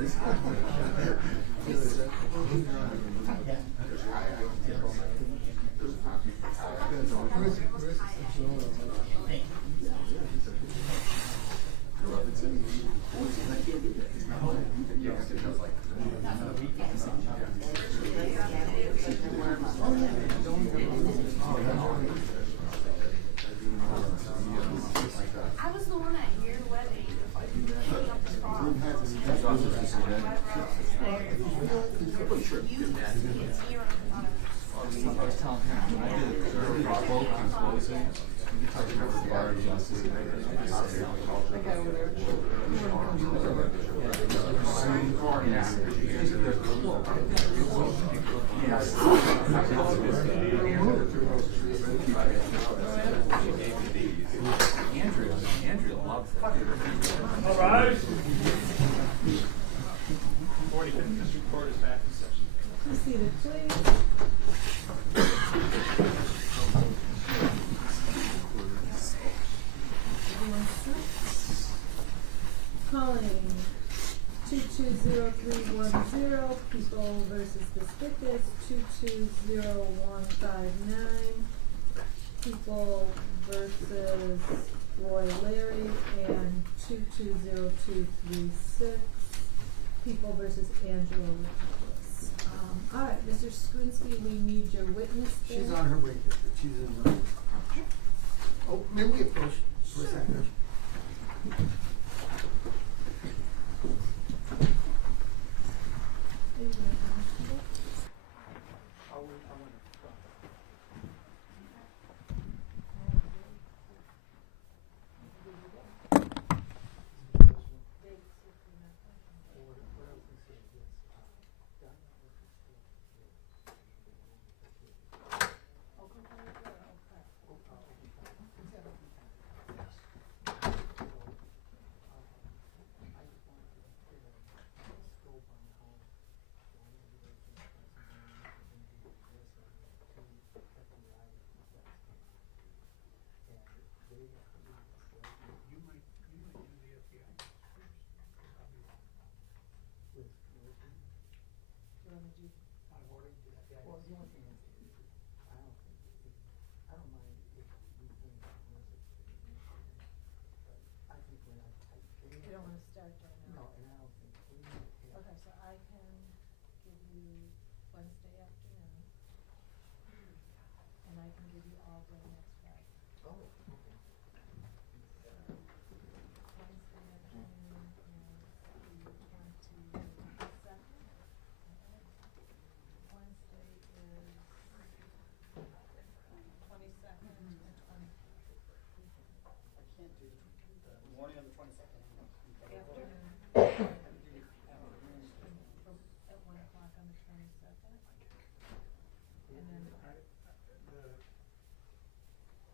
I was the one at your wedding. I was telling him, I did both on closing. You talk about the bar justice. That guy over there. Andrea loves it. All right. 45th District Court is back in session. Be seated, please. Everyone set? Calling 220310, People versus Despicus, 220159, People versus Roy Larry, and 220236, People versus Angela Nicholas. All right, Mr. Skrinsky, we need your witness there. She's on her way. She's in the... Oh, may we approach for a second? Well, the only thing is, I don't mind if we can, I think we're not, You don't want to start right now? no, and I don't think we need to. Okay, so I can give you Wednesday afternoon, and I can give you all day next Friday. Oh, okay. Wednesday afternoon is the 22nd. Wednesday is 22nd and 23rd. I can't do the morning of the 22nd. Afternoon. At 1 o'clock on the 22nd. And then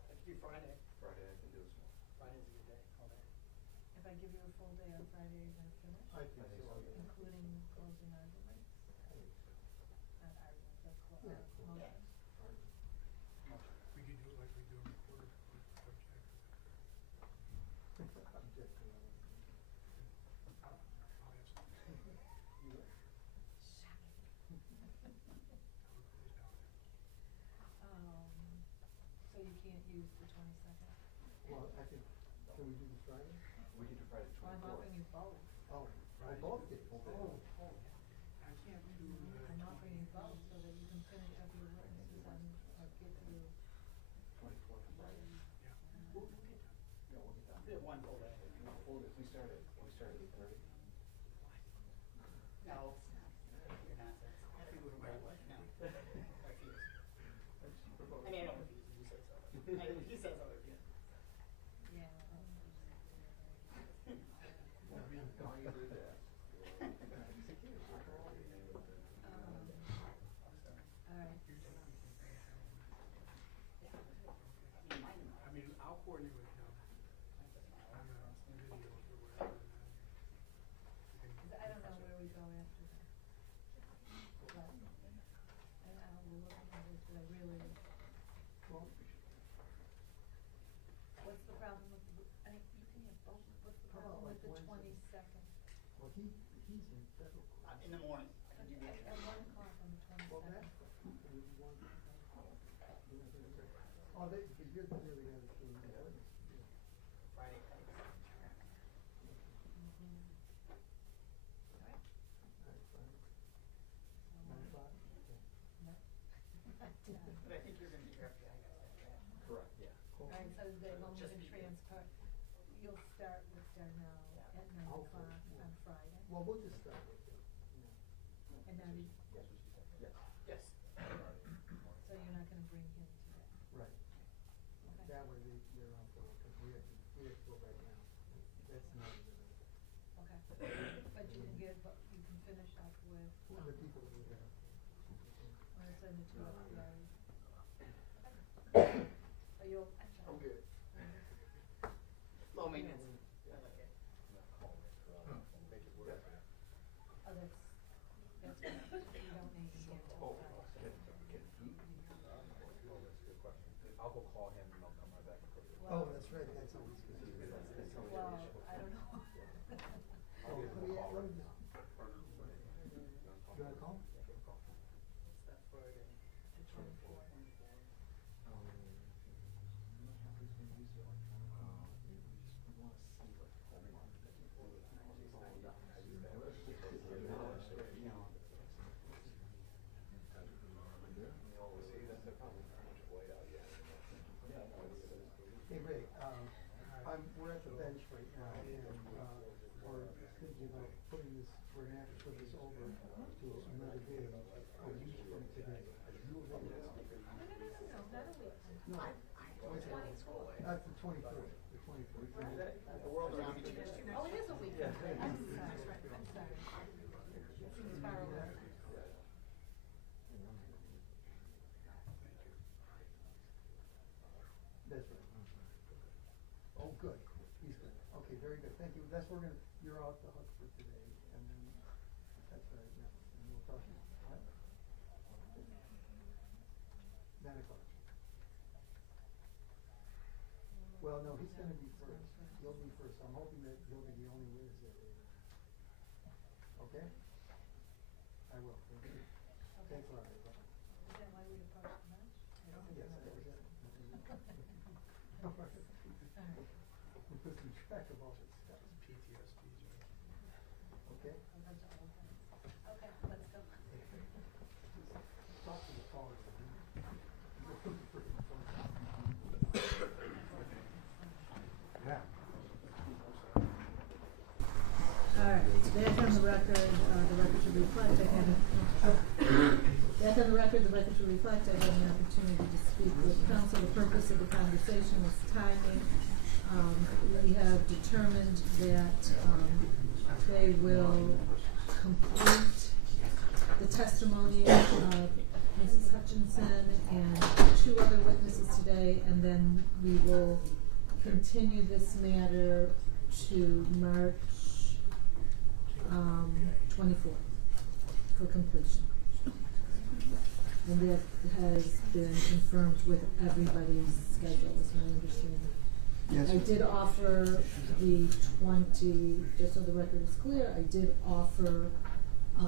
I can do Friday. Friday I can do as well. Friday's a good day, all day. if I give you a full day on Friday, you're gonna finish, I think so, yeah. including closing arguments? Not arguments, but Yeah. motion. We could do it like we do in the quarter object. I'm just gonna. I'll ask. You will. So you can't use the 22nd? Well, I think, can we do the Friday? We can do Friday the Well, I'm 24th. offering you both. Oh, Friday. both days. Both Oh, days. oh. I can't do I'm offering you both so that you can finish up your witnesses on, get through. 24th of Friday. yeah. We'll get done. Yeah, we'll get done. Yeah, one full day. Full day. We started at 30. No, you're not. I think we're right. No. I refuse. I mean, I don't refuse, you say so. He says I refuse. Yeah. Don't you do that? All right. I mean, I'll coordinate with him on videos or whatever. I don't know where we go after that. But, and I will look at this, but I really, Well, what's the problem with, you can have both, what's the How problem about with the like Wednesday? 22nd? well, he's in federal court. In the morning, I can do that. At 1 o'clock on the Well, 22nd. that's fine. Do you want- Oh, they, because you're the other guy that's doing the witness. Yeah. Friday. All right, fine. 9 o'clock? Okay. But I think you're gonna be here after I got that. Correct, yeah. Cool. Alright, so they're going Just to be- transfer, you'll start with Darnell at 9 Okay, o'clock yeah. on Friday, Well, we'll just start with it. Yeah. and then, Yes. Yes. so you're not gonna bring him today, Right. okay? That way they're on board, because we have to go right now. That's not a good idea. Okay, but you can get, but you can finish up with, Who are the people that we have? when it's in the two of you. Are you, I'm sorry. I'm good. Low maintenance. I like it. Make it work. Oh, that's good, you don't need him here till Oh, Friday. oh, that's a good question. I'll go call him and I'll come right back and put it. Oh, that's right, that's always good. Well, I don't know. Oh, who do you have right now? You got a call? That's Friday. The 24th. Hey, Ray, we're at the bench right now, and, we're thinking about putting this, we're gonna have to put this over to another day, a week from today. Are you available? No, not a week. No. What's it? 24th. The 24th, the 24th. The world around me changes too much. Oh, it is a week. I'm sorry, I'm sorry. Seems far away. That's right. Oh, good, he's good, okay, very good, thank you, that's, you're off the hook for today, and then, that's right, yeah, and we'll talk, what? 9 o'clock. Well, no, he's gonna be first, he'll be first, I'm hoping that he'll be the only witness that day. Okay? I will, thank you. Thanks a lot, everybody. Is that why we approached the bench? Yes, that was it. All right. We're losing track of all this stuff. PTSD. Okay? A bunch of old things. Okay, let's go. Talk to the caller. Yeah. All right, back on the record should reflect, back on the record, the record should reflect, I had an opportunity to speak with counsel. The purpose of the conversation was timing. We have determined that, they will complete the testimony of Mrs. Hutchinson and 2 other witnesses today, and then we will continue this matter to March 24th for completion. And that has been confirmed with everybody's schedule, is my understanding. Yes. I did offer the 20, just so the record is clear, I did offer a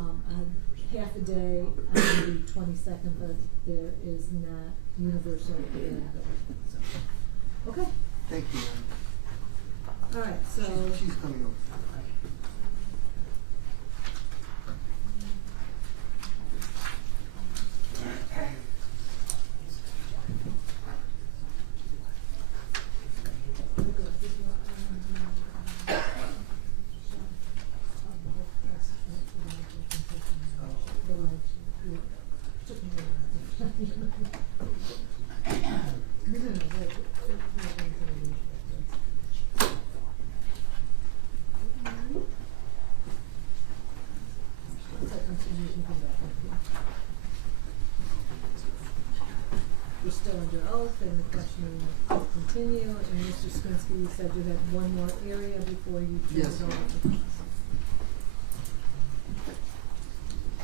half a day on the 22nd, but there is not universal availability. So, okay, Thank you, all right, so. She's coming over. You're still under oath and the questioning will continue, and Mr. Skinsky, you said you had one more area before you turn Yes, it over ma'am. to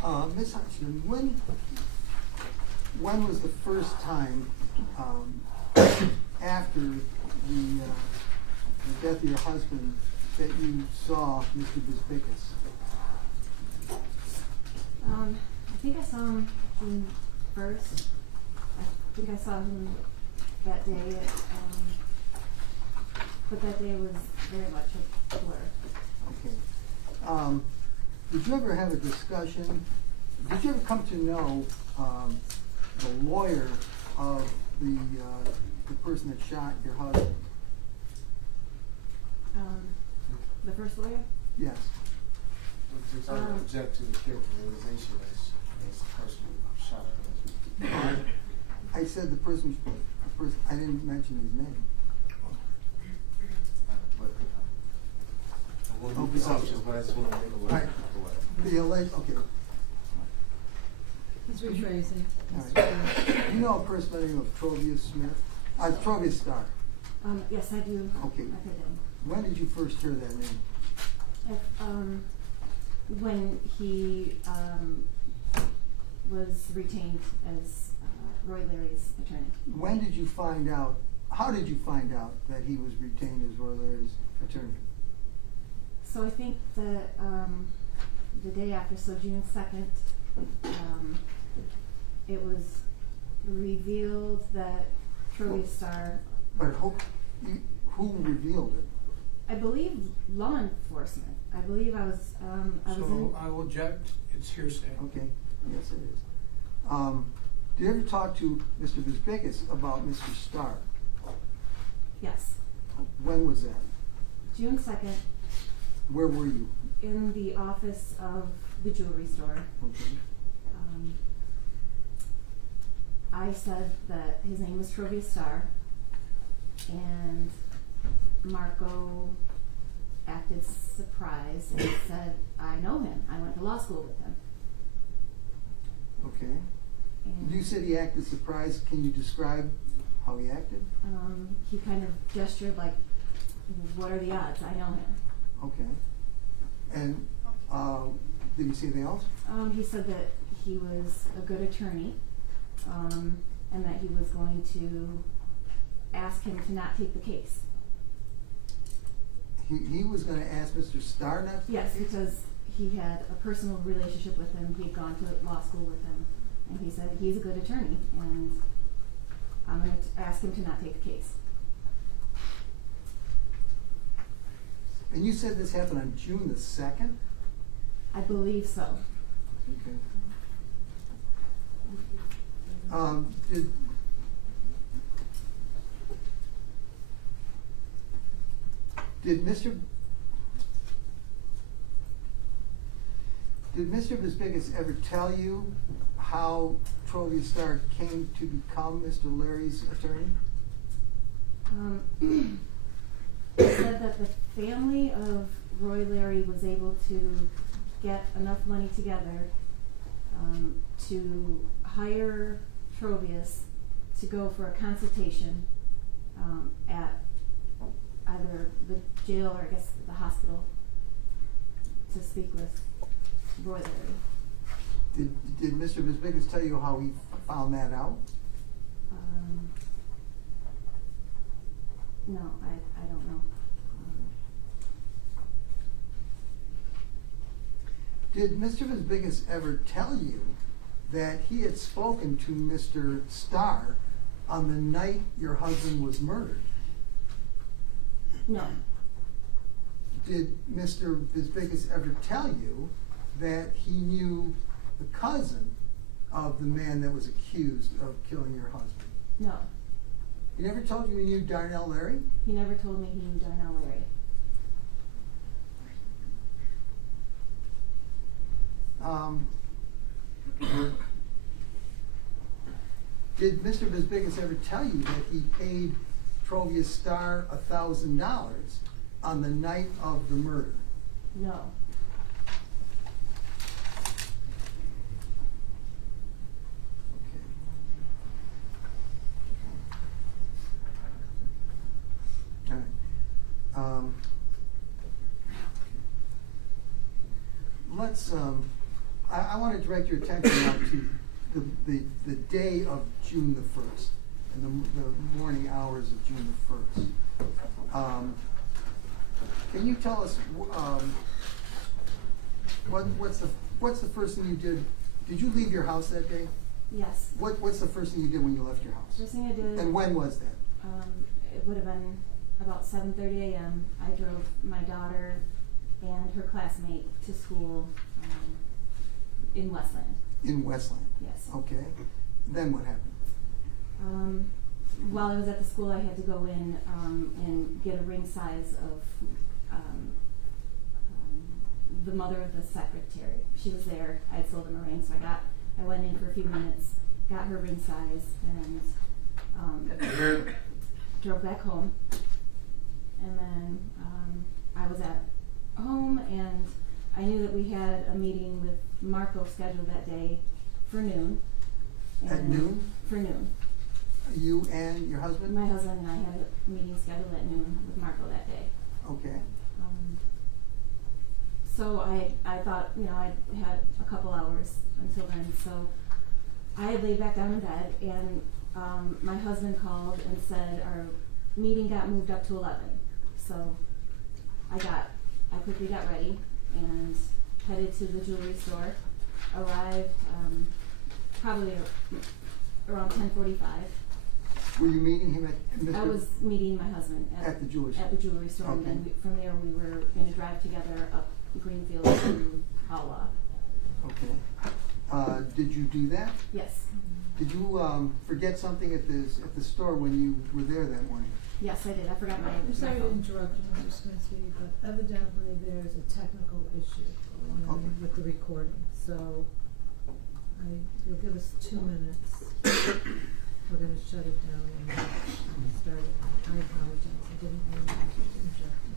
counsel. Ms. Hutchinson, when was the first time, after the death of your husband, that you saw Mr. Bisbickus? think I saw him June 1st. I think I saw him that day but that day was very much a blur. Okay. Did you ever have a discussion, did you ever come to know, the lawyer of the person that shot your husband? The first lawyer? Yes. I would object to the characterization as the person who shot her. I said the person, I didn't mention his name. We'll move assumptions, but I just want to make a Right. The alleged, okay. He's rephrasing. All right. You know a person by the name of Trovius Smith? Trovius Starr. Yes, I do. Okay. I heard him. When did you first hear that name? When he was retained as Roy Larry's attorney. When did you find out, how did you find out that he was retained as Roy Larry's attorney? So I think that the day after, so June 2nd, it was revealed that Trovius Starr. But who revealed it? I believe law enforcement. I believe I was in. So I will object, it's hearsay. Okay, yes it is. Did you ever talk to Mr. Bisbicus about Mr. Starr? Yes. When was that? June 2nd, Where were you? in the office of the jewelry store. Okay. I said that his name was Trovius Starr, and Marco acted surprised and said, I know him. I went to law school with him. Okay. And You said he acted surprised. Can you describe how he acted? he kind of gestured like, what are the odds? I know him. Okay. And did he say anything else? He said that he was a good attorney, and that he was going to ask him to not take the case. He was going to ask Mr. Starr not to? Yes, because he had a personal relationship with him. He had gone to law school with him, and he said he's a good attorney, and I'm going to ask him to not take the case. And you said this happened on June the 2nd? I believe so. Okay. Did Mr. Bisbicus ever tell you how Trovius Starr came to become Mr. Larry's attorney? He said that the family of Roy Larry was able to get enough money together to hire Trovius to go for a consultation at either the jail or I guess the hospital to speak with Roy Larry. Did Mr. Bisbicus tell you how he found that out? No, I don't know. Did Mr. Bisbicus ever tell you that he had spoken to Mr. Starr on the night your husband was murdered? No. Did Mr. Bisbicus ever tell you that he knew the cousin of the man that was accused of killing your husband? No. He never told you he knew Darnell Larry? He never told me he knew Darnell Larry. Did Mr. Bisbicus ever tell you that he paid Trovius Starr $1,000 on the night of the murder? No. Let's, I want to direct your attention now to the day of June the 1st, and the morning hours of June the 1st. Can you tell us what's the first thing you did Did you leave your house that day? Yes. What's the first thing you did when you left your house? First thing I did. And when was that? It would have been about 7:30 a.m. I drove my daughter and her classmate to school in Westland. In Westland? Yes. Okay. Then what happened? While I was at the school, I had to go in and get a ring size of the mother of the secretary. She was there. I had sold him a ring, so I went in for a few minutes, got her ring size, and drove back home. And then I was at home, and I knew that we had a meeting with Marco scheduled that day for noon. At noon? For noon. You and your husband? My husband and I had a meeting scheduled at noon with Marco that day. Okay. So I thought, I had a couple hours until then. So I had laid back down in bed, and my husband called and said our meeting got moved up to 11. So I quickly got ready and headed to the jewelry store. Arrived probably around 10:45. Were you meeting him at Mr. I was meeting my husband at the jewelry store? At the jewelry store, Okay. and then from there we were going to drive together up Greenfield to Hawa. Okay. Did you do that? Yes. Did you forget something at the store when you were there that morning? Yes, I did. I forgot my. I'm sorry to phone. interrupt you, Mr. Sminsky, but evidently there's a technical issue going on Okay. with the recording. So you'll give us 2 minutes. We're going to shut it down and start it. I apologize. I didn't mean to interrupt you.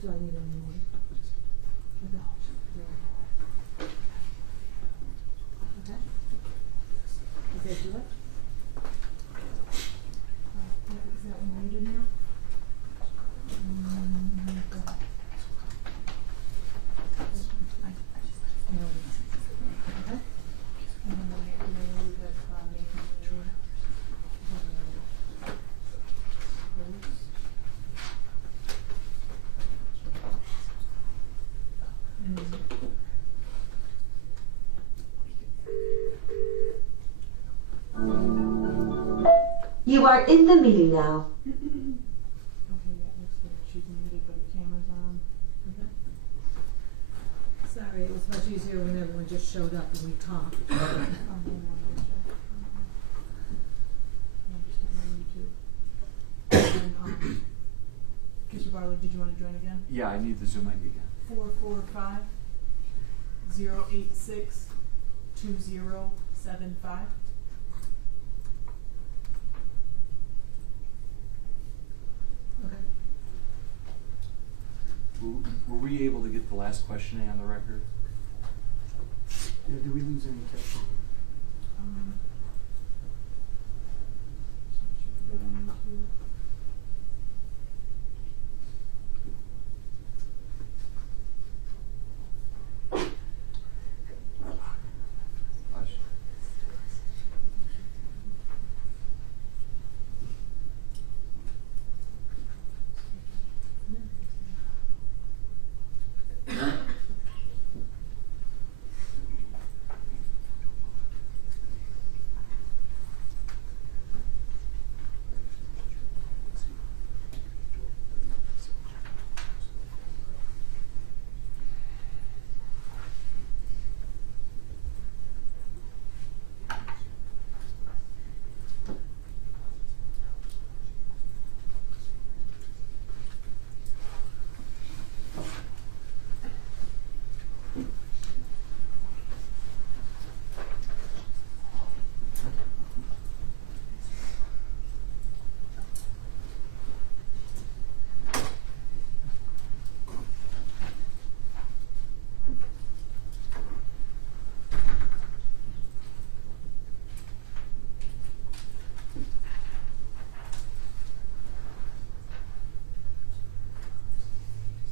Do I need any more? Okay. Okay, do it. Is that one muted now? Go ahead. Okay. And then we have Nathan. You are in the meeting now. Okay, yeah, looks good. She's muted, but the camera's on. Okay. Sorry. Sorry, it was much easier when everyone just showed up and we talked. Mr. Barley, did you want to join again? Yeah, I need the Zoom ID again. 445-086-2075. Okay. Were we able to get the last questioning on the record? Yeah, did we lose any testimony?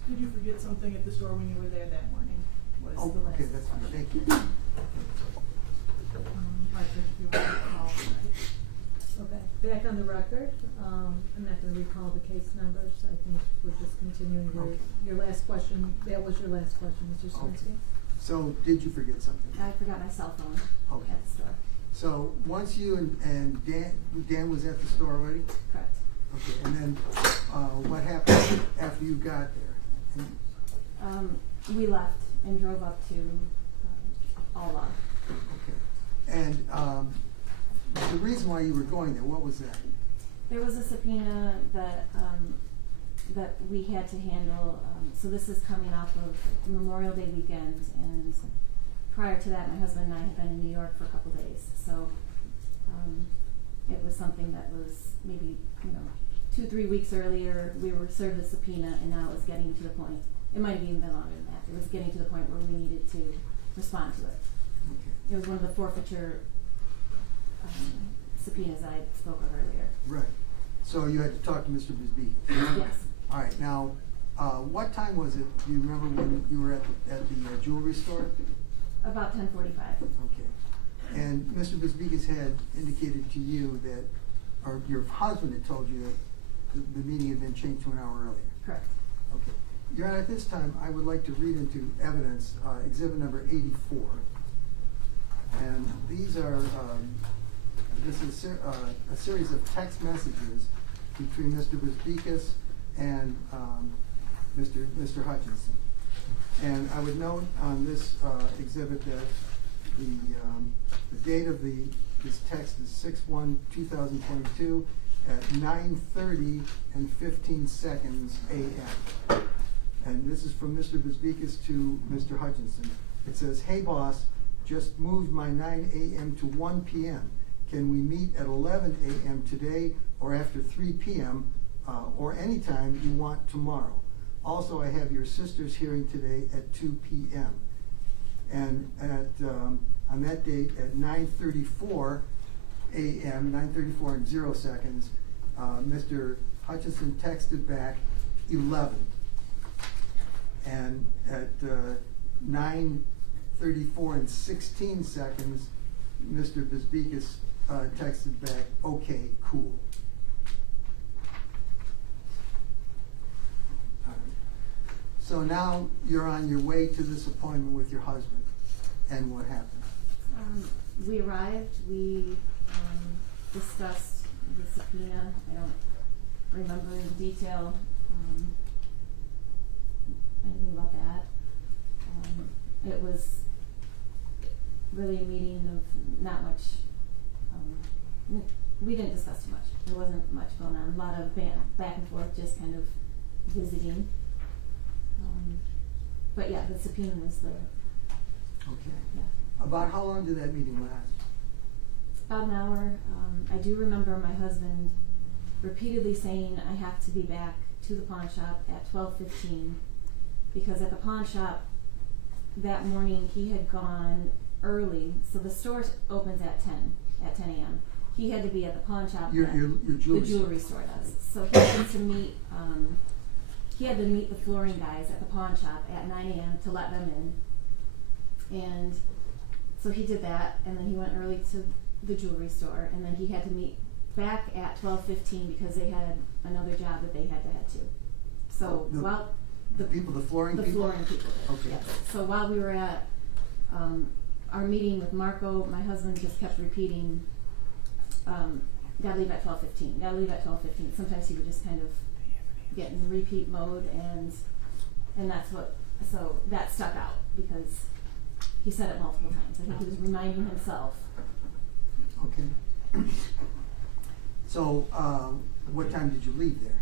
Did you forget something at the store when you were there that morning? Was Oh, the last okay, that's fine, question. thank you. Like if you want to call. Okay, back on the record, I'm not gonna recall the case numbers, I think we're just continuing Okay. your last question, that was your last question, Mr. Swinsky? So, did you forget something? I forgot my cell phone Okay. at the store. So, once you and Dan was at the store already? Correct. Okay, and then, what happened after you got there? We left and drove up to Alva. Okay, and, the reason why you were going there, what was that? There was a subpoena that that we had to handle. So this is coming off of Memorial Day weekend, and prior to that, my husband and I had been in New York for a couple days. So it was something that was maybe 2-3 weeks earlier. We were served a subpoena, and now it was getting to the point. It might have even been longer than that. It was getting to the point where we needed to respond to it. Okay. It was one of the forfeiture subpoenas I spoke of earlier. Right, so you had to talk to Mr. Bisbee? Yes. All right, now, what time was it, do you remember when you were at the jewelry store? About 10:45. Okay, and Mr. Bisbee had indicated to you that, or your husband had told you that the meeting had been changed to an hour earlier? Correct. Okay, Your Honor, at this time, I would like to read into evidence, exhibit number 84. And these are, this is a series of text messages between Mr. Bisbee and Mr. Hutchinson. And I would note on this exhibit that the date of this text is 6/1/2022 at 9:30 and 15 seconds a.m. And this is from Mr. Bisbee to Mr. Hutchinson. It says, "Hey boss, just moved my 9 a.m. to 1 p.m. Can we meet at 11 a.m. today or after 3 p.m. Or anytime you want tomorrow? Also, I have your sister's hearing today at 2 p.m. And on that date at 9:34 a.m., 9:34 and 0 seconds, Mr. Hutchinson texted back 11. And at 9:34 and 16 seconds, Mr. Bisbee texted back, "Okay, cool." So now you're on your way to this appointment with your husband, and what happened? We arrived, we discussed the subpoena. I don't remember in detail anything about that. it was really a meeting of not much, we didn't discuss too much. There wasn't much going on, a lot of back and forth, just kind of visiting. But yeah, the subpoena was there. Okay. Yeah. About how long did that meeting last? About an hour. I do remember my husband repeatedly saying I have to be back to the pawn shop at 12:15 because at the pawn shop that morning he had gone early, so the store opens at 10 a.m. He had to be at the pawn shop. Your jewelry the jewelry store does. So he had to meet. He had to meet the flooring guys at the pawn shop at 9 a.m. to let them in, and so he did that, and then he went early to the jewelry store, and then he had to meet back at 12:15 because they had another job that they had to head to. So while the flooring people? flooring people did, Okay. yes. So while we were at our meeting with Marco, my husband just kept repeating, gotta leave at 12:15, gotta leave at 12:15. Sometimes he would just kind of get in repeat mode, and that's what, so that stuck out because he said it multiple times. I think he was reminding himself. Okay. So, what time did you leave there?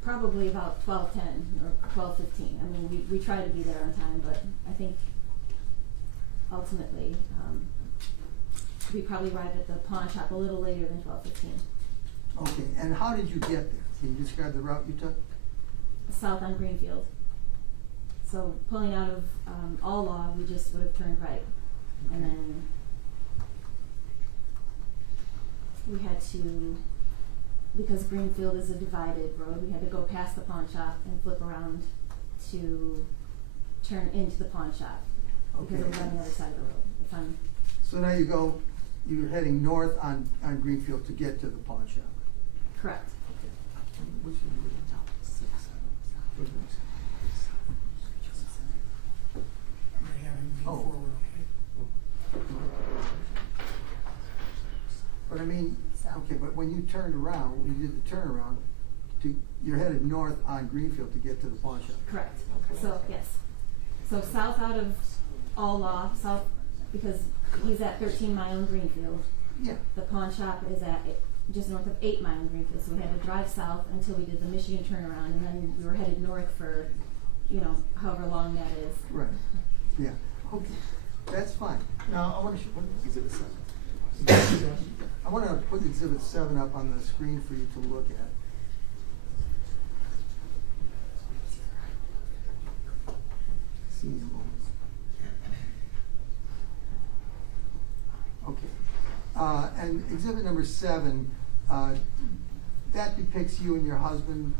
Probably about 12:10 or 12:15. I mean, we tried to be there on time, but I think ultimately we probably arrived at the pawn shop a little later than 12:15. Okay, and how did you get there? Can you describe the route you took? South on Greenfield. So pulling out of All Law, we just would have turned right, and then we had to, because Greenfield is a divided road, we had to go past the pawn shop and flip around to turn into the pawn shop because it was on the other side of the road. If I'm So now you're heading north on Greenfield to get to the pawn shop. correct. Which is May have him be Oh. forward, okay? But I mean, okay, but when you turned around, when you did the turnaround, you're headed north on Greenfield to get to the pawn shop. Correct. So yes. So south out of All Law, south, because he's at 13 Mile in Greenfield. Yeah. The pawn shop is at just north of 8 Mile in Greenfield. So we had to drive south until we did the Michigan turnaround, and then we were headed north for, however long that is. Right. Yeah. Okay. That's fine. Now I want to put Exhibit 7. I want to put Exhibit 7 up on the screen for you to look at. See these moments. Okay. And Exhibit number 7, that depicts you and your husband.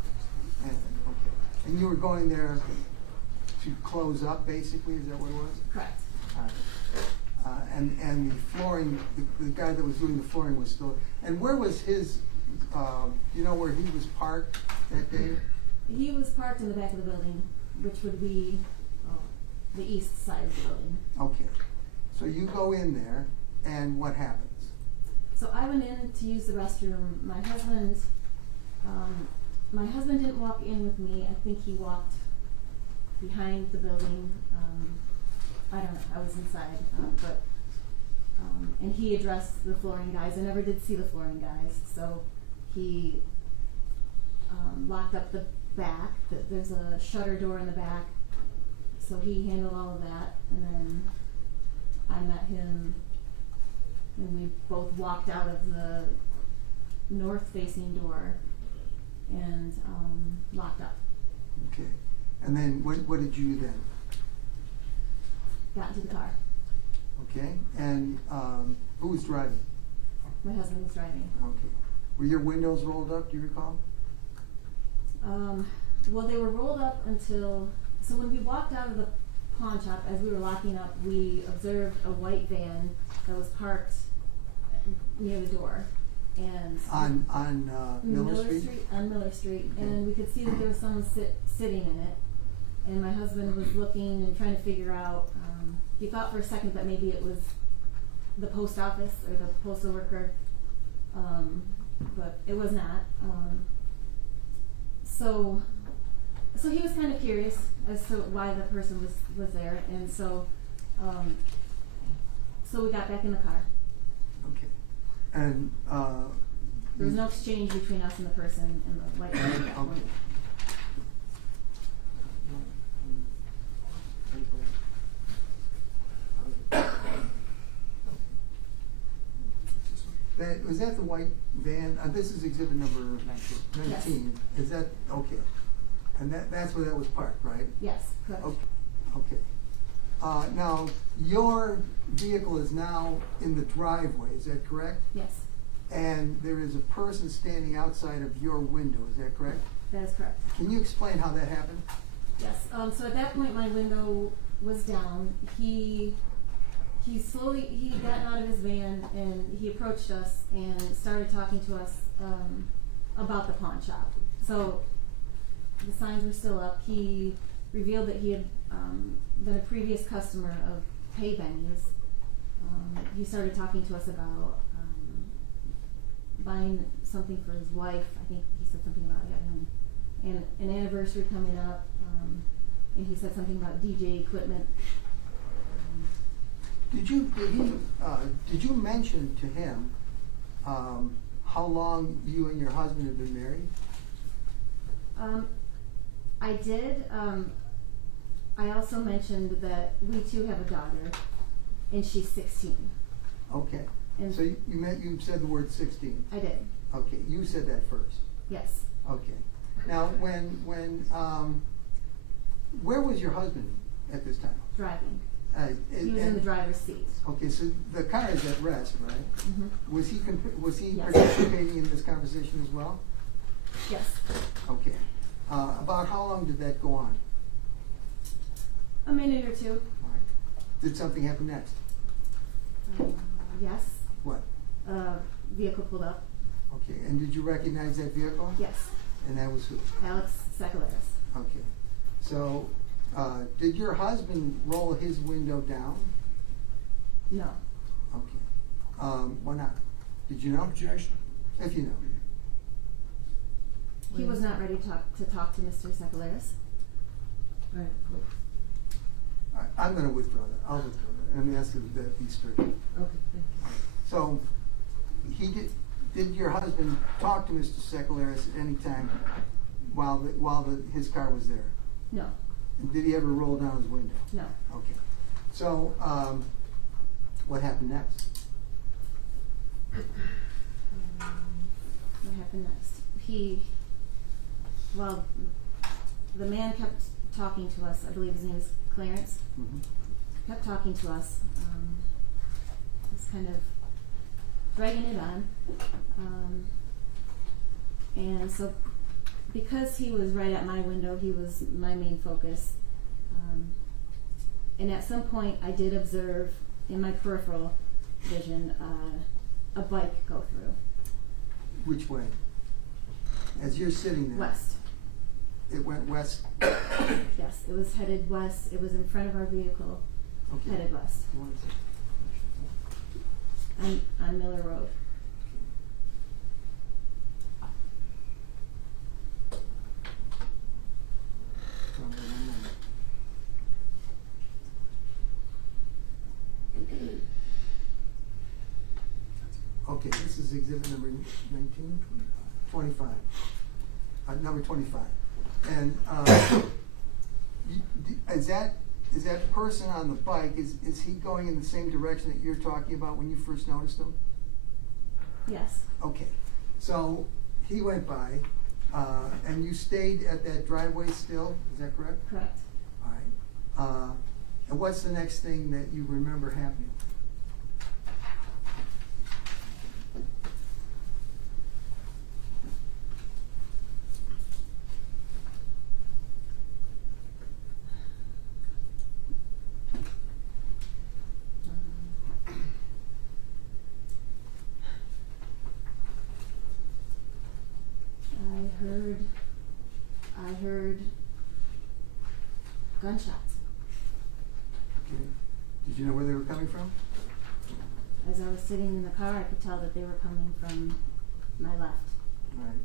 And you were going there to close up, basically. Is that what it was? Correct. And the flooring, the guy that was doing the flooring was still. And where was his? Do you know where he was parked that day? He was parked in the back of the building, which would be the east side of the building. Okay. So you go in there, and what happens? So I went in to use the restroom. My husband didn't walk in with me. I think he walked behind the building. I don't know. I was inside, and he addressed the flooring guys. I never did see the flooring guys, so he locked up the back. There's a shutter door in the back, so he handled all of that, and then I met him, and we both walked out of the north-facing door and locked up. Okay. And then what did you do then? Got into the car. Okay. And who was driving? My husband was driving. Okay. Were your windows rolled up? Do you recall? Well, they were rolled up until, so when we walked out of the pawn shop, as we were locking up, we observed a white van that was parked near the door. And On Miller Street? On Miller Street. Okay. And we could see that there was someone sitting in it. And my husband was looking and trying to figure out, he thought for a second that maybe it was the post office or the postal worker, but it was not. So he was kind of curious, as to why the person was there, and so we got back in the car. Okay. And, There was no exchange between us and the person in the white car at that point. okay. Was that the white van? This is exhibit number 19. Is that, okay. And that's where that was parked, right? Yes, correct. Okay. Okay. Now, your vehicle is now in the driveway, is that correct? Yes, And there is a person standing outside of your window, is that correct? that is correct. Can you explain how that happened? Yes, so at that point my window was down. He had gotten out of his van and he approached us and started talking to us about the pawn shop. So the signs were still up. He revealed that he had been a previous customer of Pay Benny's. He started talking to us about buying something for his wife. I think he said something about having an anniversary coming up, and he said something about DJ equipment. Did you mention to him how long you and your husband have been married? I did. I also mentioned that we too have a daughter, and she's 16. Okay. And So you said the word 16. I did. Okay, you said that first. Yes. Okay. Now, where was your husband at this time? Driving. He was in the driver's seat. Okay, so the car is at rest, right? Mm-hmm. Was he Yes. participating in this conversation as well? Yes. Okay. About how long did that go on? A minute or two. All right. Did something happen next? Yes. What? Vehicle pulled up. Okay, and did you recognize that vehicle? Yes. And that was who? Alex Secularis. Okay. So, did your husband roll his window down? No. Okay. Why not? Did you know? Objection. If you know. He was not ready to talk to Mr. Secularis. Right. I'm gonna withdraw that. I'll withdraw that. I'm asking that be stricken. Okay, thank you. So, did your husband talk to Mr. Secularis at any time while his car was there? No. And did he ever roll down his window? No. Okay. So, what happened next? What happened next? The man kept talking to us. I believe his name is Clarence. Mm-hmm. Kept talking to us. Was kind of dragging it on. And so, because he was right at my window, he was my main focus. And at some point, I did observe in my peripheral vision a bike go through. Which way? As you're sitting there. West. It went west. Yes, it was headed west. It was in front of our vehicle, Okay. headed west on Miller Road. Okay, this is exhibit number 19? 25. Number 25. And is that person on the bike, is he going in the same direction that you're talking about when you first noticed him? Yes. Okay, so he went by, and you stayed at that driveway still, is that correct? Correct. All right. And what's the next thing that you remember happening? I heard gunshots. Okay. Did you know where they were coming from? As I was sitting in the car, I could tell that they were coming from my left. Right.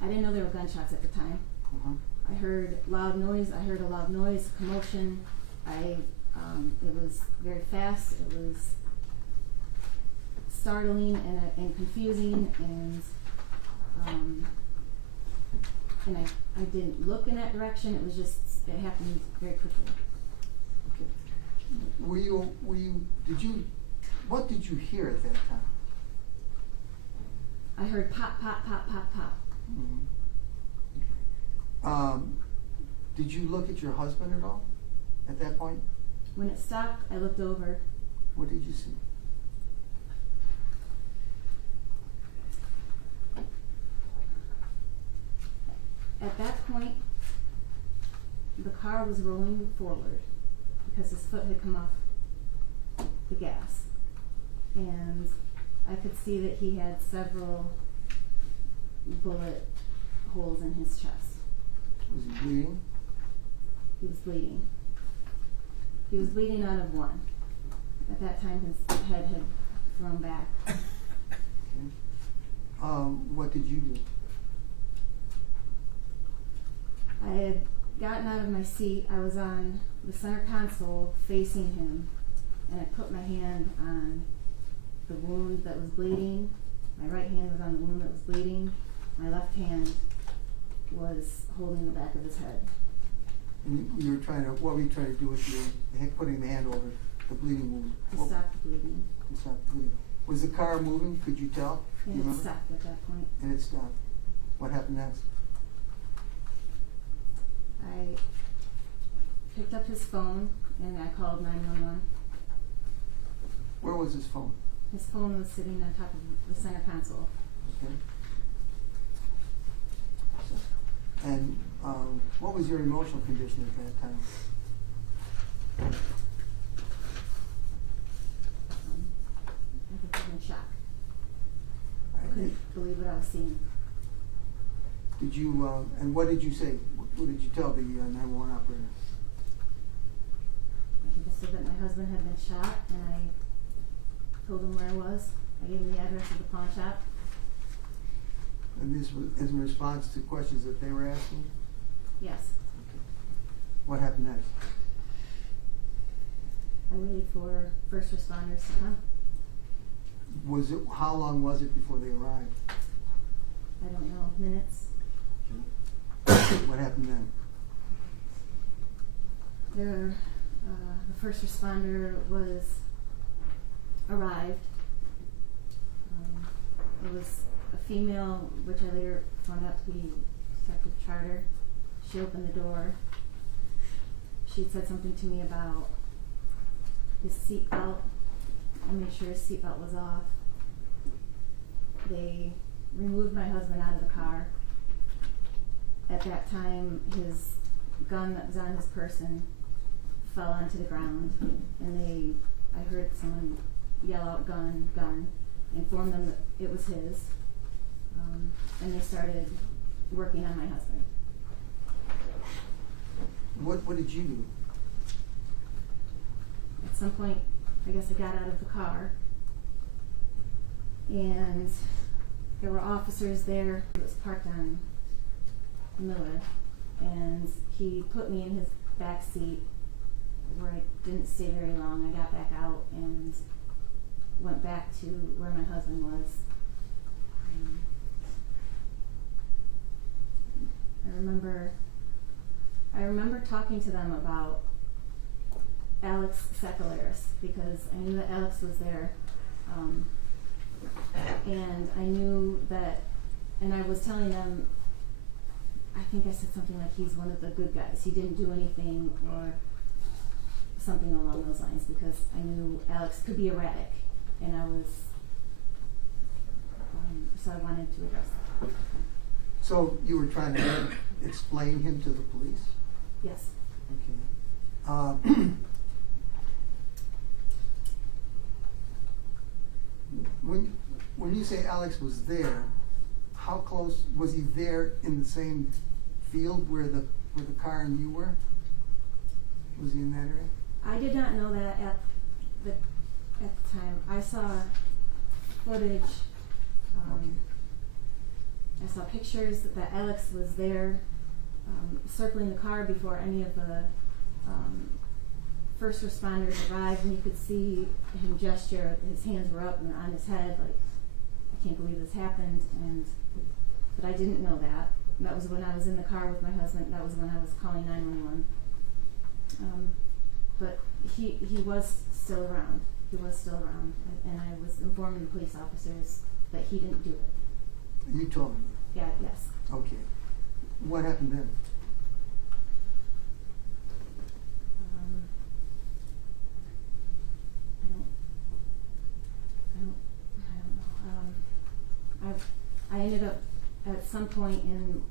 I didn't know they were gunshots at the time. Uh-huh. I heard loud noise, commotion. It was very fast, it was startling and confusing, and I didn't look in that direction, it was just, it happened very quickly. Okay. What did you hear at that time? I heard pop, pop, pop, pop, pop. Mm-hmm. Okay. Did you look at your husband at all at that point? When it stopped, I looked over. What did you see? At that point, the car was rolling forward because his foot had come off the gas. And I could see that he had several bullet holes in his chest. Was he bleeding? He was bleeding. He was bleeding out of one. At that time, his head had thrown back. Okay. What did you do? I had gotten out of my seat. I was on the center console facing him, and I put my hand on the wound that was bleeding. My right hand was on the wound that was bleeding. My left hand was holding the back of his head. And you were trying to, what were you trying to do with your, putting the hand over the bleeding wound? To stop the bleeding. To stop the bleeding. Was the car moving? Could you tell? Do you And it remember? stopped at that point. And it stopped. What happened next? I picked up his phone and I called 911. Where was his phone? His phone was sitting on top of the center console. Okay. And what was your emotional condition at that time? I think I was in shock. I Right. couldn't believe what I was seeing. Did you, and what did you say? What did you tell the 911 operator? I think I said that my husband had been shot, and I told him where I was. I gave him the address of the pawn shop. And this was as a response to questions that they were asking? Yes. What happened next? I waited for first responders to come. Was it, how long was it before they arrived? I don't know, minutes. What happened then? The first responder arrived. It was a female, which I later found out to be Detective Charter. She opened the door. She'd said something to me about his seatbelt. I made sure his seatbelt was off. They removed my husband out of the car. At that time, his gun that was on his person fell onto the ground, and I heard someone yell out, "Gun, gun," informed them that it was his, and they started working on my husband. What did you do? At some point, I guess I got out of the car, and there were officers there. It was parked on Miller, and he put me in his back seat where I didn't stay very long. I got back out and went back to where my husband was. I remember talking to them about Alex Sakalaris because I knew that Alex was there, and I knew that, and I was telling them, I think I said something like he's one of the good guys. He didn't do anything or something along those lines because I knew Alex could be erratic, and I was, so I wanted to address that. So you were trying to explain him to the police? Yes. Okay. When you say Alex was there, how close was he there in the same field where the car and you were? Was he in that area? I did not know that at the time. I saw footage I saw pictures that Alex was there, circling the car before any of the first responders arrived, and you could see him gesture. His hands were up and on his head, like, I can't believe this happened. But I didn't know that. That was when I was in the car with my husband. That was when I was calling 911. But he was still around. He was still around, and I was informing the police officers that he didn't do it. You told me. Yeah. Yes. Okay. What happened then? I don't know. I ended up at some point in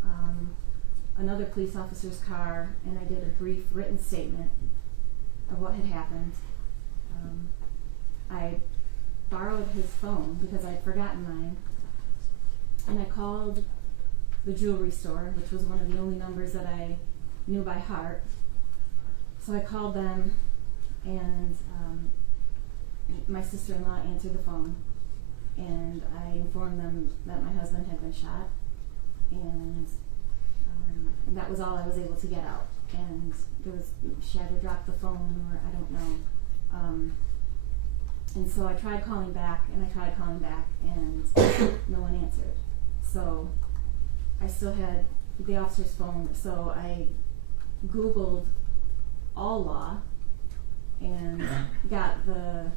another police officer's car, and I did a brief written statement of what had happened. I borrowed his phone because I'd forgotten mine, and I called the jewelry store, which was one of the only numbers that I knew by heart. So I called them, and my sister-in-law answered the phone, and I informed them that my husband had been shot, and that was all I was able to get out. And she either dropped the phone or I don't know. And so I tried calling back, and and no one answered. So I still had the officer's phone, so I Googled all law and got the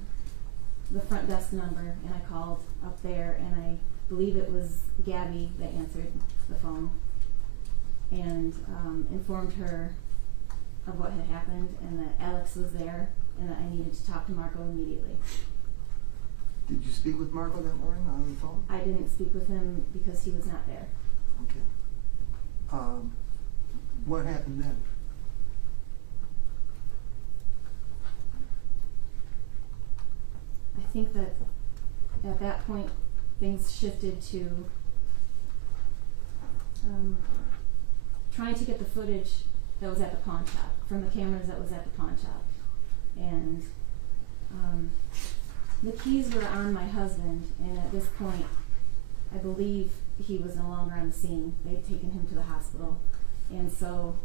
front desk number, and I called up there, and I believe it was Gabby that answered the phone, and informed her of what had happened, and that Alex was there, and that I needed to talk to Marco immediately. Did you speak with Marco that morning on the phone? I didn't speak with him because he was not there. Okay. What happened then? I think that at that point things shifted to trying to get the footage that was at the pawn shop, from the cameras that was at the pawn shop. And the keys were on my husband, and at this point I believe he was no longer on the scene. They'd taken him to the hospital. And so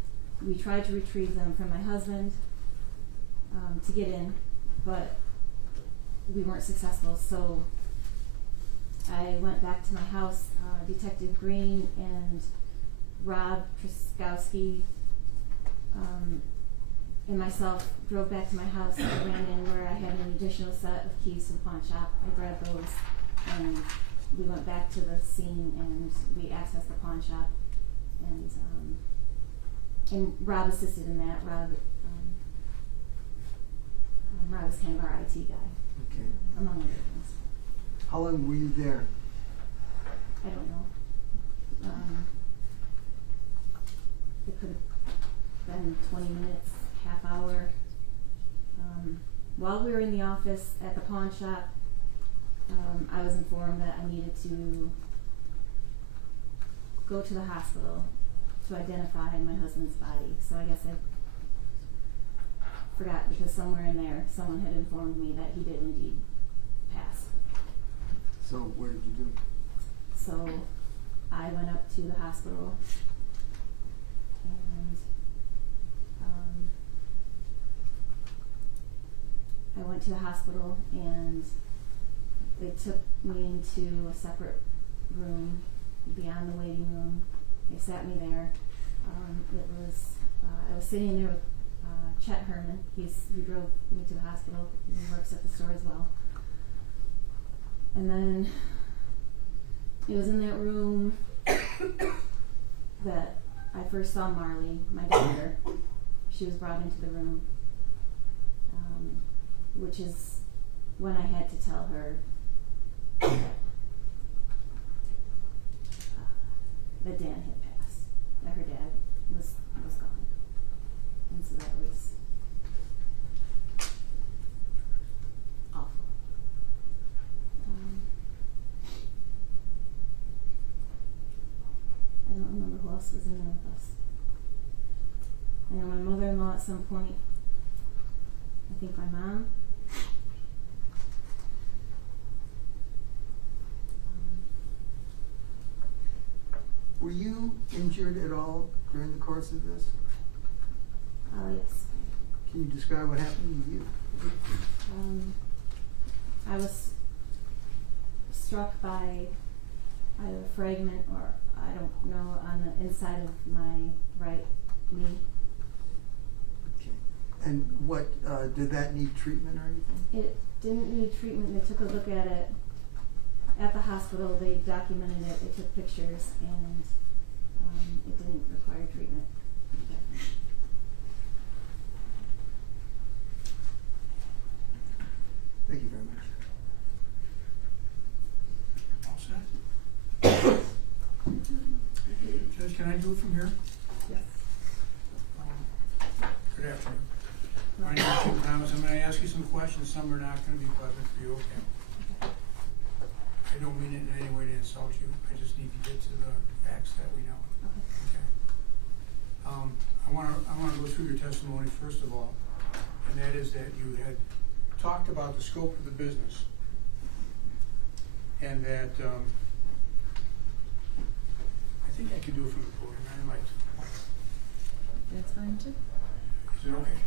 we tried to retrieve them from my husband to get in, but we weren't successful. So I went back to my house. Detective Green and Rob Truskowski and myself drove back to my house. I ran in where I had an additional set of keys to the pawn shop. I grabbed those, and we went back to the scene, and we accessed the pawn shop. And Rob assisted in that. Rob is kind of our IT guy, Okay. among other things. How long were you there? I don't know. It could have been 20 minutes, half hour. While we were in the office at the pawn shop, I was informed that I needed to go to the hospital to identify my husband's body. So I guess I forgot, because somewhere in there someone had informed me that he did indeed pass. So what did you do? So I went up to the hospital, and I went to the hospital, and they took me into a separate room beyond the waiting room. They sat me there. I was sitting there with Chet Herman. He drove me to the hospital. He works at the store as well. And then it was in that room that I first saw Marley, my daughter. She was brought into the room, which is when I had to tell her that Dan had passed, that her dad was gone. And so that was awful. I don't remember who else was in there with us. I know my mother-in-law at some point, I think my mom. injured at all during the course of this? Yes. Can you describe what happened to you? I was struck by either a fragment or I don't know on the inside of my right knee. Okay. And what, did that need treatment or anything? It didn't need treatment. They took a look at it at the hospital. They documented it. They took pictures, and it didn't require treatment. Thank you very much. All set? Judge, can I do it from here? Yes. Good afternoon. My name is Jim Thomas. I'm going to ask you some questions. Some are not going to be pleasant for you, okay? I don't mean it in any way to insult you. I just need to get to the facts that we know. Okay. I want to go through your testimony first of all, and that is that you had talked about the scope of the business, and that I think I could do it from the podium. I'd like to. That's fine too. Is it okay?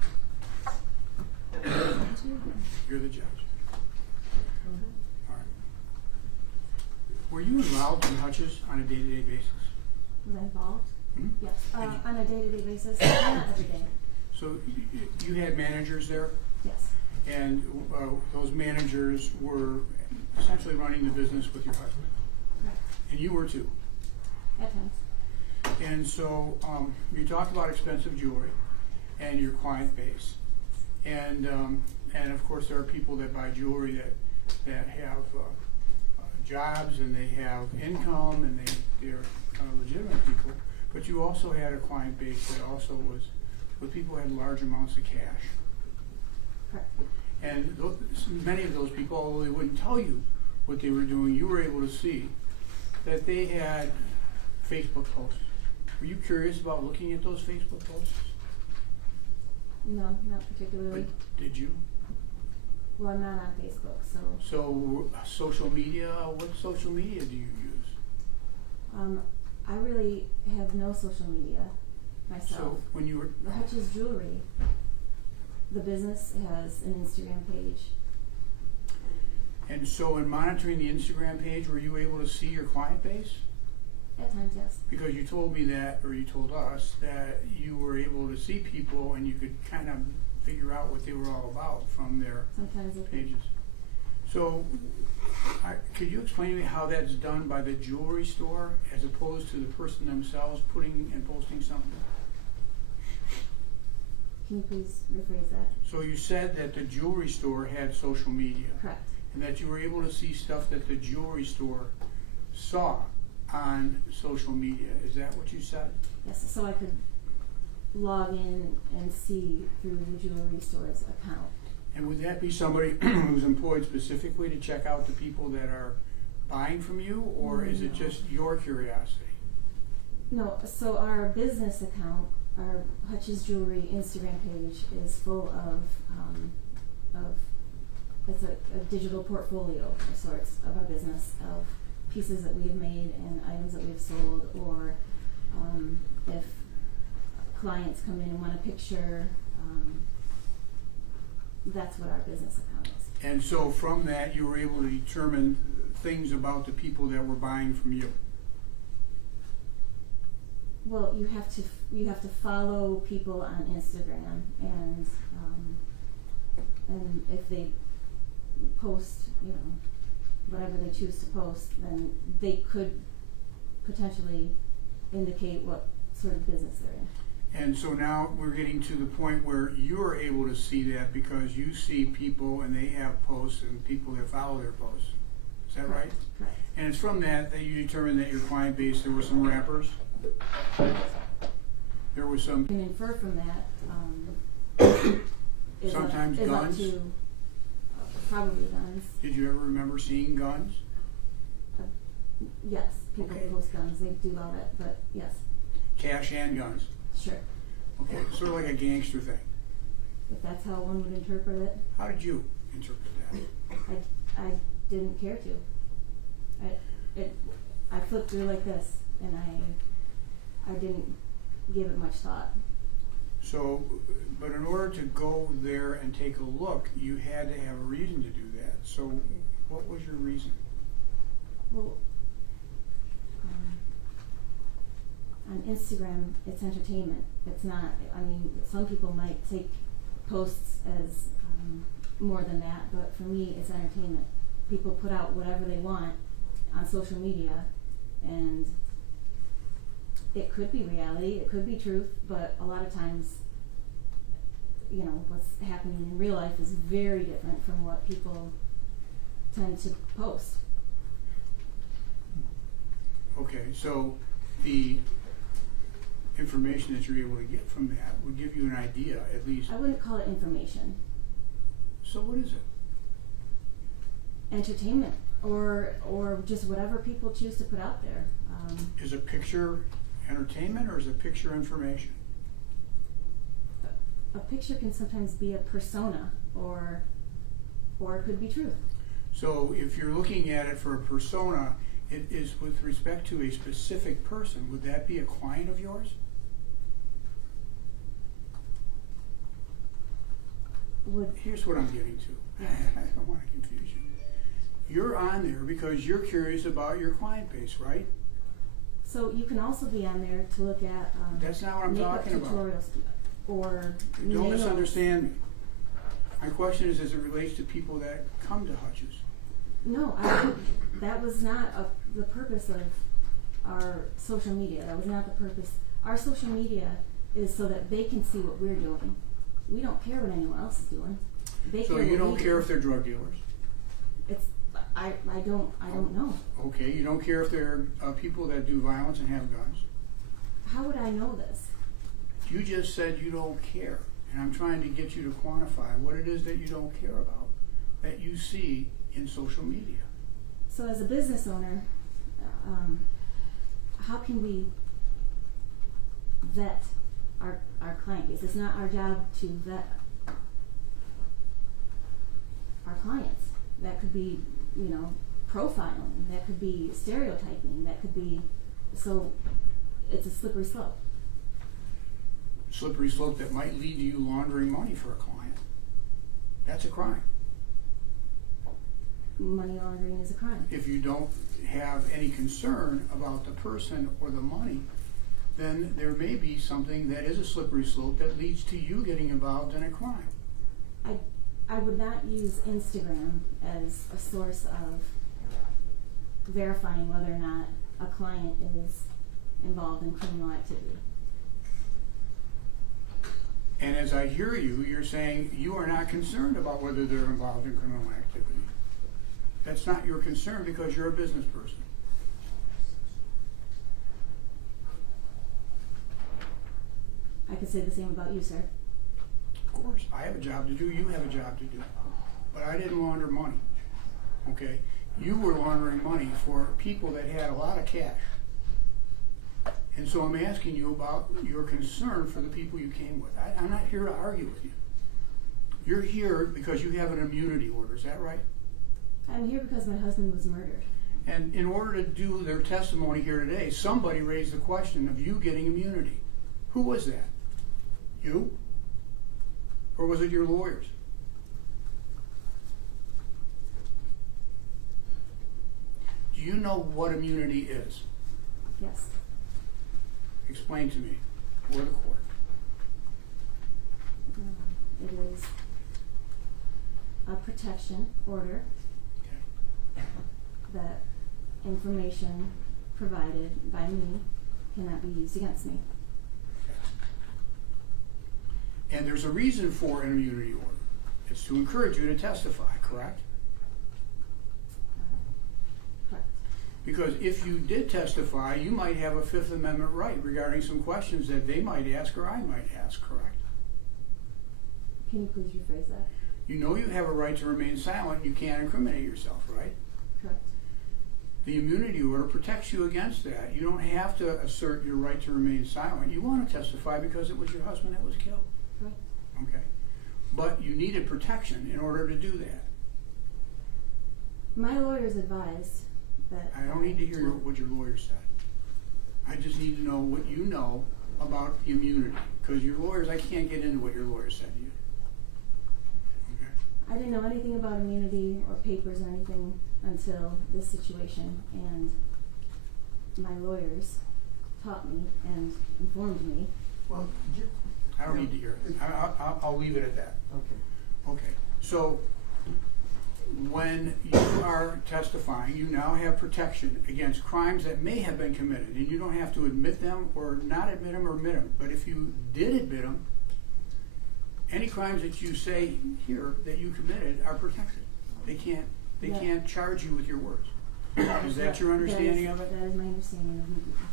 Fine too. You're the judge. Go ahead. All right. Were you involved in Hutch's on a day-to-day basis? Was I involved? Hmm? Yes. And you- On a day-to-day basis, not every day. So you had managers there, Yes. and those managers were essentially running the business with your husband, Correct. and you were too. At times. And so you talked about expensive jewelry and your client base, and of course there are people that buy jewelry that have jobs and they have income and they're legitimate people. But you also had a client base that also was with people who had large amounts of cash. Correct. And many of those people, although they wouldn't tell you what they were doing, you were able to see that they had Facebook posts. Were you curious about looking at those Facebook posts? No, not particularly. But did you? Well, I'm not on Facebook, so So social media, what social media do you use? I really have no social media myself. So when you were, The Hutch's Jewelry, the business has an Instagram page. and so in monitoring the Instagram page, were you able to see your client base? At times, yes. Because you told me that, or you told us, that you were able to see people and you could kind of figure out what they were all about from their Sometimes it pages. So, could you explain to me how that's done by the jewelry store as opposed to the person themselves putting and posting something? Can you please rephrase that? So you said that the jewelry store had social media. Correct. And that you were able to see stuff that the jewelry store saw on social media. Is that what you said? Yes, so I could log in and see through the jewelry store's account. And would that be somebody who's employed specifically to check out the people that are buying from you, or is it No. just your curiosity? No, so our business account, our Hutch's Jewelry Instagram page is full of it's a digital portfolio of sorts of our business, of pieces that we've made and items that we've sold, or if clients come in and want a picture, that's what our business account is. And so from that, you were able to determine things about the people that were buying from you. Well, you have to follow people on Instagram, and if they post, whatever they choose to post, then they could potentially indicate what sort of business they're in. And so now we're getting to the point where you're able to see that because you see people and they have posts and people that follow their posts. Is that right? Correct. And it's from that you determined that your client base, there were some rappers. There was some. You can infer from that. Sometimes is guns? Up to, probably guns. Did you ever remember seeing guns? Yes, people Okay. post guns. They do all that, but yes, Cash and guns. sure. Okay, sort of like a gangster thing. If that's how one would interpret it, How did you interpret that? I didn't care to. I flipped through like this, and I didn't give it much thought. So, but in order to go there and take a look, you had to have a reason to do that. So, what was your reason? Well, on Instagram, it's entertainment. It's not, I mean, some people might take posts as more than that, but for me, it's entertainment. People put out whatever they want on social media, and it could be reality, it could be truth, but a lot of times, you know, what's happening in real life is very different from what people tend to post. Okay, so the information that you're able to get from that would give you an idea, at least. I wouldn't call it information. So what is it? Entertainment, or just whatever people choose to put out there. Is a picture entertainment or is a picture information? A picture can sometimes be a persona, or it could be truth. So if you're looking at it for a persona, it is with respect to a specific person. Would that be a client of yours? Here's what I'm getting to. I don't want to confuse you. You're on there because you're curious about your client base, right? So you can also be on there to look at That's not what I'm makeup talking about. tutorials or Don't nails. misunderstand me. My question is as it relates to people that come to Hutch's. No, that was not the purpose of our social media. That was not the purpose. Our social media is so that they can see what we're doing. We don't care what anyone else is doing. They So care you what don't we care do. if they're drug dealers? I don't know. Okay, you don't care if they're people that do violence and have guns? How would I know this? You just said you don't care, and I'm trying to get you to quantify what it is that you don't care about, that you see in social media. So as a business owner, how can we vet our client base? It's not our job to vet our clients. That could be, you know, profiling. That could be stereotyping. That could be, so it's a slippery slope. Slippery slope that might lead to you laundering money for a client. That's a crime. Money laundering is a crime. If you don't have any concern about the person or the money, then there may be something that is a slippery slope that leads to you getting involved in a crime. I would not use Instagram as a source of verifying whether or not a client is involved in criminal activity. And as I hear you, you're saying you are not concerned about whether they're involved in criminal activity. That's not your concern because you're a business person. I could say the same about you, sir. Of course, I have a job to do, you have a job to do. But I didn't launder money, okay? You were laundering money for people that had a lot of cash. And so I'm asking you about your concern for the people you came with. I'm not here to argue with you. You're here because you have an immunity order, is that right? I'm here because my husband was murdered. And in order to do their testimony here today, somebody raised the question of you getting immunity. Who was that? You? Or was it your lawyers? Do you know what immunity is? Yes. Explain to me, or the court. It is a protection order Okay. that information provided by me cannot be used against me. And there's a reason for an immunity order. It's to encourage you to testify, correct? Correct. Because if you did testify, you might have a Fifth Amendment right regarding some questions that they might ask or I might ask, correct? Can you please rephrase that? You know you have a right to remain silent. You can't incriminate yourself, right? Correct. The immunity order protects you against that. You don't have to assert your right to remain silent. You want to testify because it was your husband that was killed. Correct. Okay. But you needed protection in order to do that. My lawyers advised that I don't need to hear what your lawyer said. I just need to know what you know about the immunity, because your lawyers, I can't get into what your lawyers said to you. Okay? I didn't know anything about immunity or papers or anything until this situation, and my lawyers taught me and informed me. Well, I don't need to hear it. I'll leave it at that. okay. Okay, so when you are testifying, you now have protection against crimes that may have been committed, and you don't have to admit them or not admit them or admit them. But if you did admit them, any crimes that you say here that you committed are protected. They can't charge you with your words. Is that your understanding of it? That is my understanding of it.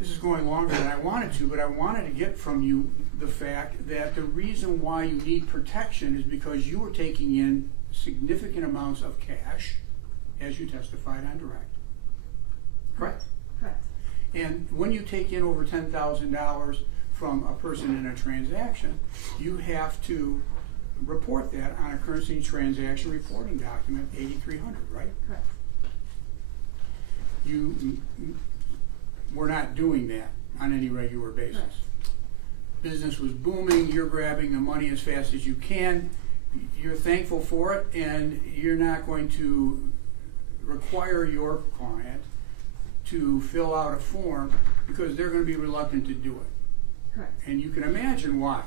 This is going longer than I wanted to, but I wanted to get from you the fact that the reason why you need protection is because you were taking in significant amounts of cash as you testified on direct. Correct? Correct. And when you take in over $10,000 from a person in a transaction, you have to report that on a currency transaction reporting document 8300, right? Correct. We're not doing that on any regular basis. Correct. Business was booming, you're grabbing the money as fast as you can, you're thankful for it, and you're not going to require your client to fill out a form because they're going to be reluctant to do it. Correct. And you can imagine why.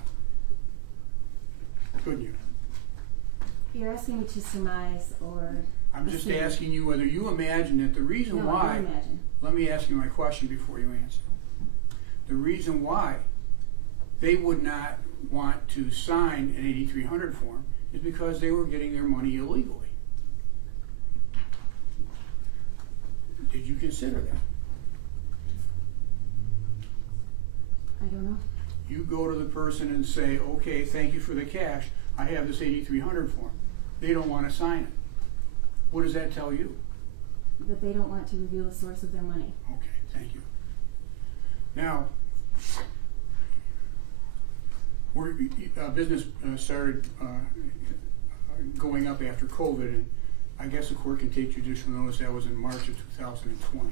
Couldn't you? You're asking me to surmise or I'm just assume. asking you whether you imagine that the reason No, why. I don't imagine. Let me ask you my question before you answer. The reason why they would not want to sign an 8300 form is because they were getting their money illegally. Did you consider that? I don't know. You go to the person and say, okay, thank you for the cash. I have this 8300 form. They don't want to sign it. What does that tell you? That they don't want to reveal the source of their money. Okay, thank you. Now, business started going up after COVID, and I guess the court can take judicial notice that was in March of 2020.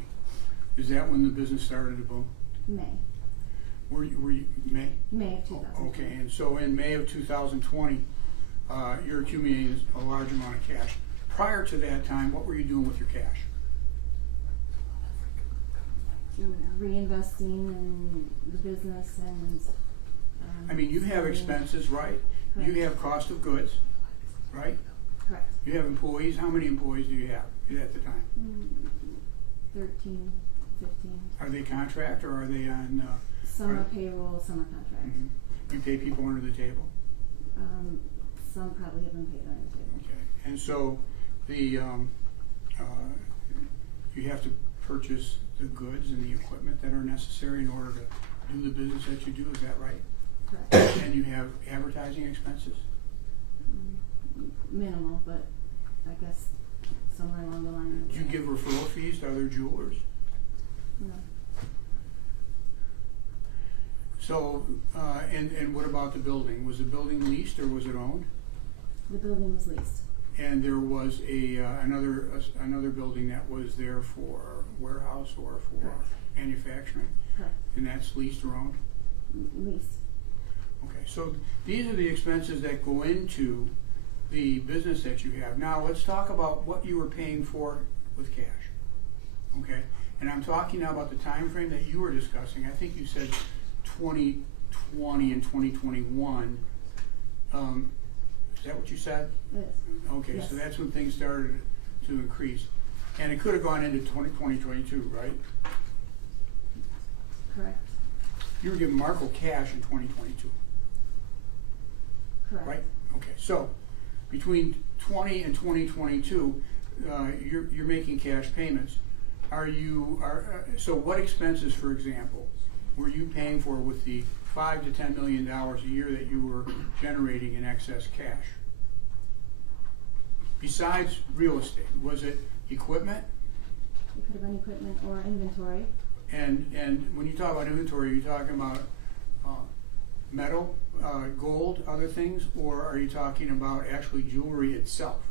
Is that when the business started to boom? May. Were you May? May of 2020. Okay, and so in May of 2020, you're accumulating a large amount of cash. Prior to that time, what were you doing with your cash? Reinvesting in the business and I mean, you have expenses, right? Correct. You have cost of goods, right? Correct. You have employees. How many employees do you have at the time? 13, 15. Are they contract or are they on? Some are payroll, some are contract. You pay people under the table. Some probably have been paid under the table. Okay, and so the you have to purchase the goods and the equipment that are necessary in order to do the business that you do. Is that right? Correct. And you have advertising expenses. Minimal, but I guess somewhere along the line. Do you give referral fees to other jewelers? No. So, and what about the building? Was the building leased or was it owned? The building was leased. And there was another building that was there for warehouse or for Correct. manufacturing? Correct. And that's leased or owned? Leased. Okay, so these are the expenses that go into the business that you have. Now let's talk about what you were paying for with cash. Okay, and I'm talking now about the time frame that you were discussing. I think you said 2020 and 2021. Is that what you said? Yes. Okay, Yes. so that's when things started to increase. And it could have gone into 2022, right? Correct. You were giving Marco cash in 2022. Correct. Right? Okay, so between 20 and 2022, you're making cash payments. So what expenses, for example, were you paying for with the $5 to $10 million a year that you were generating in excess cash? Besides real estate, was it equipment? It could have been equipment or inventory. And when you talk about inventory, are you talking about metal, gold, other things, or are you talking about actually jewelry itself?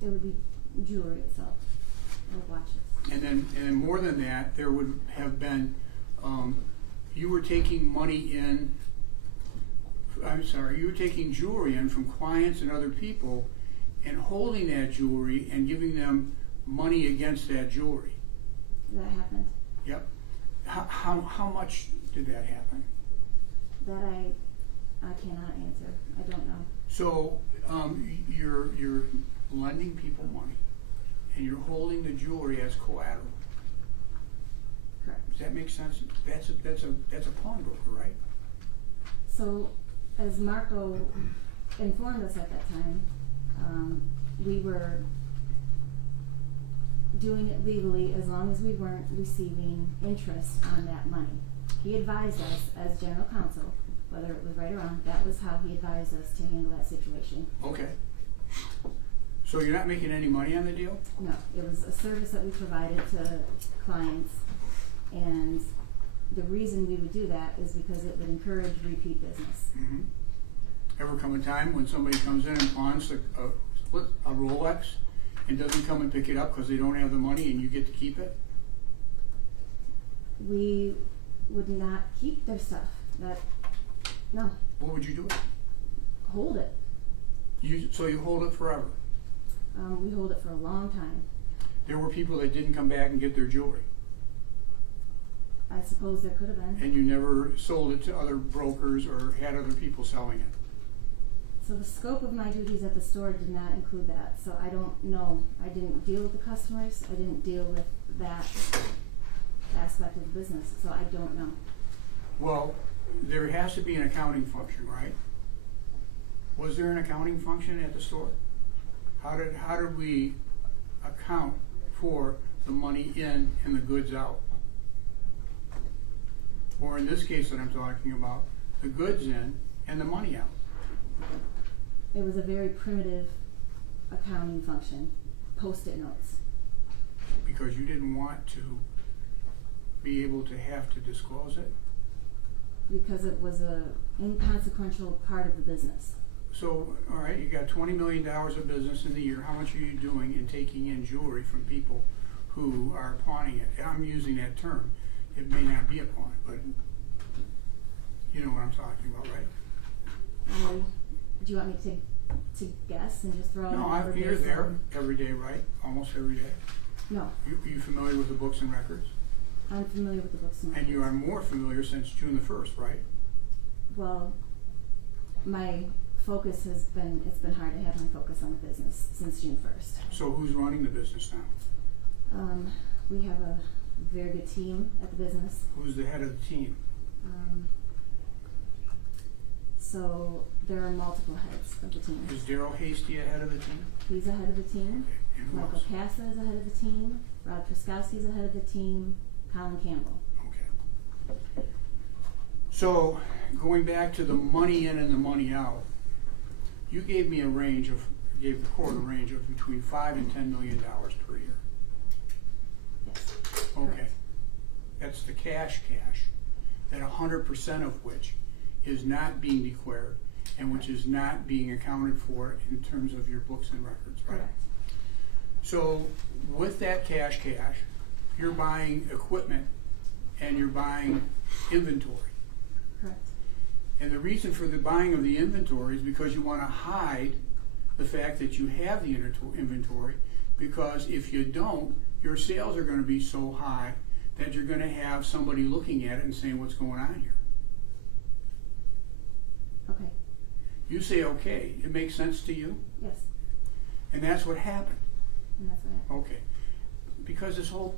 It would be jewelry itself or watches. And then more than that, there would have been, you were taking money in, you were taking jewelry in from clients and other people and holding that jewelry and giving them money against that jewelry. That happened. Yep. How much did that happen? That I cannot answer. I don't know. So you're lending people money and you're holding the jewelry as collateral. Correct. Does that make sense? That's a pawnbroker, right? So, as Marco informed us at that time, we were doing it legally as long as we weren't receiving interest on that money. He advised us as general counsel, whether it was right or wrong, that was how he advised us to handle that situation. Okay. So you're not making any money on the deal? No, it was a service that we provided to clients, and the reason we would do that is because it would encourage repeat business. Mm-hmm. Ever come a time when somebody comes in and pawns a Rolex and doesn't come and pick it up because they don't have the money and you get to keep it? We would not keep their stuff. No. What would you do? Hold it. So you hold it forever? We hold it for a long time. There were people that didn't come back and get their jewelry? I suppose there could have been. And you never sold it to other brokers or had other people selling it? So the scope of my duties at the store did not include that. So I don't know. I didn't deal with the customers. I didn't deal with that aspect of the business. So I don't know. Well, there has to be an accounting function, right? Was there an accounting function at the store? How did we account for the money in and the goods out? Or in this case that I'm talking about, the goods in and the money out. It was a very primitive accounting function, post-it notes. Because you didn't want to be able to have to disclose it? Because it was a inconsequential part of the business. So, all right, you got $20 million of business in the year. How much are you doing in taking in jewelry from people who are pawning it? And I'm using that term. It may not be a pawn, but you know what I'm talking about, right? Do you want me to guess and just throw out? No, you're there every day, right? Almost every day. No. Are you familiar with the books and records? I'm familiar with the books and records. And you are more familiar since June the 1st, right? Well, my focus has been, it's been hard to have my focus on the business since June 1st. So who's running the business now? We have a very good team at the business. Who's the head of the team? So there are multiple heads of the team. Is Daryl Hasty a head of the team? He's a head of the team. Okay. And who Michael else? Cassa is a head of the team. Rod Truskowski is a head of the team. Colin Campbell. Okay. So going back to the money in and the money out, you gave me gave the court a range of between $5 and $10 million per year. Yes. Okay. Correct. That's the cash, that 100% of which is not being declared and which is not being accounted for in terms of your books and records, right? Correct. So with that cash, you're buying equipment and you're buying inventory. Correct. And the reason for the buying of the inventory is because you want to hide the fact that you have the inventory, because if you don't, your sales are going to be so high that you're going to have somebody looking at it and saying, what's going on here? Okay. You say, okay, it makes sense to you? Yes. And that's what happened. And that's what happened. Okay. Because this whole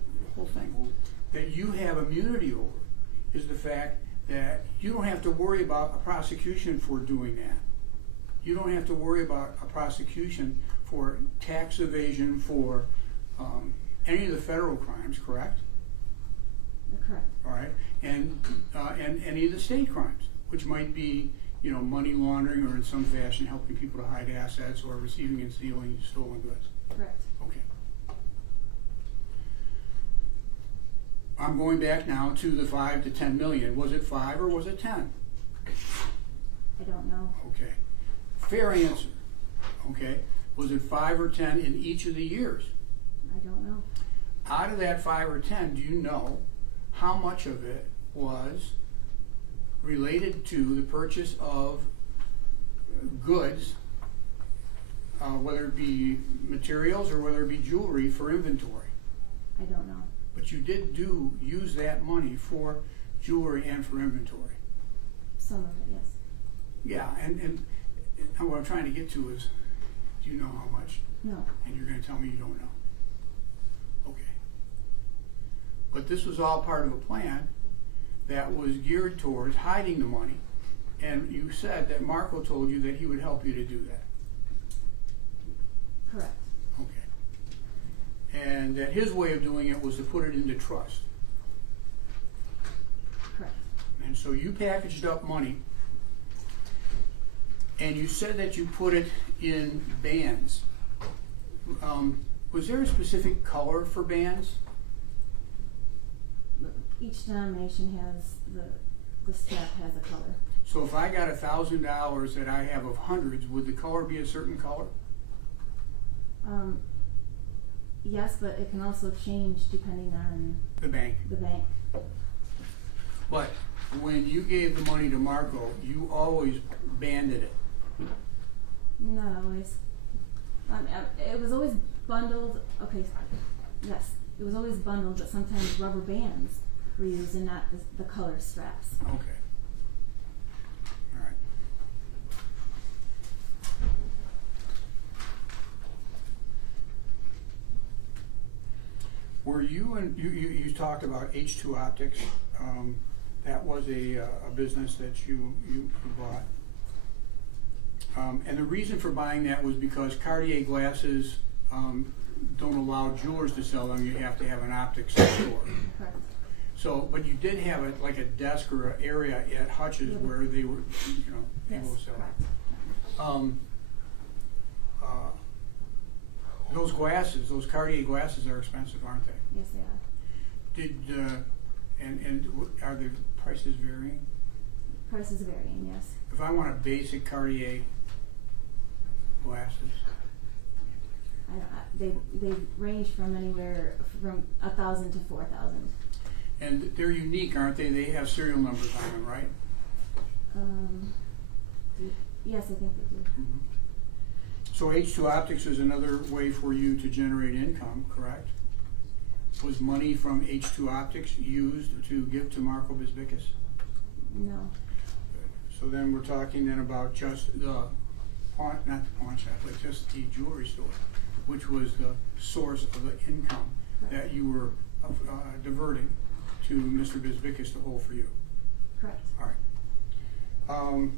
thing that you have immunity over is the fact that you don't have to worry about a prosecution for doing that. You don't have to worry about a prosecution for tax evasion, for any of the federal crimes, correct? Correct. All right, and any of the state crimes, which might be, money laundering or in some fashion helping people to hide assets or receiving and stealing stolen goods. Correct. Okay. I'm going back now to the 5 to 10 million. Was it 5 or was it 10? I don't know. Okay. Fair answer. Okay. Was it 5 or 10 in each of the years? I don't know. out of that 5 or 10, do you know how much of it was related to the purchase of goods, whether it be materials or whether it be jewelry for inventory? I don't know. But you did use that money for jewelry and for inventory. Some of it, yes. Yeah, and what I'm trying to get to is, do you know how much? No. And you're going to tell me you don't know. Okay. But this was all part of a plan that was geared towards hiding the money, and you said that Marco told you that he would help you to do that. Correct. Okay. And that his way of doing it was to put it into trust. Correct. And so you packaged up money, and you said that you put it in bands. Was there a specific color for bands? Each denomination has the strap has a color. So if I got $1,000 that I have of hundreds, would the color be a certain color? Yes, but it can also change depending on The bank. the bank. But when you gave the money to Marco, you always banded it. Not always. It was always bundled. Okay, yes, it was always bundled, but sometimes rubber bands were used and not the color straps. Okay. All right. Were you and you talked about H2 Optics? That was a business that you bought. And the reason for buying that was because Cartier glasses don't allow jewelers to sell them. You have to have an optics store. Correct. So, but you did have like a desk or an area at Hutch's where they were, able to sell. Correct. Those glasses, those Cartier glasses are expensive, aren't they? Yes, they are. And are the prices varying? Prices varying, yes. If I want a basic Cartier glasses, They range from anywhere from 1,000 to 4,000. and they're unique, aren't they? They have serial numbers on them, right? Yes, I think they do. Mm-hmm. So H2 Optics is another way for you to generate income, correct? Was money from H2 Optics used to give to Marco Bisbicus? No. So then we're talking then about just the not the pawn shop, but just the jewelry store, which was the source of the income that you were diverting to Mr. Bisbicus to hold for you. Correct. All right.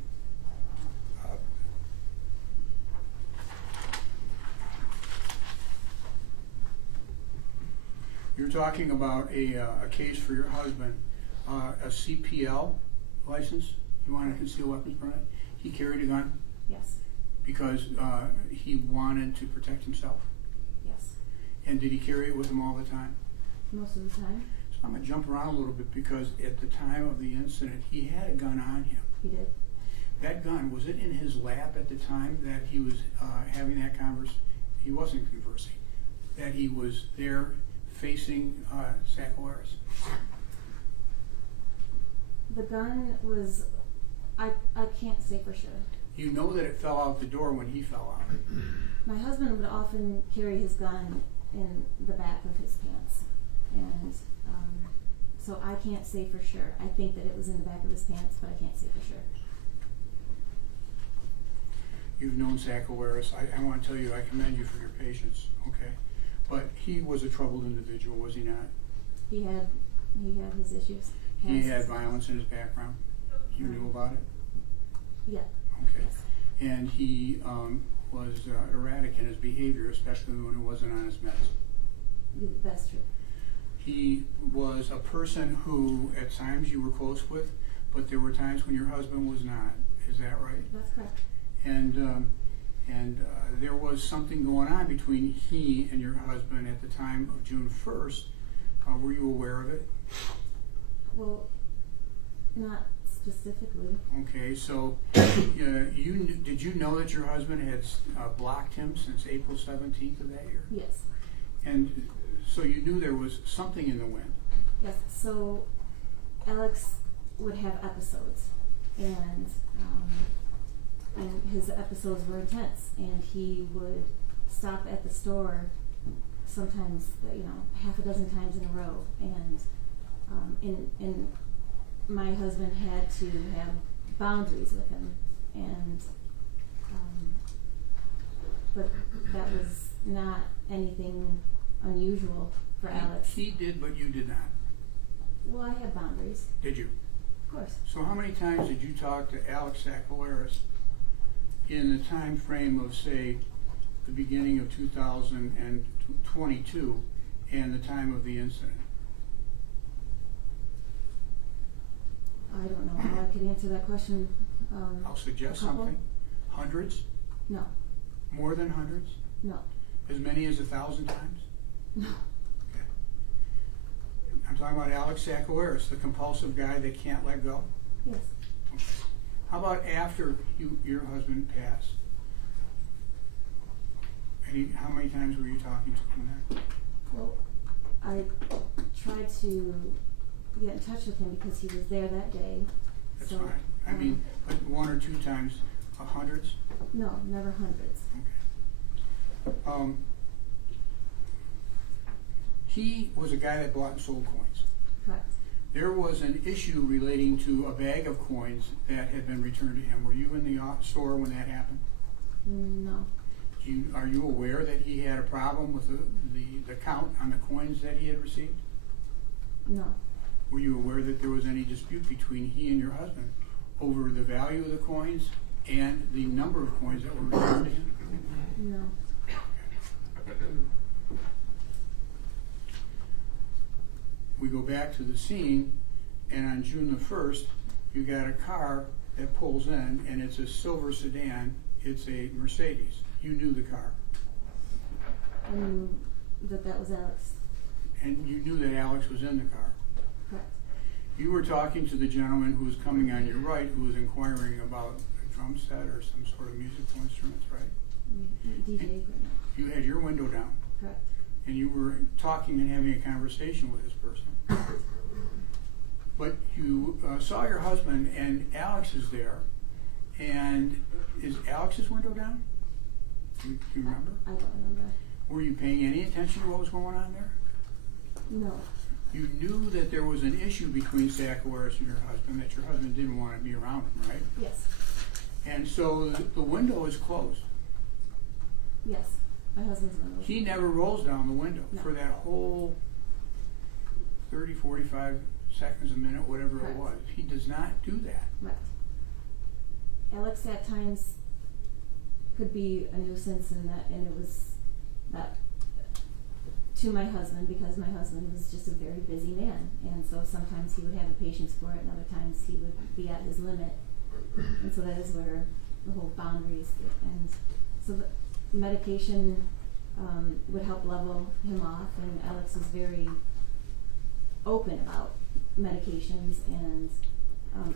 You're talking about a case for your husband, a CPL license. You want a concealed weapons permit? He carried a gun Yes. because he wanted to protect himself. Yes. And did he carry it with him all the time? Most of the time. So I'm going to jump around a little bit because at the time of the incident, he had a gun on him. He did. That gun, was it in his lap at the time that he was having that conversation? He wasn't conversing. That he was there facing Sacolaris. The gun was, I can't say for sure. You know that it fell out the door when he fell out. My husband would often carry his gun in the back of his pants. And so I can't say for sure. I think that it was in the back of his pants, but I can't say for sure. You've known Sacolaris. I want to tell you, I commend you for your patience, okay? But he was a troubled individual, was he not? He had his issues. He had violence in his background. You knew about it? Yeah. Okay. And he was erratic in his behavior, especially when he wasn't on his meds. That's true. He was a person who at times you were close with, but there were times when your husband was not. Is that right? That's correct. And there was something going on between he and your husband at the time of June 1st. Were you aware of it? Well, not specifically. Okay, so did you know that your husband had blocked him since April 17th of that year? Yes. And So you knew there was something in the wind. Yes, so Alex would have episodes, and his episodes were intense, and he would stop at the store sometimes, half a dozen times in a row, and my husband had to have boundaries with him, and but that was not anything unusual for Alex. He did, but you did not. Well, I have boundaries, Did you? of course. So how many times did you talk to Alex Sakalaris in the time frame of, say, the beginning of 2022 and the time of the incident? I don't know how I could answer that question. I'll suggest a couple? something. Hundreds? No, More than hundreds? no, As many as 1,000 times? no. Okay. I'm talking about Alex Sakalaris, the compulsive guy that can't let go. Yes. Okay. How about after your husband passed? How many times were you talking to him then? Well, I tried to get in touch with him because he was there that day. That's so, fine. I mean, but 1 or 2 times, hundreds? no, never hundreds. Okay. He was a guy that bought and sold coins. Correct. There was an issue relating to a bag of coins that had been returned to him. Were you in the store when that happened? No, Are you aware that he had a problem with the count on the coins that he had received? no, Were you aware that there was any dispute between he and your husband over the value of the coins and the number of coins that were returned to him? no. We go back to the scene, and on June the 1st, you got a car that pulls in, and it's a silver sedan. It's a Mercedes. You knew the car. I knew that was Alex. And you knew that Alex was in the car. Correct. You were talking to the gentleman who was coming on your right, who was inquiring about a drum set or some sort of musical instruments, right? DJ equipment. You had your window down, Correct. and you were talking and having a conversation with this person. But you saw your husband, and Alex is there. And is Alex's window down? Do you remember? I don't remember. Were you paying any attention to what was going on there? No. You knew that there was an issue between Sakalaris and your husband, that your husband didn't want to be around him, right? Yes. And so the window is closed. Yes. My husband's window. He never rolls down the window No. for that whole 30, 45 seconds, a minute, whatever Correct. it was. He does not do that. Right. Alex at times could be a nuisance and it was that to my husband, because my husband was just a very busy man, and so sometimes he would have the patience for it and other times he would be at his limit, and so that is where the whole boundaries, and so the medication would help level him off, and Alex is very open about medications, and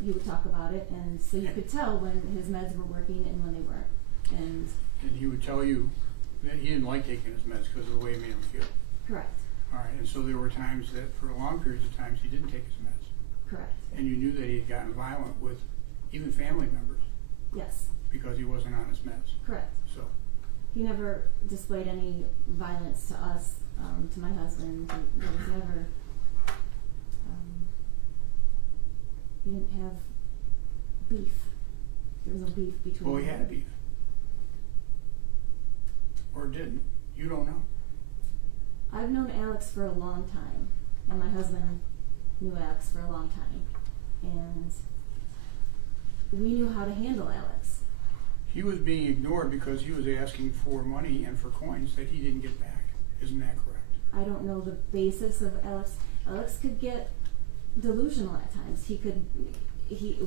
he would talk about it, and so you could tell when his meds were working and when they weren't. And he would tell you that he didn't like taking his meds because of the way it made him feel. correct, All right, and so there were times that for long periods of times he didn't take his meds. correct. And you knew that he had gotten violent with even family members Yes, because he wasn't on his meds. correct. So, He never displayed any violence to us, to my husband. There was never, he didn't have beef. There was no beef between well, he them. had beef. Or didn't. You don't know. I've known Alex for a long time, and my husband knew Alex for a long time, and we knew how to handle Alex. He was being ignored because he was asking for money and for coins that he didn't get back. Isn't that correct? I don't know the basis of Alex. Alex could get delusional at times.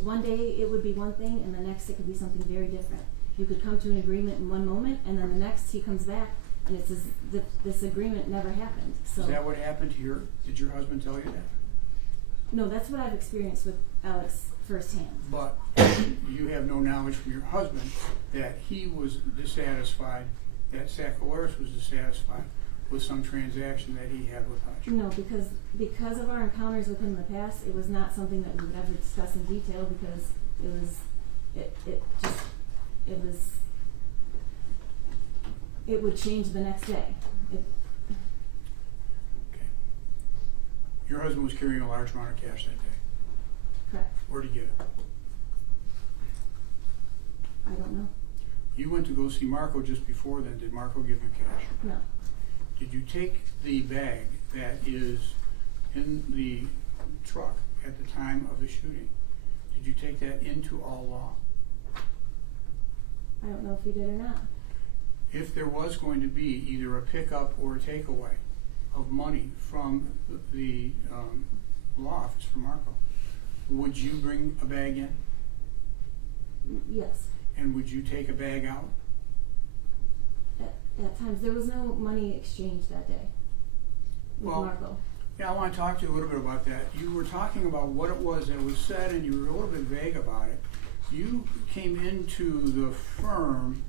One day it would be one thing, and the next it could be something very different. You could come to an agreement in one moment, and then the next he comes back, and it's as if this agreement never happened. So Is that what happened here? Did your husband tell you that? no, that's what I've experienced with Alex firsthand. But you have no knowledge from your husband that he was dissatisfied, that Sakalaris was dissatisfied with some transaction that he had with Hutch? No, because of our encounters with him in the past, it was not something that we would ever discuss in detail because it would change the next day. Okay. Your husband was carrying a large amount of cash that day. Correct. Where'd he get it? I don't know. You went to go see Marco just before then. Did Marco give you cash? No. Did you take the bag that is in the truck at the time of the shooting? Did you take that into all law? I don't know if he did or not. If there was going to be either a pickup or a takeaway of money from the law office for Marco, would you bring a bag in? Yes. And would you take a bag out? At times. There was no money exchanged that day with Well, Marco. Yeah, I want to talk to you a little bit about that. You were talking about what it was that was said, and you were a little bit vague about it. You came into the firm,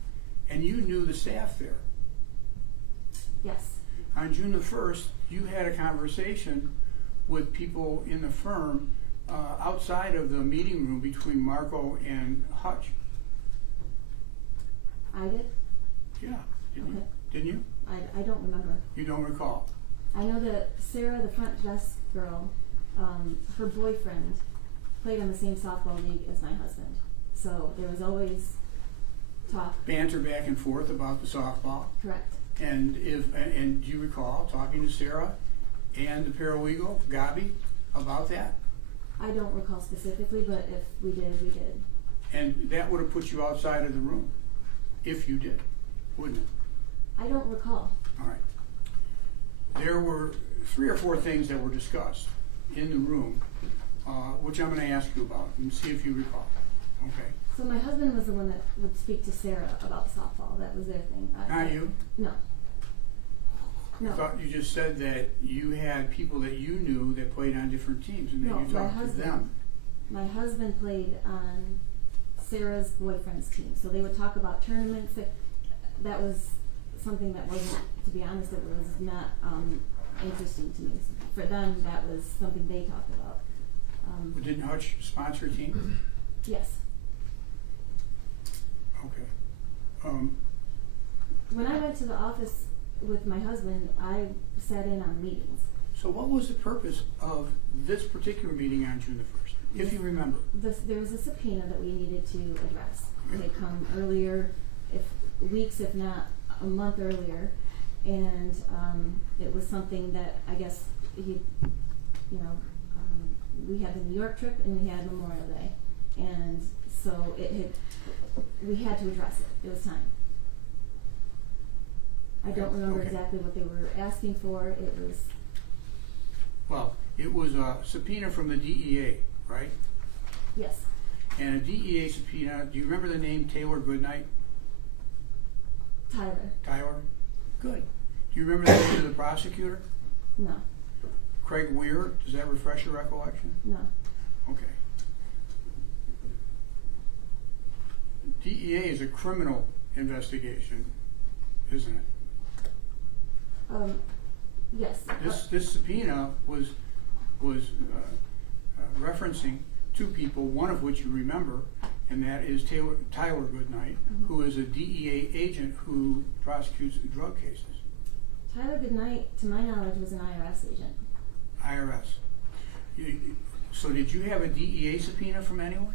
and you knew the staff there. Yes. On June the 1st, you had a conversation with people in the firm outside of the meeting room between Marco and Hutch. I did? Yeah, didn't Okay. you? Didn't you? I don't remember. You don't recall? I know that Sarah, the front desk girl, her boyfriend played on the same softball league as my husband. So there was always talk. Banter back and forth about the softball. Correct. And do you recall talking to Sarah and the paralegal, Gabi, about that? I don't recall specifically, but if we did, we did. And that would have put you outside of the room, if you did, wouldn't it? I don't recall. All right. There were 3 or 4 things that were discussed in the room, which I'm going to ask you about and see if you recall. Okay. So my husband was the one that would speak to Sarah about softball. That was their thing. Not you? No. No. I thought you just said that you had people that you knew that played on different teams and that No, you talked to them. My husband played on Sarah's boyfriend's team. So they would talk about tournaments. That was something that wasn't, to be honest, it was not interesting to me. For them, that was something they talked about. Didn't Hutch sponsor a team? Yes. Okay. When I went to the office with my husband, I sat in on meetings. So what was the purpose of this particular meeting on June the 1st, if you remember? There was a subpoena that we needed to address. It had come earlier, weeks if not a month earlier, and it was something that I guess we had the New York trip and we had Memorial Day, and so we had to address it. It was time. I don't remember exactly what they were asking for. It was a subpoena from the DEA, right? Yes. And a DEA subpoena, do you remember the name Taylor Goodnight? Tyler? Good. Do you remember the name of the prosecutor? No. Craig Weir? Does that refresh your recollection? No. Okay. DEA is a criminal investigation, isn't it? Yes. This subpoena was referencing 2 people, one of which you remember, and that is Tyler Goodnight, who is a DEA agent who prosecutes drug cases. Tyler Goodnight, to my knowledge, was an IRS agent. IRS. So did you have a DEA subpoena from anyone?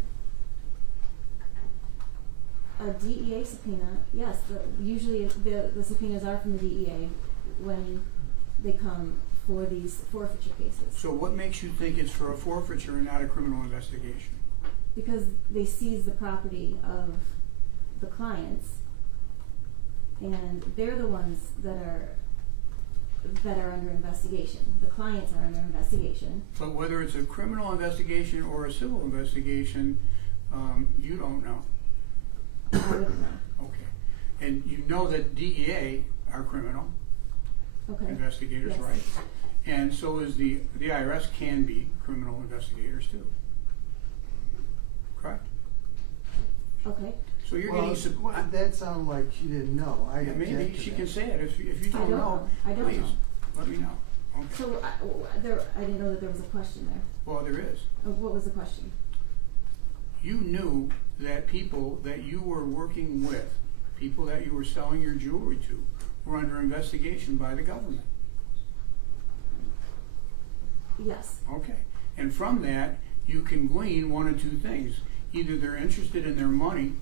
A DEA subpoena, yes. Usually the subpoenas are from the DEA when they come for these forfeiture cases. So what makes you think it's for a forfeiture and not a criminal investigation? Because they seize the property of the clients, and they're the ones that are under investigation. The clients are under investigation. But whether it's a criminal investigation or a civil investigation, you don't know. I wouldn't know. Okay. And you know that DEA are criminal investigators, Yes. right? And so is the IRS can be criminal investigators too. Correct? Okay. So you're Well, getting some. well, that sounded like she didn't know. I Yeah, maybe object to she that. can say it. If you don't don't know, know. I don't please know. let me know. Okay. So I didn't know that there was a question there. Well, there is. What was the question? You knew that people that you were working with, people that you were selling your jewelry to, were under investigation by the government. Yes. Okay. And from that, you can glean one of two things. Either they're interested in their money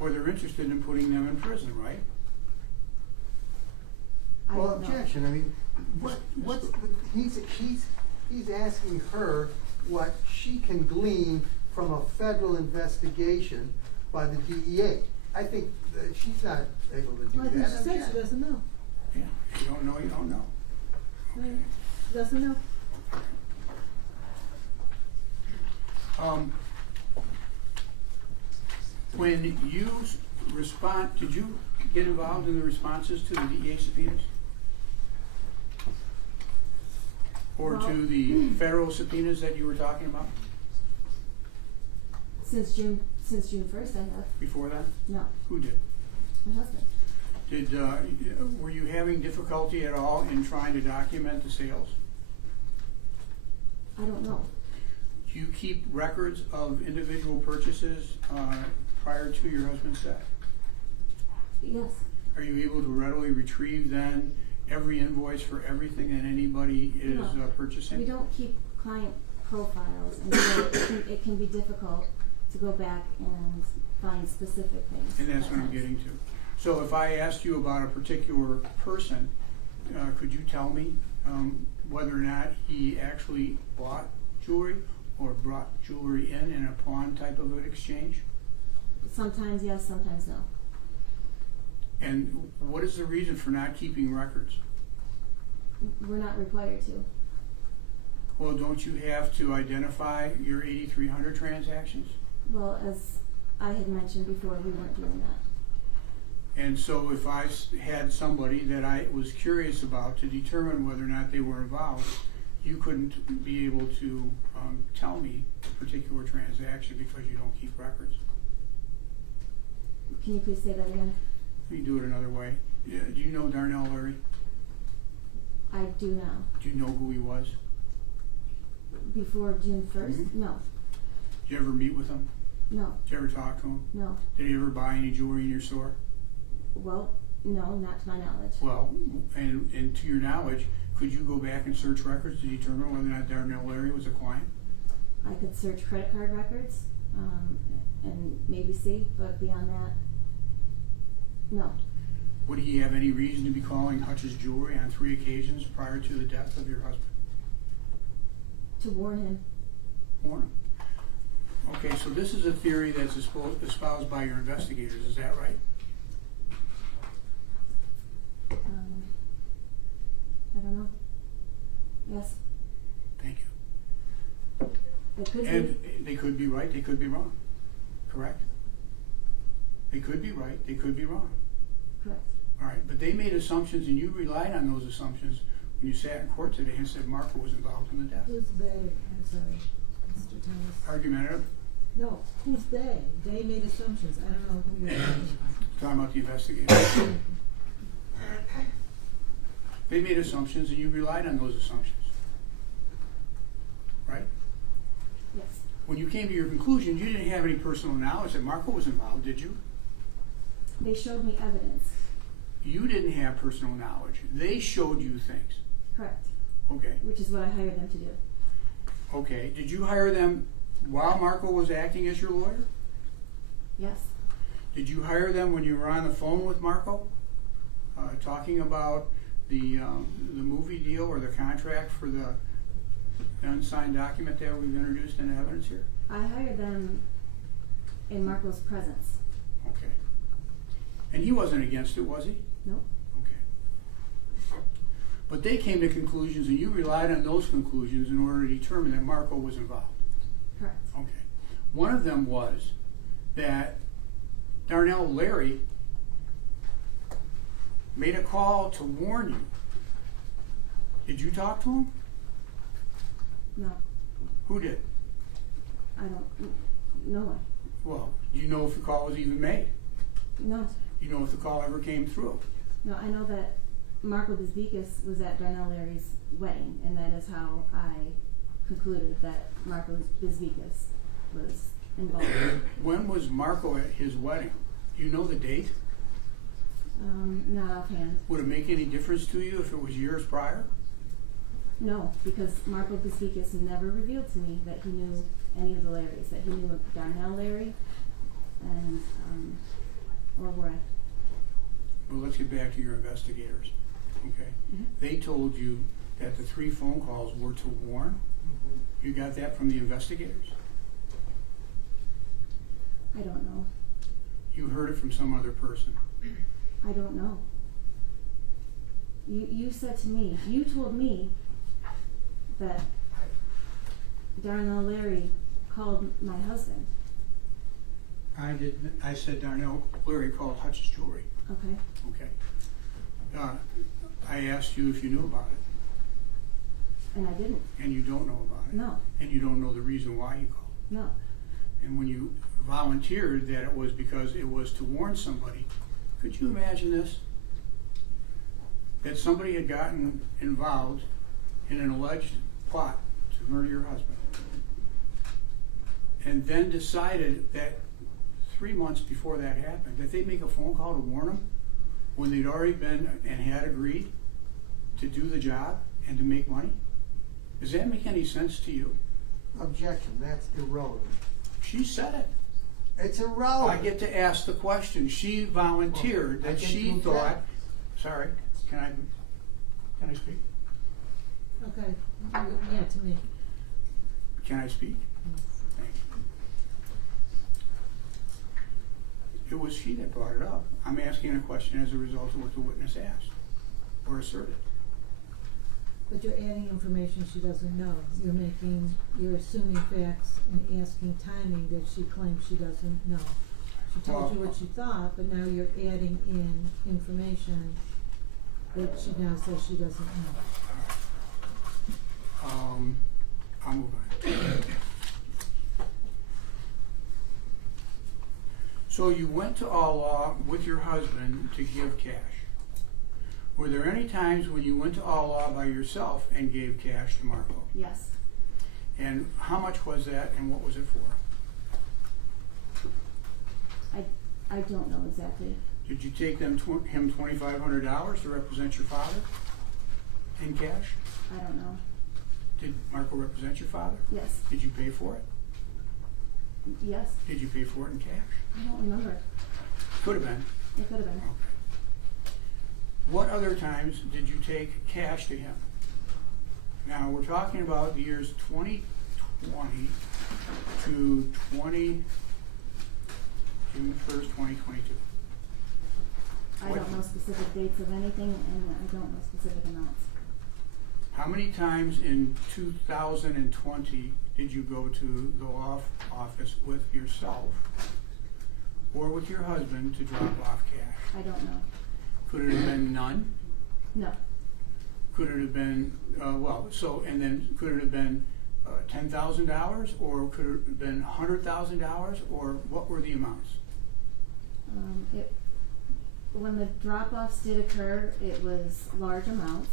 or they're interested in putting them in prison, right? I Well, don't know. objection, I mean, he's asking her what she can glean from a federal investigation by the DEA. I think that she's not able to do Well, I think that. she said she Object. doesn't know. Yeah. If you don't know, you don't know. Right. She doesn't know. When you respond, did you get involved in the responses to the DEA subpoenas? Or Well- to the federal subpoenas that you were talking about Since June 1st, I have. before that? No, Who did? my husband. Were you having difficulty at all in trying to document the sales? I don't know. Do you keep records of individual purchases prior to your husband's death? Yes. Are you able to readily retrieve then every invoice for everything that anybody is No. purchasing? We don't keep client profiles, and so it can be difficult to go back and find specific things. And that's what I'm getting to. So if I asked you about a particular person, could you tell me whether or not he actually bought jewelry or brought jewelry in a pawn type of an exchange? Sometimes yes, sometimes no. And what is the reason for not keeping records? We're not required to. Well, don't you have to identify your 8,300 transactions? Well, as I had mentioned before, we weren't doing that. And so if I had somebody that I was curious about to determine whether or not they were involved, you couldn't be able to tell me a particular transaction because you don't keep records. Can you please say that again? Let me do it another way. Yeah, do you know Darnell Lurie? I do now. Do you know who he was? Before June 1st? Mhm. No. Did you ever meet with him? No. Did you ever talk to him? No. Did he ever buy any jewelry in your store? Well, no, not to my knowledge. Well, and to your knowledge, could you go back and search records to determine whether or not Darnell Lurie was a client? I could search credit card records and maybe see, but beyond that, no. Would he have any reason to be calling Hutch's Jewelry on 3 occasions prior to the death of your husband? To warn him. Warn him. Okay, so this is a theory that's espoused by your investigators, is that right? I don't know. Yes, Thank you. it could And be. they could be right, they could be wrong, correct? They could be right, they could be wrong. Correct. All right, but they made assumptions and you relied on those assumptions when you sat in court today and said Marco was involved in the death. Who's they? I'm sorry, Mr. Thomas. Argumentative, No, who's they? They made assumptions. I don't know who you're talking about. talking about the investigators. They made assumptions and you relied on those assumptions, right? Yes. When you came to your conclusions, you didn't have any personal knowledge that Marco was involved, did you? They showed me evidence. You didn't have personal knowledge. They showed you things. Correct. Okay. Which is what I hired them to do. Okay. Did you hire them while Marco was acting as your lawyer? Yes. Did you hire them when you were on the phone with Marco, talking about the movie deal or the contract for the unsigned document that we've introduced into evidence here? I hired them in Marco's presence. Okay. And he wasn't against it, was he? Nope. Okay. But they came to conclusions and you relied on those conclusions in order to determine that Marco was involved. Correct. Okay. One of them was that Darnell Lurie made a call to warn you. Did you talk to him? No. Who did? I don't. No one. Well, do you know if the call was even made? No, You know if the call ever came through. no, I know that Marco Bisbikis was at Darnell Larry's wedding, and that is how I concluded that Marco Bisbikis was involved. When was Marco at his wedding? Do you know the date? Not offhand. Would it make any difference to you if it was years prior? No, because Marco Bisbikis never revealed to me that he knew any of the Larrys, that he knew of Darnell Larry and, or Roy. Well, let's get back to your investigators, okay? Mhm. They told you that the 3 phone calls were to warn? You got that from the investigators? I don't know. You heard it from some other person? I don't know. You said to me, you told me that Darnell Larry called my husband. I didn't. I said Darnell Larry called Hutch's Jewelry. Okay. Okay. I asked you if you knew about it, And I didn't. and you don't know about it. No. And you don't know the reason why you called. No. And when you volunteered that it was because it was to warn somebody, could you imagine this? That somebody had gotten involved in an alleged plot to murder your husband, and then decided that 3 months before that happened, that they'd make a phone call to warn him when they'd already been and had agreed to do the job and to make money? Does that make any sense to you? Objection, that's irrelevant. She said it. It's irrelevant. I get to ask the question. She volunteered Well, I that can she prove thought. that. Sorry, can I speak? Okay, yeah, to me. Can I speak? Thank you. It was she that brought it up. I'm asking a question as a result of what the witness asked or asserted. But you're adding information she doesn't know. You're assuming facts and asking timing that she claims she doesn't know. She told you what she thought, but now you're adding in information that she now says she doesn't know. I'll move on. So you went to All Law with your husband to give cash. Were there any times when you went to All Law by yourself and gave cash to Marco? Yes. And how much was that and what was it for? I don't know exactly. Did you take him $2,500 to represent your father in cash? I don't know. Did Marco represent your father? Yes. Did you pay for it? Yes. Did you pay for it in cash? I don't remember. Could have been. It could have been. What other times did you take cash to him? Now, we're talking about the years 2020 to June 1st, 2022. I don't know specific dates of anything, and I don't know specific amounts. How many times in 2020 did you go to the law office with yourself or with your husband to drop off cash? I don't know. Could it have been none? No. Could it have been, and then could it have been $10,000 or could it have been $100,000 or what were the amounts? When the drop-offs did occur, it was large amounts,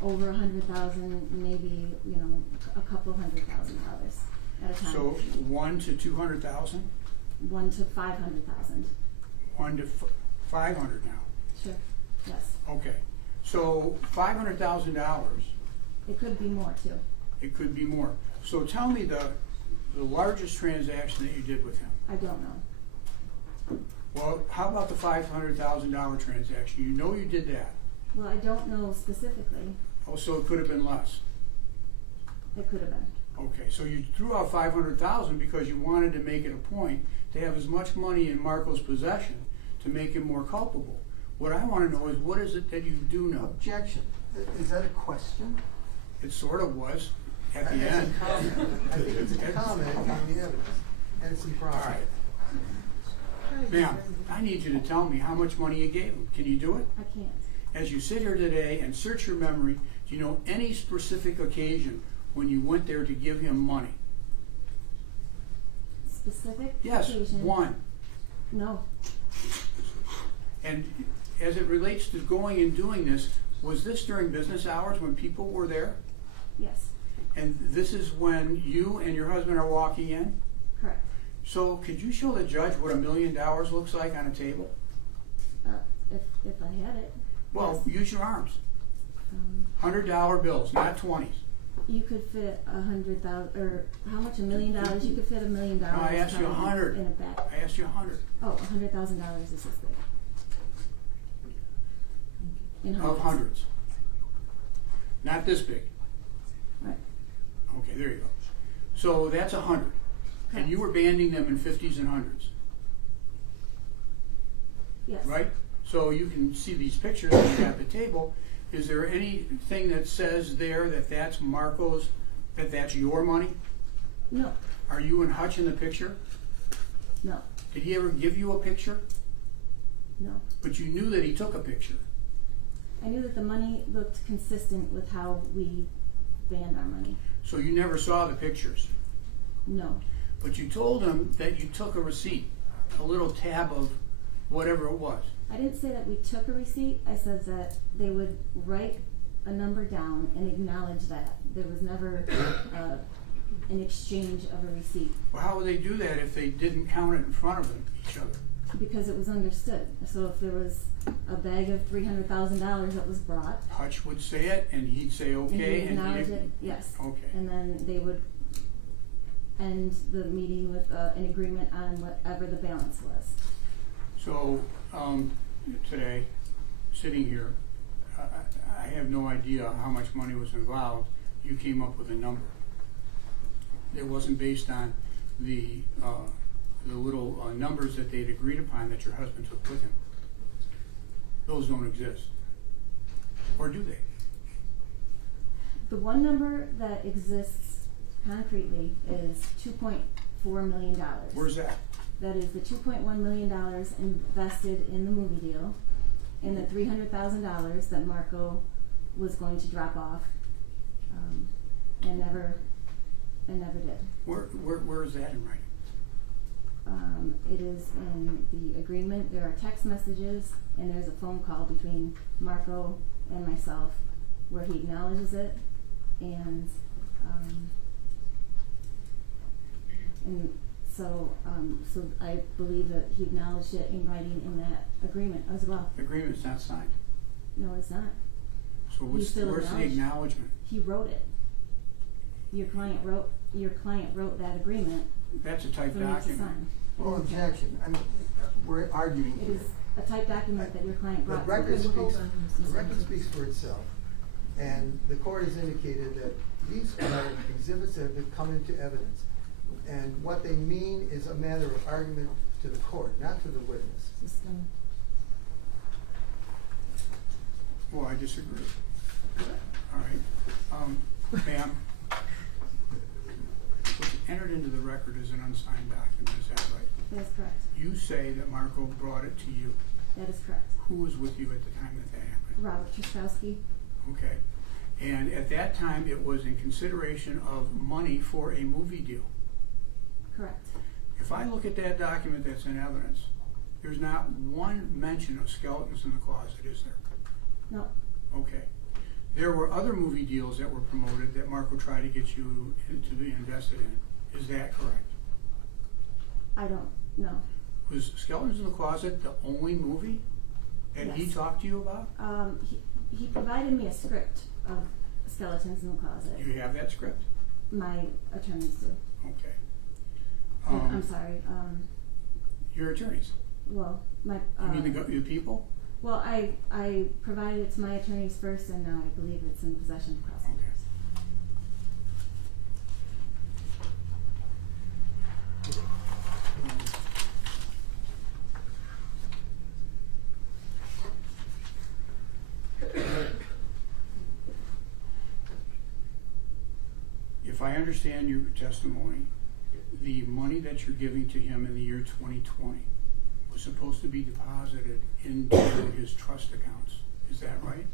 over 100,000, maybe a couple $100,000 at a time. So 1 to 200,000, 1 to 500,000. 1 to 500 now. Sure. Yes. Okay, so $500,000. It could be more too. It could be more. So tell me the largest transaction that you did with him. I don't know. Well, how about the $500,000 transaction? You know you did that. Well, I don't know specifically. Oh, so it could have been less. It could have been. Okay, so you threw out $500,000 because you wanted to make it a point to have as much money in Marco's possession to make him more culpable. What I want to know is what is it that you do know? Objection. Is that a question? It sort of was at the It's a end. comment. I think it's a comment on the evidence, and it's improper. All right. Ma'am, I need you to tell me how much money you gave him. Can you do it? I can't. As you sit here today and search your memory, do you know any specific occasion when you went there to give him money? Specific Yes, occasion? one. No. And as it relates to going and doing this, was this during business hours when people were there? Yes, And this is when you and your husband are walking in? correct. So could you show the judge what $1 million looks like on a table? If I had it. Well, yes. use your arms. $100 bills, not 20s. You could fit 100,000, or how much? $1 million? You could fit $1 million. No, I asked you probably 100. in a bag. I asked you 100 Oh, $100,000 is this big. In of hundreds. Not this big. Right. Okay, there you go. So that's 100. And you were banding them in 50s and 100s, Yes. right? So you can see these pictures that you have at the table. Is there anything that says there that that's Marco's, that that's your money? No. Are you and Hutch in the picture? No. Did he ever give you a picture? No. But you knew that he took a picture. I knew that the money looked consistent with how we banned our money. So you never saw the pictures. No. But you told him that you took a receipt, a little tab of whatever it was. I didn't say that we took a receipt. I said that they would write a number down and acknowledge that. There was never an exchange of a receipt Well, how would they do that if they didn't count it in front of them, each other? because it was understood. So if there was a bag of $300,000 that was brought, Hutch would say it, and he'd say and okay, he acknowledged it, yes. Okay. And then they would end the meeting with an agreement on whatever the balance was. So today, sitting here, I have no idea how much money was involved. You came up with a number. It wasn't based on the little numbers that they'd agreed upon that your husband took with him. Those don't exist. Or do they? The one number that exists concretely is $2.4 million. Where's that? That is the $2.1 million invested in the movie deal, and the $300,000 that Marco was going to drop off, and never did. Where is that in writing? It is in the agreement. There are text messages, and there's a phone call between Marco and myself where he acknowledges it, and so I believe that he acknowledged it in writing in that agreement as well. The agreement's not signed. No, it's not. So where's the acknowledgement? He wrote it. Your client wrote that agreement That's a typed for me to document. sign. Well, objection, I mean, we're arguing It here. is a typed document that your client The brought. record to speaks, me. the record speaks for itself, and the court has indicated that these are exhibits that have come into evidence. And what they mean is a matter of argument to the court, not to the witness. System. Well, I disagree. All right. Ma'am, what's entered into the record is an unsigned document, is that right? That is correct. You say that Marco brought it to you. That is correct. Who was with you at the time that happened? Robert Truskowski. Okay. And at that time, it was in consideration of money for a movie deal. Correct. If I look at that document that's in evidence, there's not one mention of skeletons in the closet, is there? No. Okay. There were other movie deals that were promoted that Marco tried to get you to be invested in. Is that correct? I don't know. Was Skeletons in the Closet the only movie that he Yes. talked to you about? He provided me a script of Skeletons in the Closet. Do you have that script? My attorneys do. Okay. I'm sorry. Your attorneys? Well, my. You mean the people? Well, I provided it to my attorneys first, and now I believe it's in possession of prosecutors. If I understand your testimony, the money that you're giving to him in the year 2020 was supposed to be deposited into his trust accounts. Is that right?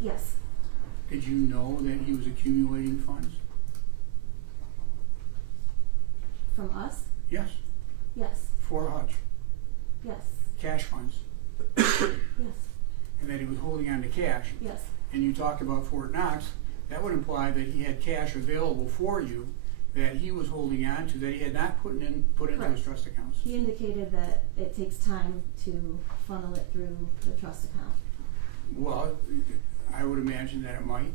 Yes. Did you know that he was accumulating funds? From us? Yes. Yes. For Hutch. Yes. cash funds, Yes. and that he was holding on to cash, Yes. and you talked about Fort Knox, that would imply that he had cash available for you that he was holding on to, that he had not put into his Correct. trust accounts. He indicated that it takes time to funnel it through the trust account. Well, I would imagine that it might,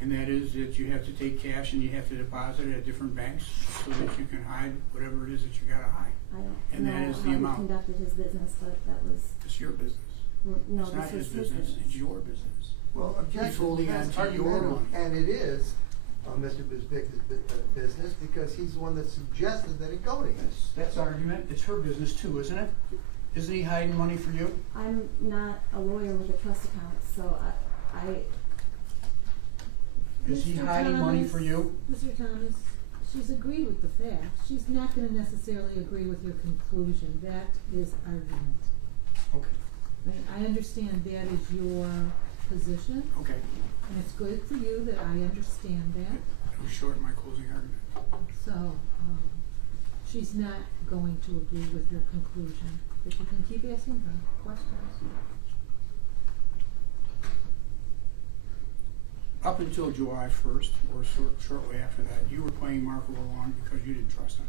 and that is that you have to take cash and you have to deposit it at different banks so that you can hide whatever it is that you gotta hide. I don't And that know is the how he amount. conducted his business, but that was, It's your business. no, It's not this his was his business, it's your business. Well, objection, holding that's on to your argumentative, money. and it is Mr. Bisbic's business, because he's the one that suggested that it go to him. That's argument, it's her business too, isn't it? Isn't he hiding money for you? I'm not a lawyer with a trust account, so I Is he Mr. hiding money Thomas, for you? Mr. Thomas, she's agreed with the facts. She's not gonna necessarily agree with your conclusion. That is argument. Okay, I understand that is your position, okay. and it's good for you that I understand that. It was short in my closing argument. So, she's not going to agree with your conclusion, but you can keep asking her questions. Up until July 1st, or shortly after that, you were playing Marco along because you didn't trust him.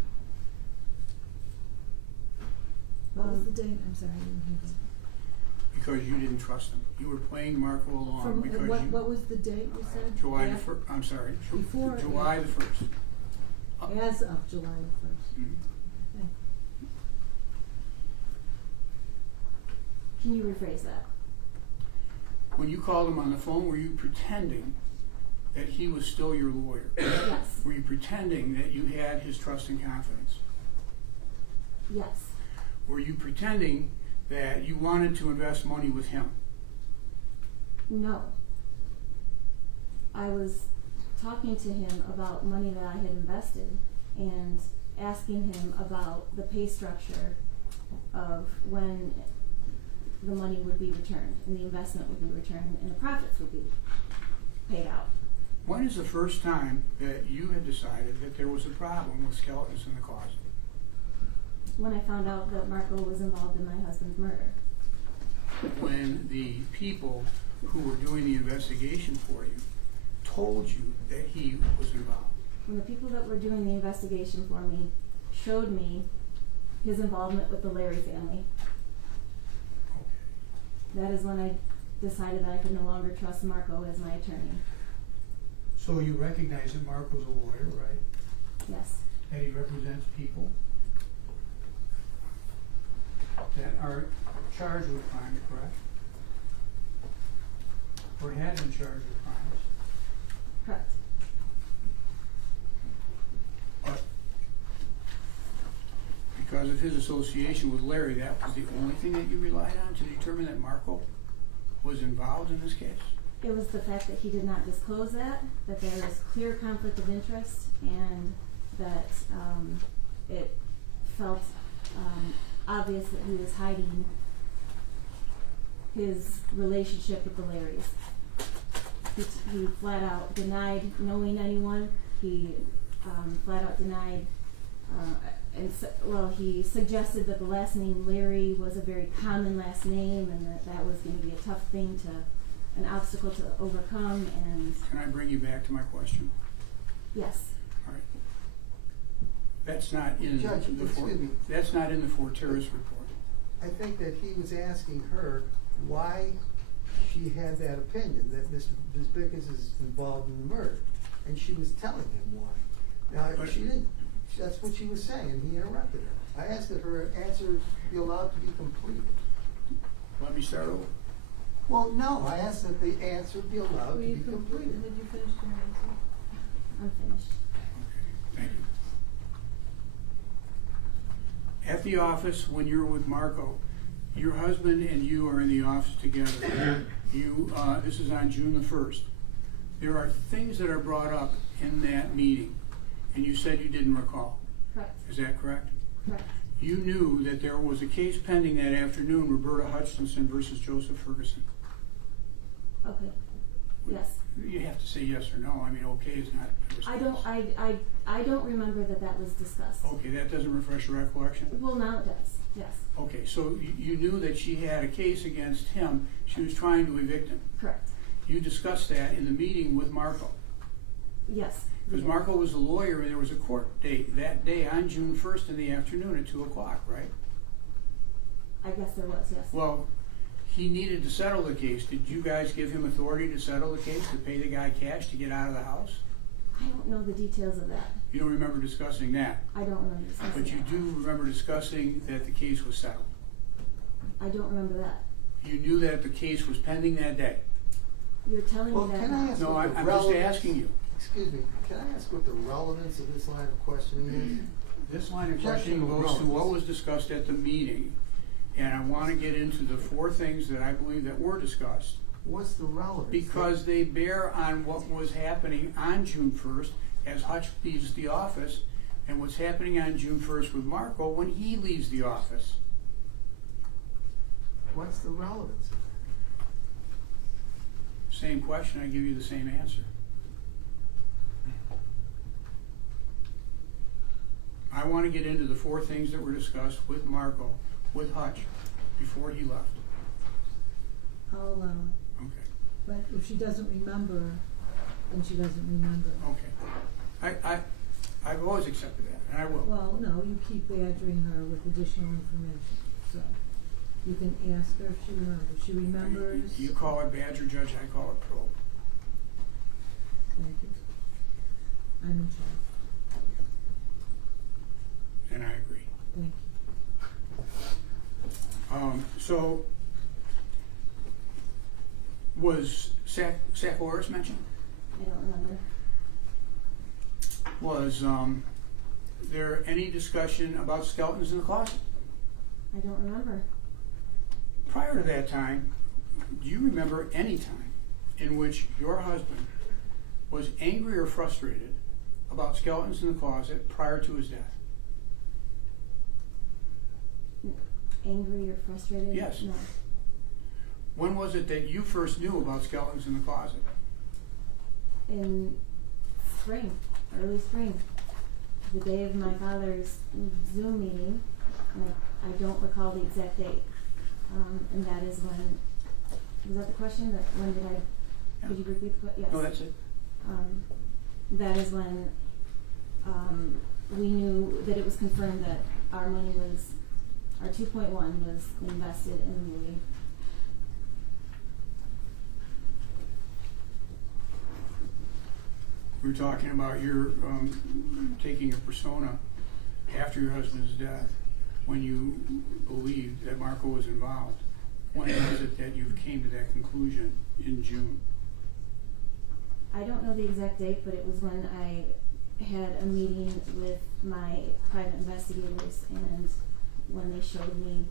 What was the date? I'm sorry, I didn't hear that. Because you didn't trust him. You were playing Marco along From, because what was the date you said? July the Af- first, I'm sorry, Before or July the after? 1st. As of July the 1st. Mhm. Okay. can you rephrase that? When you called him on the phone, were you pretending that he was still your lawyer? Yes. Were you pretending that you had his trust and confidence? Yes. Were you pretending that you wanted to invest money with him? No. I was talking to him about money that I had invested and asking him about the pay structure of when the money would be returned and the investment would be returned and the profits would be paid out. When is the first time that you had decided that there was a problem with skeletons in the closet? When I found out that Marco was involved in my husband's murder. When the people who were doing the investigation for you told you that he was involved? When the people that were doing the investigation for me showed me his involvement with the Larry family, that is when I decided that I could no longer trust Marco as my attorney. So you recognize that Marco's a lawyer, right? Yes. That he represents people that are charged with crime, correct? Or had been charged with crimes. Correct. But because of his association with Larry, that was the only thing that you relied on to determine that Marco was involved in this case? It was the fact that he did not disclose that there was clear conflict of interest, and that it felt obvious that he was hiding his relationship with the Larrys. He flat out denied knowing anyone. He flat out denied, he suggested that the last name Larry was a very common last name, and that was going to be a tough thing an obstacle to overcome. And Can I bring you back to my question? yes, All right. That's not in Judge, the excuse me. That's not in the Forteris report. I think that he was asking her why she had that opinion, that Mr. Bisbicus is involved in the murder, and she was telling him why. Now, But- she didn't, that's what she was saying, and he interrupted her. I asked that her answer be allowed to be completed. Let me start over. Well, no, I asked that the answer be allowed to Were be you completed. Did you finish your answer? I'm finished. Okay, thank you. At the office, when you're with Marco, your husband and you are in the office together. This is on June the 1st. There are things that are brought up in that meeting, and you said you didn't recall. Correct. Is that correct? Correct. You knew that there was a case pending that afternoon, Roberta Hutchinson versus Joseph Ferguson. Okay. Yes. You have to say yes or no. I mean, okay is not a response. I don't remember that was discussed. Okay, that doesn't refresh your recollection? Well, now it does. Yes, Okay, so you knew that she had a case against him, she was trying to evict him. correct. You discussed that in the meeting with Marco. Yes. we Because did. Marco was the lawyer and there was a court date that day on June 1st in the afternoon at 2 o'clock, right? I guess there was, yes. Well, he needed to settle the case. Did you guys give him authority to settle the case, to pay the guy cash to get out of the house? I don't know the details of that. You don't remember discussing that, I don't remember discussing but you that. do remember discussing that the case was settled. I don't remember that. You knew that the case was pending that day. You're telling Well, me that can I now. ask No, what I'm the just relevance- asking you. Excuse me, can I ask what the relevance of this line of questioning This line of Objection questioning goes to what relevance. was discussed at the meeting, and I want to get into the 4 things that I believe that were discussed, is? What's the relevance? because they bear on what was happening on June 1st as Hutch leaves the office, and what's happening on June 1st with Marco when he leaves the office. What's the relevance of that? Same question, I give you the same answer. I want to get into the 4 things that were discussed with Marco, with Hutch, before he left. I'll allow it, Okay. but if she doesn't remember, then she doesn't remember. Okay. I've always accepted that, and I will. Well, no, you keep badgering her with additional information, so you can ask her if she remembers. She remembers. You call it badger judge, I call it probe. Thank you. I'm in charge. And I agree. Thank you. So, was Sac Loris mentioned? I don't remember. Was there any discussion about skeletons in the closet? I don't remember. Prior to that time, do you remember any time in which your husband was angry or frustrated about skeletons in the closet prior to his death? Angry or frustrated? Yes. No. When was it that you first knew about skeletons in the closet? In spring, early spring, the day of my father's Zoom meeting, and I don't recall the exact date. And that is when, was that the question? That when did I, could you repeat the question? Yes. No, that's it. That is when we knew that it was confirmed that our money was, our 2.1 was invested in the movie. We were talking about your taking a persona after your husband's death when you believed that Marco was involved. When was it that you came to that conclusion in June? I don't know the exact date, but it was when I had a meeting with my private investigators, and when they showed me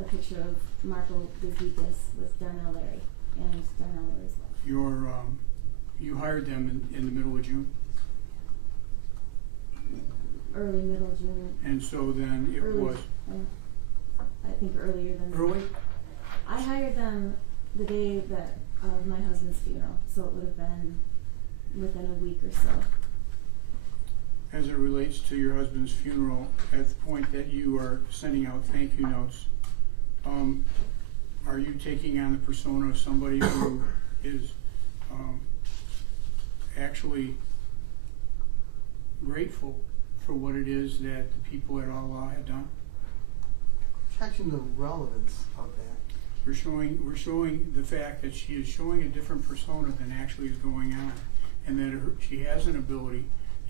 a picture of Marco Bezikas with Darnell Larry and Darnell Larry's wife. You hired them in the middle of June, Early, middle June. and so then it Early, was I think earlier than early? I hired them the day that of my husband's funeral, so it would have been within a week or so. As it relates to your husband's funeral, at the point that you are sending out thank you notes, are you taking on the persona of somebody who is actually grateful for what it is that the people at Allah had done? Checking the relevance of that. We're showing the fact that she is showing a different persona than actually is going on, and that she has an ability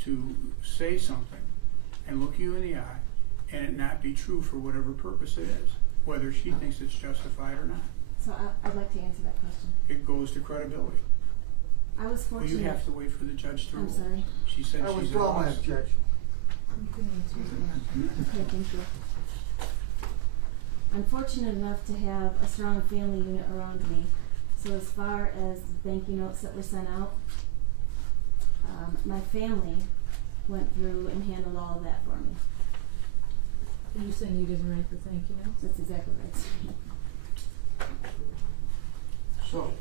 to say something and look you in the eye and it not be true for whatever purpose it is, whether she thinks it's justified or not. So I'd like to answer that question. It goes to credibility. I was Well, fortunate. you have to wait for the judge to rule. I'm sorry. She said I she's withdraw my lost. objection. You can answer that. Okay, thank you. I'm fortunate enough to have a strong family unit around me. So as far as the thank you notes that were sent out, my family went through and handled all of that for me. Are you saying you didn't write the thank you notes? That's exactly right. So,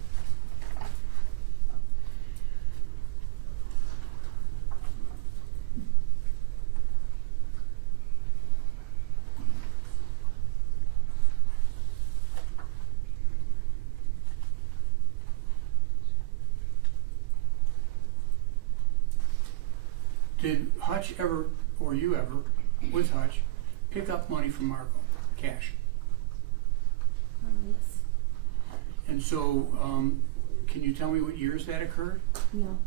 Did Hutch ever, or you ever, with Hutch, pick up money from Marco, cash? Yes. And so, can you tell me what years that occurred? No.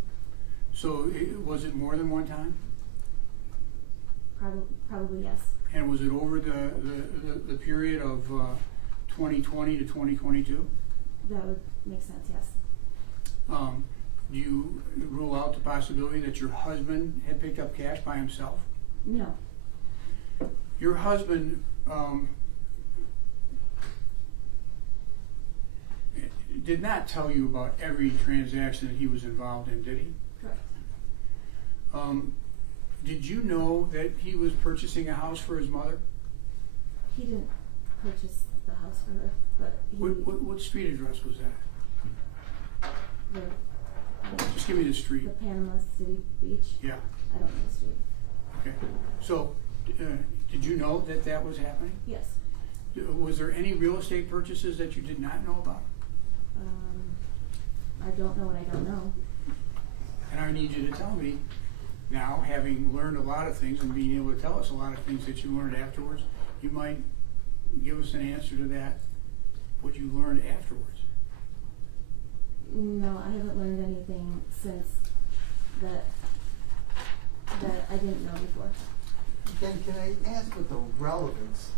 So, was it more than one time? Probably yes. And was it over the period of 2020 to 2022? That would make sense, yes. Do you rule out the possibility that your husband had picked up cash by himself? No. Your husband did not tell you about every transaction that he was involved in, did he? Correct. Did you know that he was purchasing a house for his mother? He didn't purchase the house for her, but he. What street address was that? Just give me the street. The Panama City Beach. Yeah. I don't know the street. Okay. So, did you know that that was happening? Yes. Was there any real estate purchases that you did not know about? I don't know what I don't know. And I need you to tell me now, having learned a lot of things and being able to tell us a lot of things that you learned afterwards, you might give us an answer to that, what you learned afterwards. No, I haven't learned anything since that I didn't know before. Ken, can I ask what the relevance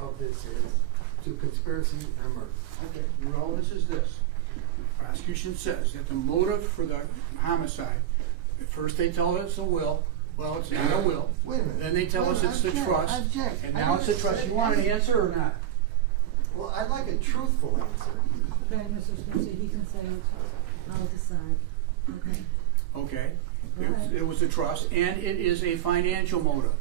of this is to conspiracy and murder? Okay, the relevance is this. Prosecution says that the motive for the homicide, at first they tell us a will. Well, it's not a will. Wait a minute. Then they tell us it's the trust. Object. And now it's a trust. You want an answer or not? Well, I'd like a truthful answer. Okay, Mr. Spencer, he can say it. I'll decide. Okay. Okay. Go ahead. It was a trust, and it is a financial motive.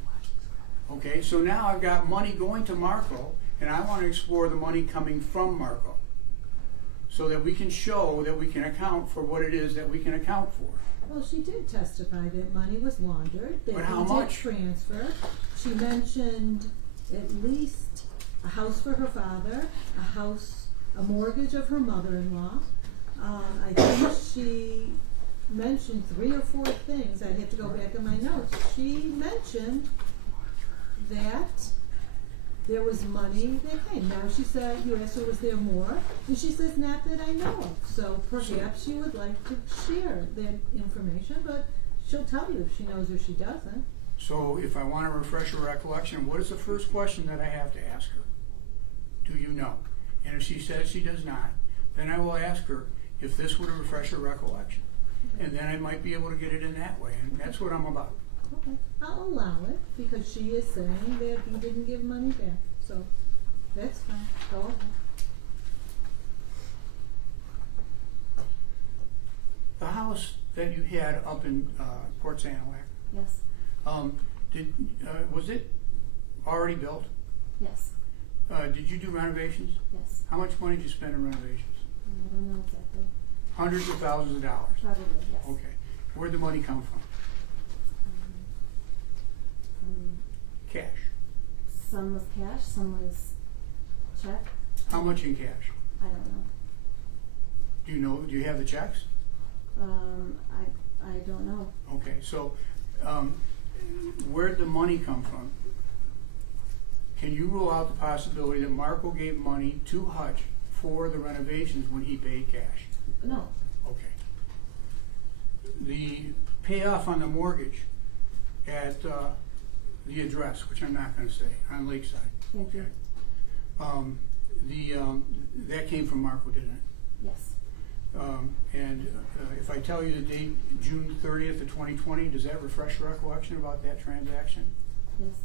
Okay, so now I've got money going to Marco, and I want to explore the money coming from Marco, so that we can show that we can account for what it is that we can account for. Well, she did testify that money was laundered, that But how he did much? transfer. She mentioned at least a house for her father, a mortgage of her mother-in-law. I think she mentioned 3 or 4 things. I'd have to go back in my notes. She mentioned that there was money that came. Now she said, you asked her, was there more? And she says, not that I know of. So perhaps she would like to share that information, but she'll tell you if she knows or she doesn't. So if I want to refresh her recollection, what is the first question that I have to ask her? Do you know? And if she says she does not, then I will ask her if this would refresh her recollection. And then I might be able to get it in that way, and that's what I'm about. Okay, I'll allow it because she is saying that he didn't give money back. So that's fine. Go ahead. The house that you had up in Port Sanilac, Yes. was it already built? Yes. Did you do renovations? Yes. How much money did you spend on renovations? I don't know exactly. Hundreds of thousands of dollars. Probably, yes. Okay. Where'd the money come from? Cash. Some was cash, some was check. How much in cash? I don't know. Do you know? Do you have the checks? I don't know. Okay. So, where'd the money come from? Can you rule out the possibility that Marco gave money to Hutch for the renovations when he paid cash? No. Okay. The payoff on the mortgage at the address, which I'm not going to say, on Lakeside. Thank you. That came from Marco, didn't it? Yes. And if I tell you the date, June 30th of 2020, does that refresh your recollection about that transaction? Yes.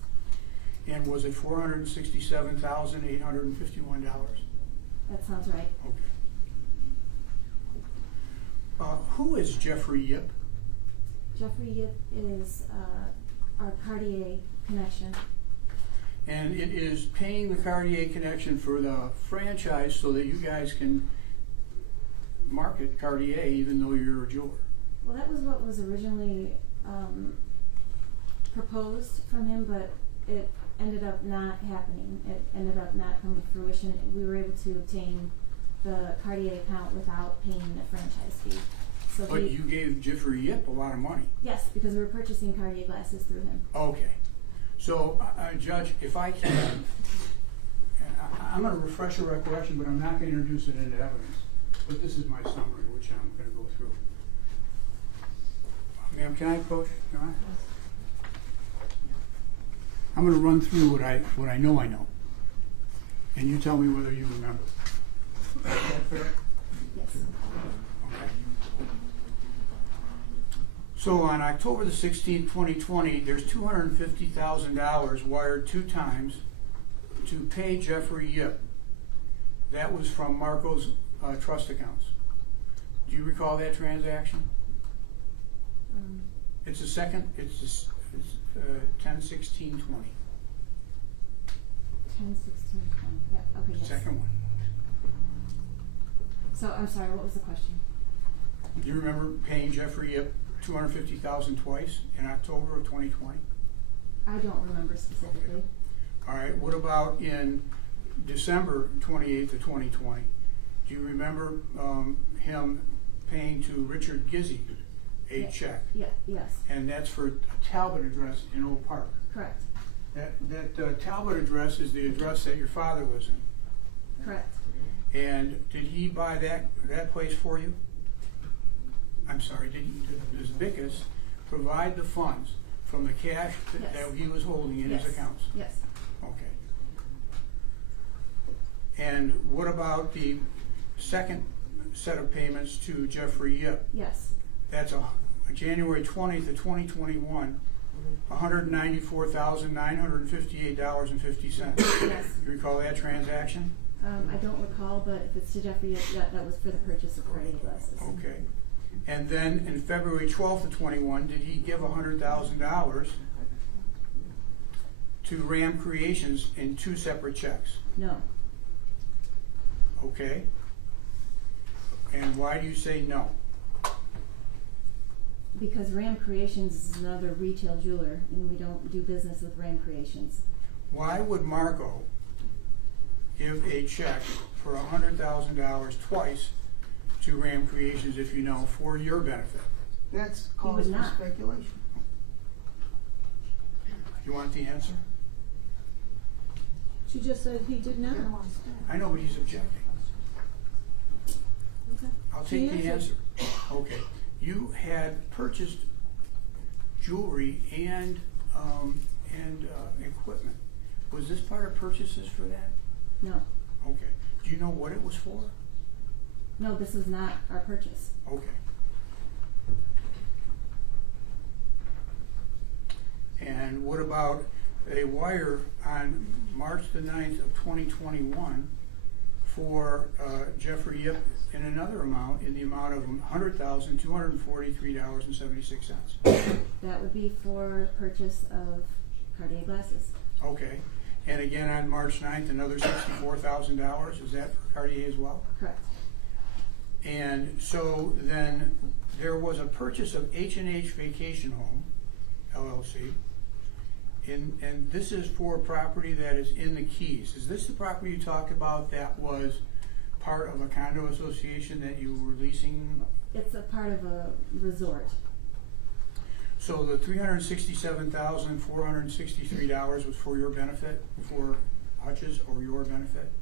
And was it $467,851? That sounds right. Okay. Who is Jeffrey Yip? Jeffrey Yip is our Cartier connection. And it is paying the Cartier connection for the franchise so that you guys can market Cartier even though you're a jeweler. Well, that was what was originally proposed from him, but it ended up not happening. It ended up not coming to fruition. We were able to obtain the Cartier account without paying the franchise fee. So But you gave Jeffrey Yip a lot of money. yes, because we were purchasing Cartier glasses through him. Okay. So, Judge, if I can, and I'm going to refresh your recollection, but I'm not going to introduce it into evidence. But this is my summary, which I'm going to go through. Ma'am, can I approach? Can I? I'm going to run through what I know, and you tell me whether you remember. Is that fair? Yes. Okay. So on October the 16th, 2020, there's $250,000 wired 2 times to pay Jeffrey Yip. That was from Marco's trust accounts. Do you recall that transaction? It's the second. It's 10/16/20. 10/16/20. Yeah. Okay. Yes. Second one. So I'm sorry. What was the question? Do you remember paying Jeffrey Yip $250,000 twice in October of 2020? I don't remember specifically. All right. What about in December 28th of 2020? Do you remember him paying to Richard Gizzy a check? Yeah. Yes. And that's for a Talbot address in Oak Park. Correct. That Talbot address is the address that your father lives in. Correct. And did he buy that place for you? I'm sorry, does Bickus provide the funds from the cash Yes. that he was holding in Yes. his accounts? Yes. Okay. And what about the second set of payments to Jeffrey Yip? Yes. That's a January 20th of 2021, $194,958.50. Yes. You recall that transaction? I don't recall, but if it's to Jeffrey, that was for the purchase of Cartier glasses. Okay. And then in February 12th of 21, did he give $100,000 to Ram Creations in 2 separate checks? No. Okay. And why do you say no? Because Ram Creations is another retail jeweler, and we don't do business with Ram Creations. Why would Marco give a check for $100,000 twice to Ram Creations, if you know, for your benefit? That's would cause for not. speculation. You want the answer? She just said he did not. I know, but he's objecting. Okay. I'll She take the answer. answered. Okay. You had purchased jewelry and equipment. Was this part of purchases for that? No. Okay. Do you know what it was for? No, this is not our purchase. Okay. And what about a wire on March the 9th of 2021 for Jeffrey Yip in another amount, in the amount of $100,243.76? That would be for purchase of Cartier glasses. Okay. And again on March 9th, another $64,000. Is that for Cartier as well? Correct. And so then there was a purchase of H&H Vacation Home, LLC. And this is for a property that is in the Keys. Is this the property you talked about that was part of a condo association that you were leasing? It's a part of a resort. So the $367,463 was for your benefit, for Hutch's or your benefit?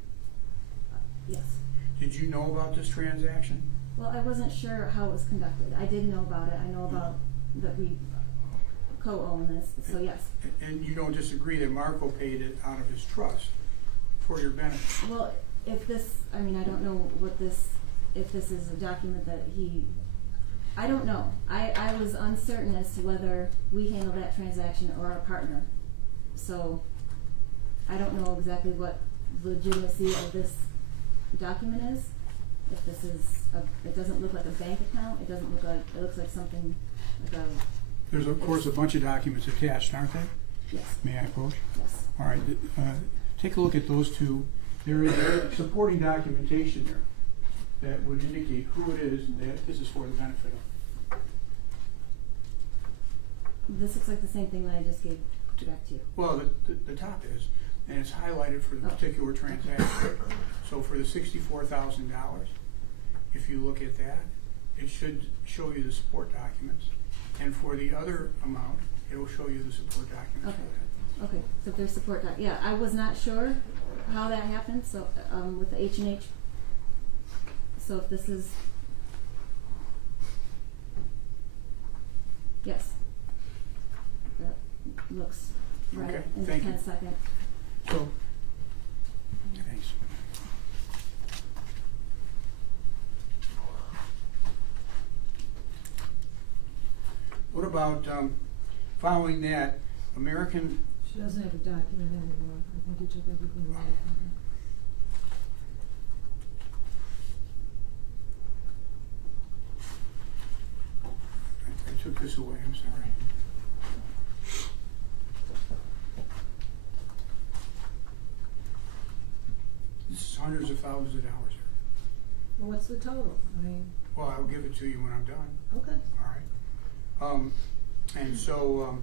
Yes. Did you know about this transaction? Well, I wasn't sure how it was conducted. I did know about it. I know about that we co-own this, so yes. And you don't disagree that Marco paid it out of his trust for your benefit? Well, if this, I mean, I don't know what this, if this is a document that he, I don't know. I was uncertain as to whether we handle that transaction or our partner. So I don't know exactly what the legitimacy of this document is. If this is, it doesn't look like a bank account. It doesn't look like, it looks like something like a. There's of course a bunch of documents attached, aren't there? Yes. May I approach? Yes. All right, take a look at those two. There is supporting documentation there that would indicate who it is that this is for the benefit of. This looks like the same thing that I just gave back to you. Well, the top is, and it's highlighted for the particular transaction. So for the $64,000, if you look at that, it should show you the support documents. And for the other amount, it will show you the support documents Okay. for that. Okay, so there's support yeah, I was not sure how that happened, so, with the H&H. So if this is, yes. That looks right Okay, in the thank you. 10-second. So, thanks. What about, following that, American, She doesn't have a document anymore. I think you took everything away from her. I took this away, I'm sorry. This is hundreds of thousands of dollars. Well, what's the total? I mean, Well, I'll give it to you when I'm done. okay. All right. And so,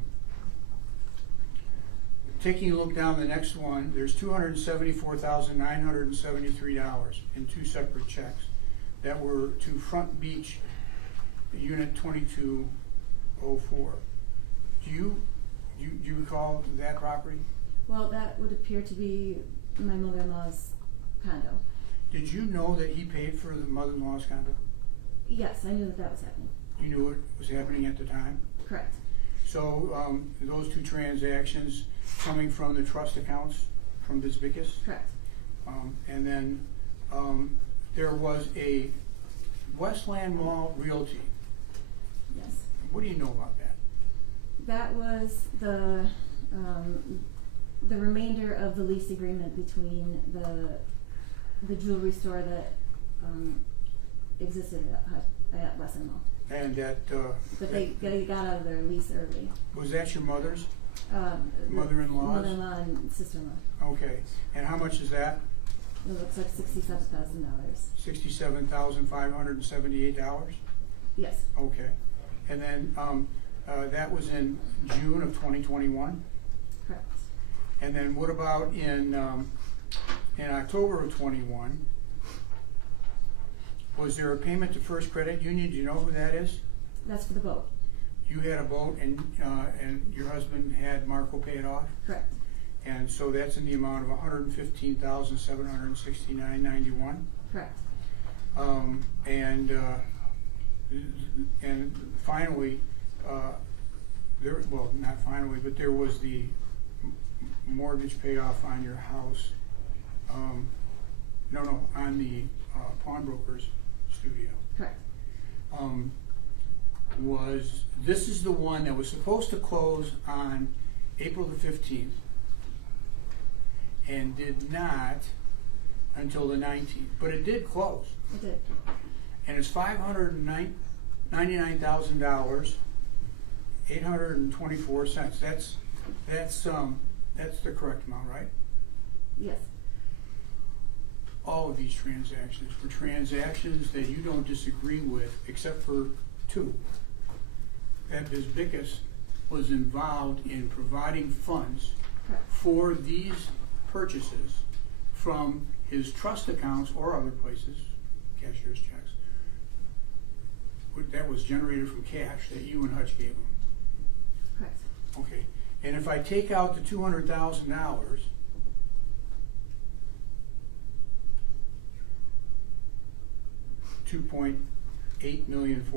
taking a look down the next one, there's $274,973 in two separate checks that were to Front Beach, Unit 2204. Do you recall that property? Well, that would appear to be my mother-in-law's condo. Did you know that he paid for the mother-in-law's condo? Yes, I knew that was happening. You knew it was happening at the time? Correct. So, those two transactions coming from the trust accounts from Bisbicus? Correct. And then, there was a Westland Mall Realty. Yes. What do you know about that? That was the remainder of the lease agreement between the jewelry store that existed at Westland Mall. And that, But they got out of their lease early. was that your mother's? Mother-in-law's? Mother-in-law's? Mother-in-law and sister-in-law. Okay, and how much is that? It looks like $67,000. $67,578? Yes. Okay, and then, that was in June of 2021? Correct. And then what about in October of 21? Was there a payment to First Credit Union? Do you know who that is? That's for the boat. You had a boat and your husband had Marco pay it off? Correct. And so that's in the amount of $115,769.91? Correct. And finally, not finally, but there was the mortgage payoff on your house. On the pawnbroker's studio. Correct. This is the one that was supposed to close on April the 15th and did not until the 19th, but it did close. It did. And it's $599,000, 824 cents. That's the correct amount, right? Yes. All of these transactions were transactions that you don't disagree with, except for two. That Bisbicus was involved in providing funds Correct. for these purchases from his trust accounts or other places, cashier's checks, that was generated from cash that you and Hutch gave him. Correct. Okay, and if I take out the $200,000,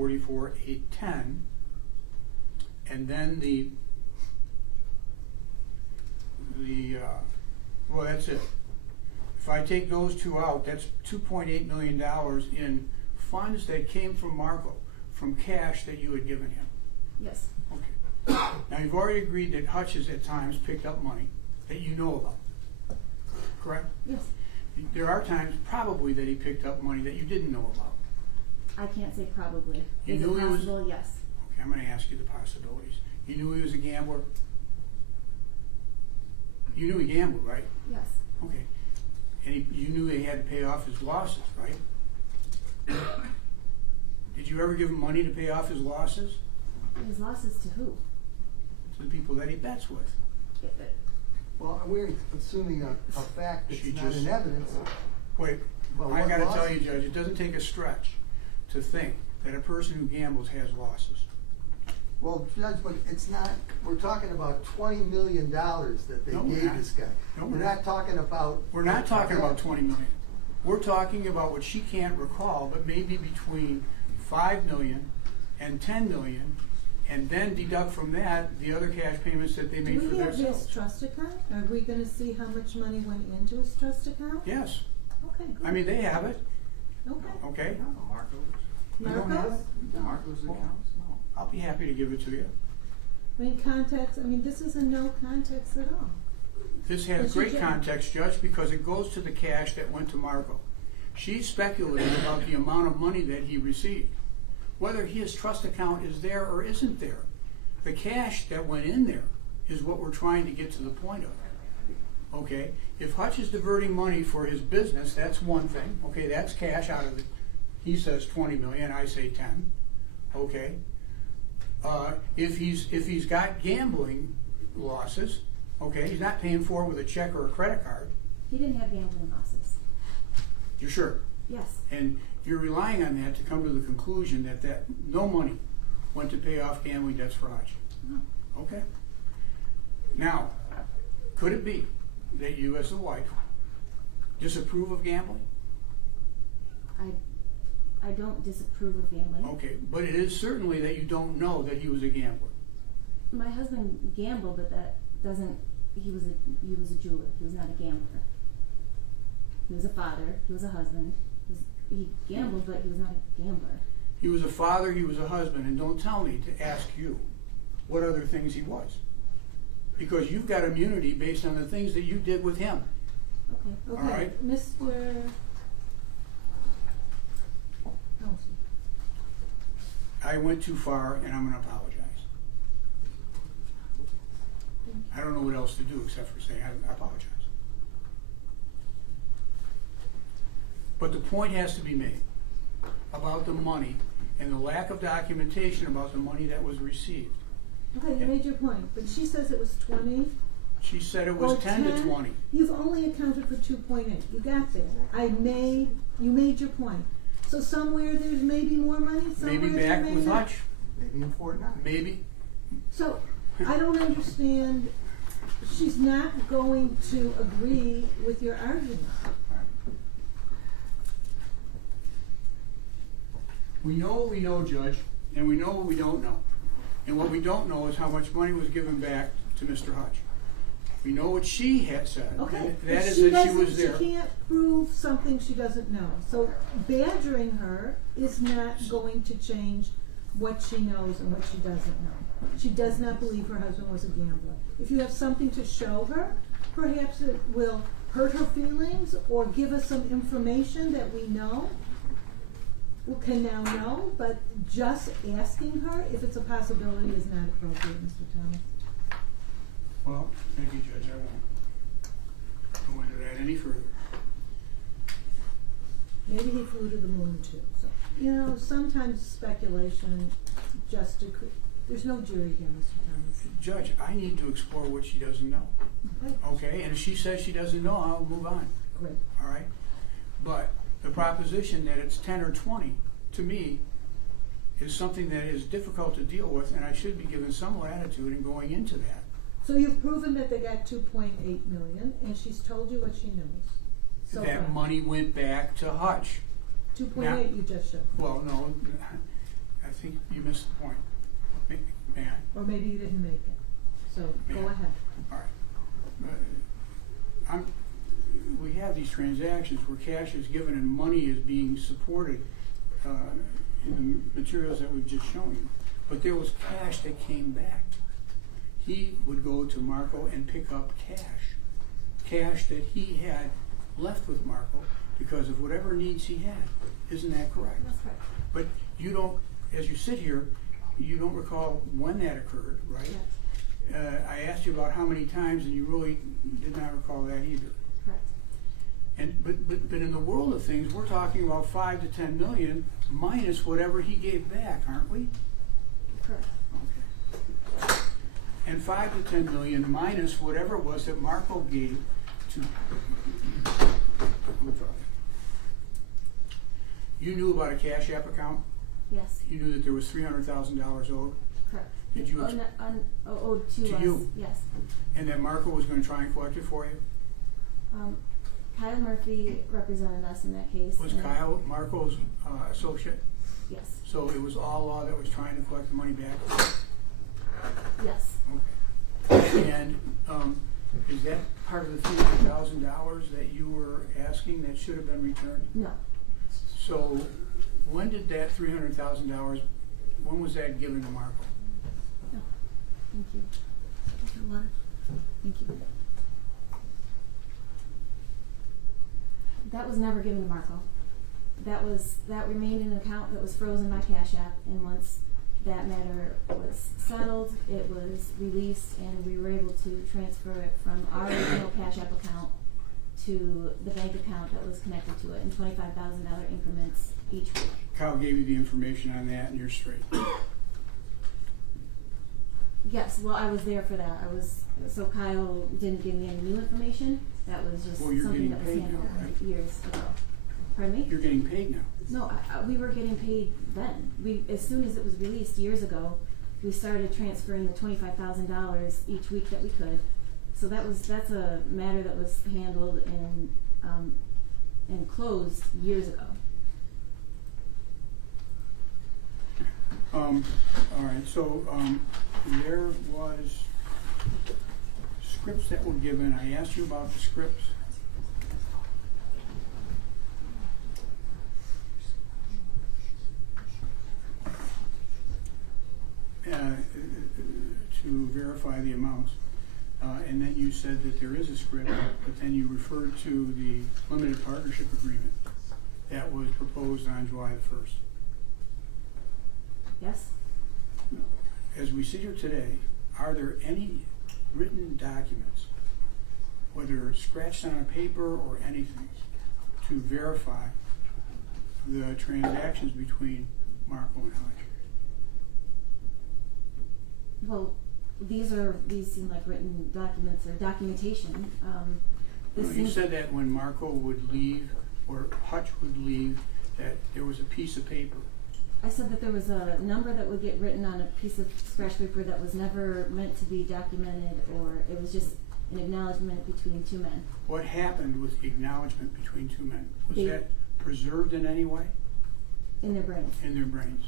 $2.8,044,810, and then well, that's it. If I take those two out, that's $2.8 million in funds that came from Marco, from cash that you had given him. Yes. Okay. Now, you've already agreed that Hutch has at times picked up money that you know about, correct? Yes. There are times probably that he picked up money that you didn't know about. I can't say probably. You Is knew it he was- possible? Yes. Okay, I'm going to ask you the possibilities. You knew he was a gambler? You knew he gambled, right? Yes. Okay. And you knew he had to pay off his losses, right? Did you ever give him money to pay off his losses? His losses to who? To the people that he bets with. Well, we're assuming a fact that's She not just- in evidence. Wait, Well, I what gotta loss- tell you, Judge, it doesn't take a stretch to think that a person who gambles has losses. Well, Judge, but it's not, we're talking about $20 million that they No, we're gave not. this guy. No, We're not talking about. We're not talking about 20 million. We're talking about what she can't recall, but maybe between 5 million and 10 million, and then deduct from that the other cash payments that they made Do for we have his themselves. trust account? Are we gonna see how much money went into his trust account? Yes, Okay, good. I mean, they have it, Okay. okay? Marcos? You don't have Marcos? it? Marcos accounts? No. I'll be happy to give it to you. I mean, context, I mean, this is a no context at all. This has But you great can- context, Judge, because it goes to the cash that went to Marco. She's speculating about the amount of money that he received, whether his trust account is there or isn't there. The cash that went in there is what we're trying to get to the point of. Okay? If Hutch is diverting money for his business, that's one thing. Okay, that's cash out of it. He says 20 million, I say 10. Okay? If he's got gambling losses, okay, he's not paying for it with a check or a credit card. He didn't have gambling losses. You're sure? Yes. And you're relying on that to come to the conclusion that no money went to pay off gambling debts for Hutch. No. Okay. Now, could it be that you as the wife disapprove of gambling? I don't disapprove of gambling. Okay, but it is certainly that you don't know that he was a gambler. My husband gambled, but that doesn't. He was a jeweler. He was not a gambler. He was a father. He was a husband. He gambled, but he was not a gambler. He was a father, he was a husband, and don't tell me to ask you what other things he was. Because you've got immunity based on the things that you did with him. Okay. All Okay, right. Mr. Counsel. I went too far, and I'm going to apologize. I don't know what else to do except for say I apologize. But the point has to be made about the money and the lack of documentation about the money that was received. Okay, you made your point, but she says it was 20. She said it was or 10 to 20. You've only accounted for 2.8. You got there. You made your point. So somewhere there's maybe more money. Somewhere Maybe there back may with not. Hutch. Maybe in Fort Knox. Maybe. So I don't understand. She's not going to agree with your argument. We know what we know, Judge, and we know what we don't know. And what we don't know is how much money was given back to Mr. Hutch. We know what she had said. Okay, And but that is that she was there. She can't prove something she doesn't know. So badgering her is not going to change what she knows and what she doesn't know. She does not believe her husband was a gambler. If you have something to show her, perhaps it will hurt her feelings or give us some information that we know. We can now know, but just asking her if it's a possibility is not appropriate, Mr. Thomas. Well, thank you, Judge. I won't go into that any further. Maybe he flew to the moon too. So, you know, sometimes speculation just to there's no jury here, Mr. Thomas. Judge, I need to explore what she doesn't know. Okay, Okay? And if she says she doesn't know, I'll move on. great. All right? But the proposition that it's 10 or 20, to me, is something that is difficult to deal with, and I should be given some latitude in going into that. So you've proven that they got 2.8 million, and she's told you what she knows. So That far. money went back to Hutch. 2.8 you just showed. Well, no, I think you missed the point. Man, Or maybe you didn't make it. So go Yeah. ahead. all right. We have these transactions where cash is given and money is being supported in the materials that we've just shown you. But there was cash that came back. He would go to Marco and pick up cash that he had left with Marco because of whatever needs he had. Isn't that correct? That's correct. But you don't, as you sit here, you don't recall when that occurred, right? Yes. I asked you about how many times, and you really did not recall that either. Correct. And but in the world of things, we're talking about 5 to 10 million minus whatever he gave back, aren't we? Correct. Okay. And 5 to 10 million minus whatever it was that Marco gave to. You knew about a Cash App account? Yes, You knew that there was $300,000 owed, correct. Did you ex- Owed to To us, you? yes. and that Marco was gonna try and collect it for you? Kyle Murphy represented us in that case. Was and- Kyle Marco's associate? Yes, So it was all law that was trying to collect the money back? yes. Okay. And, is that part of the $300,000 that you were asking that should have been returned? No, So when did that $300,000, when was that given to Marco? no, thank you. Thank you, Laura. Thank you. That was never given to Marco. That remained in an account that was frozen by Cash App, and once that matter was settled, it was released, and we were able to transfer it from our original Cash App account to the bank account that was connected to it in $25,000 increments each week. Kyle gave you the information on that and you're straight. Yes, well, I was there for that. So Kyle didn't give me any new information. That was just Well, you're something getting that was paid handled now, right? years ago. Pardon me? You're getting paid now. No, we were getting paid then. As soon as it was released years ago, we started transferring the $25,000 each week that we could. So that's a matter that was handled and closed years ago. All right, so, there was scripts that were given. I asked you about the scripts. To verify the amounts. And then you said that there is a script, but then you referred to the limited partnership agreement that was proposed on July the 1st. Yes? As we sit here today, are there any written documents, whether scratched on a paper or anything, to verify the transactions between Marco and Hutch? Well, these seem like written documents or documentation. You said that when Marco would leave, or Hutch would leave, that there was a piece of paper. I said that there was a number that would get written on a piece of scratch paper that was never meant to be documented, or it was just an acknowledgement between two men. What happened with the acknowledgement between two men? Was They- that preserved in any way? In their brains. In their brains.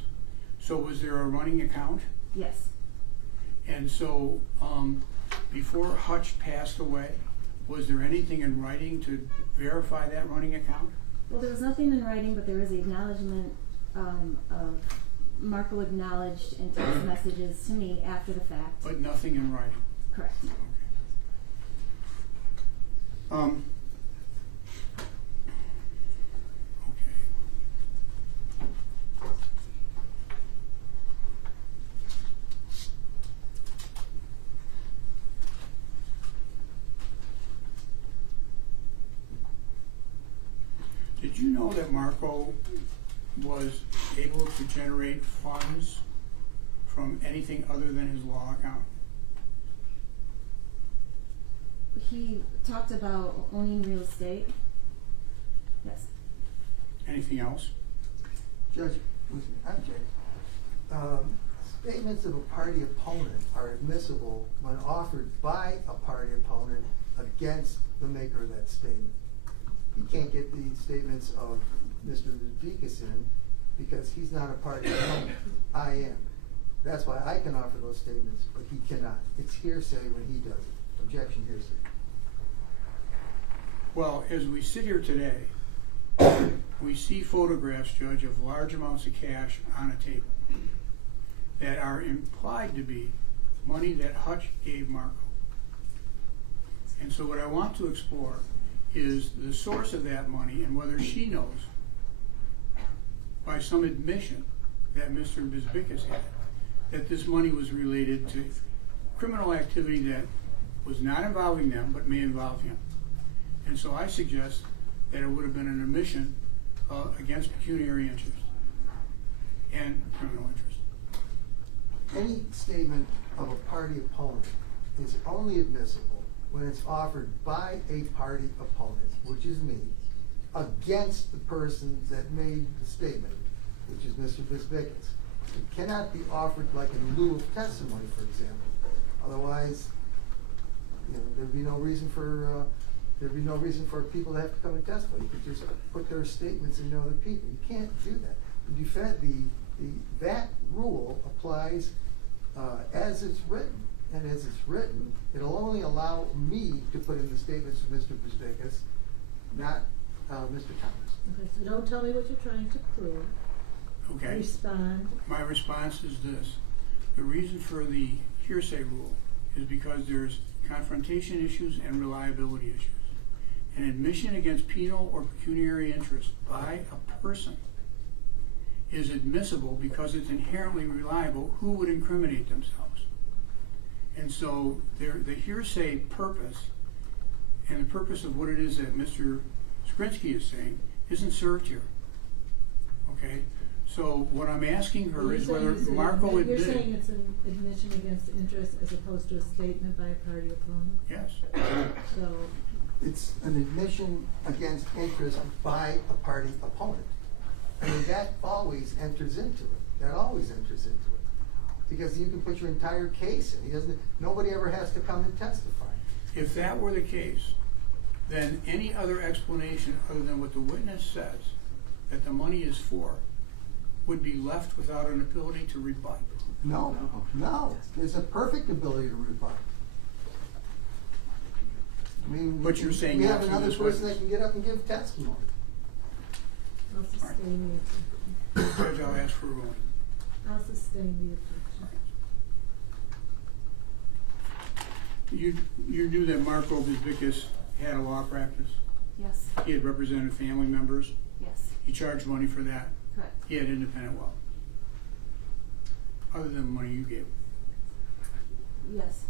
So was there a running account? Yes. And so, before Hutch passed away, was there anything in writing to verify that running account? Well, there was nothing in writing, but there was the acknowledgement of Marco acknowledged in text messages to me after the fact. But nothing in writing? Correct. Okay. Did you know that Marco was able to generate funds from anything other than his law account? He talked about owning real estate. Yes. Anything else? Judge, listen, I'm Jay. Statements of a party opponent are admissible when offered by a party opponent against the maker of that statement. You can't get the statements of Mr. Vickerson because he's not a party opponent. I am. That's why I can offer those statements, but he cannot. It's hearsay when he does it. Objection, hearsay. Well, as we sit here today, we see photographs, Judge, of large amounts of cash on a table that are implied to be money that Hutch gave Marco. And so what I want to explore is the source of that money and whether she knows by some admission that Mr. Bizbickas had that this money was related to criminal activity that was not involving them but may involve him. And so I suggest that it would have been an admission against pecuniary interest and criminal interest. Any statement of a party opponent is only admissible when it's offered by a party opponent, which is me, against the person that made the statement. which is Mr. Bisbickus. It cannot be offered like in lieu of testimony, for example. Otherwise, you know, there'd be no reason for people to have to come and testify. You could just put their statements in other people. You can't do that. That rule applies as it's written, and as it's written, it'll only allow me to put in the statements of Mr. Bisbickus, not Mr. Thomas. Okay, so don't tell me what you're trying to prove. Okay. Respond. My response is this. The reason for the hearsay rule is because there's confrontation issues and reliability issues. An admission against penal or pecuniary interest by a person is admissible because it's inherently reliable. Who would incriminate themselves? And so the hearsay purpose and the purpose of what it is that Mr. Skrinsky is saying isn't served here. Okay? So what I'm asking her is whether Marco admitted. You're saying it's an admission against interest as opposed to a statement by a party opponent? Yes. So It's an admission against interest by a party opponent. I mean, that always enters into it. That always enters into it. Because you can put your entire case in. Nobody ever has to come and testify. If that were the case, then any other explanation other than what the witness says that the money is for would be left without an ability to rebut. No. There's a perfect ability to rebut. I mean, But you're saying we have not through another this person witness. that can get up and give testimony. I'll sustain the objection. Judge, I'll ask for a ruling. I'll sustain the objection. You knew that Marco Bisbickus had a law practice. Yes, He had represented family members. yes, He charged money for that. correct. He had independent wealth. Other than the money you gave. Yes.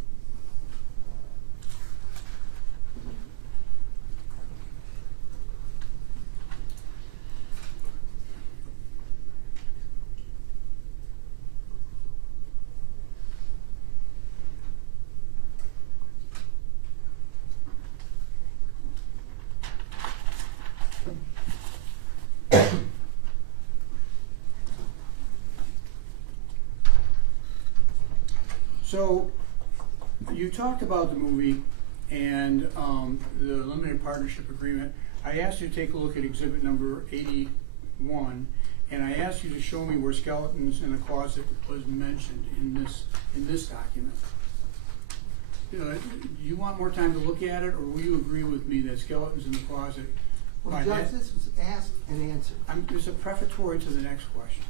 So, you talked about the movie and the limited partnership agreement. I asked you to take a look at exhibit number 81, and I asked you to show me where skeletons in a closet was mentioned in this document. Do you want more time to look at it, or will you agree with me that skeletons in the closet? Well, Judge, this was asked and answered. There's a prefatory to the next question.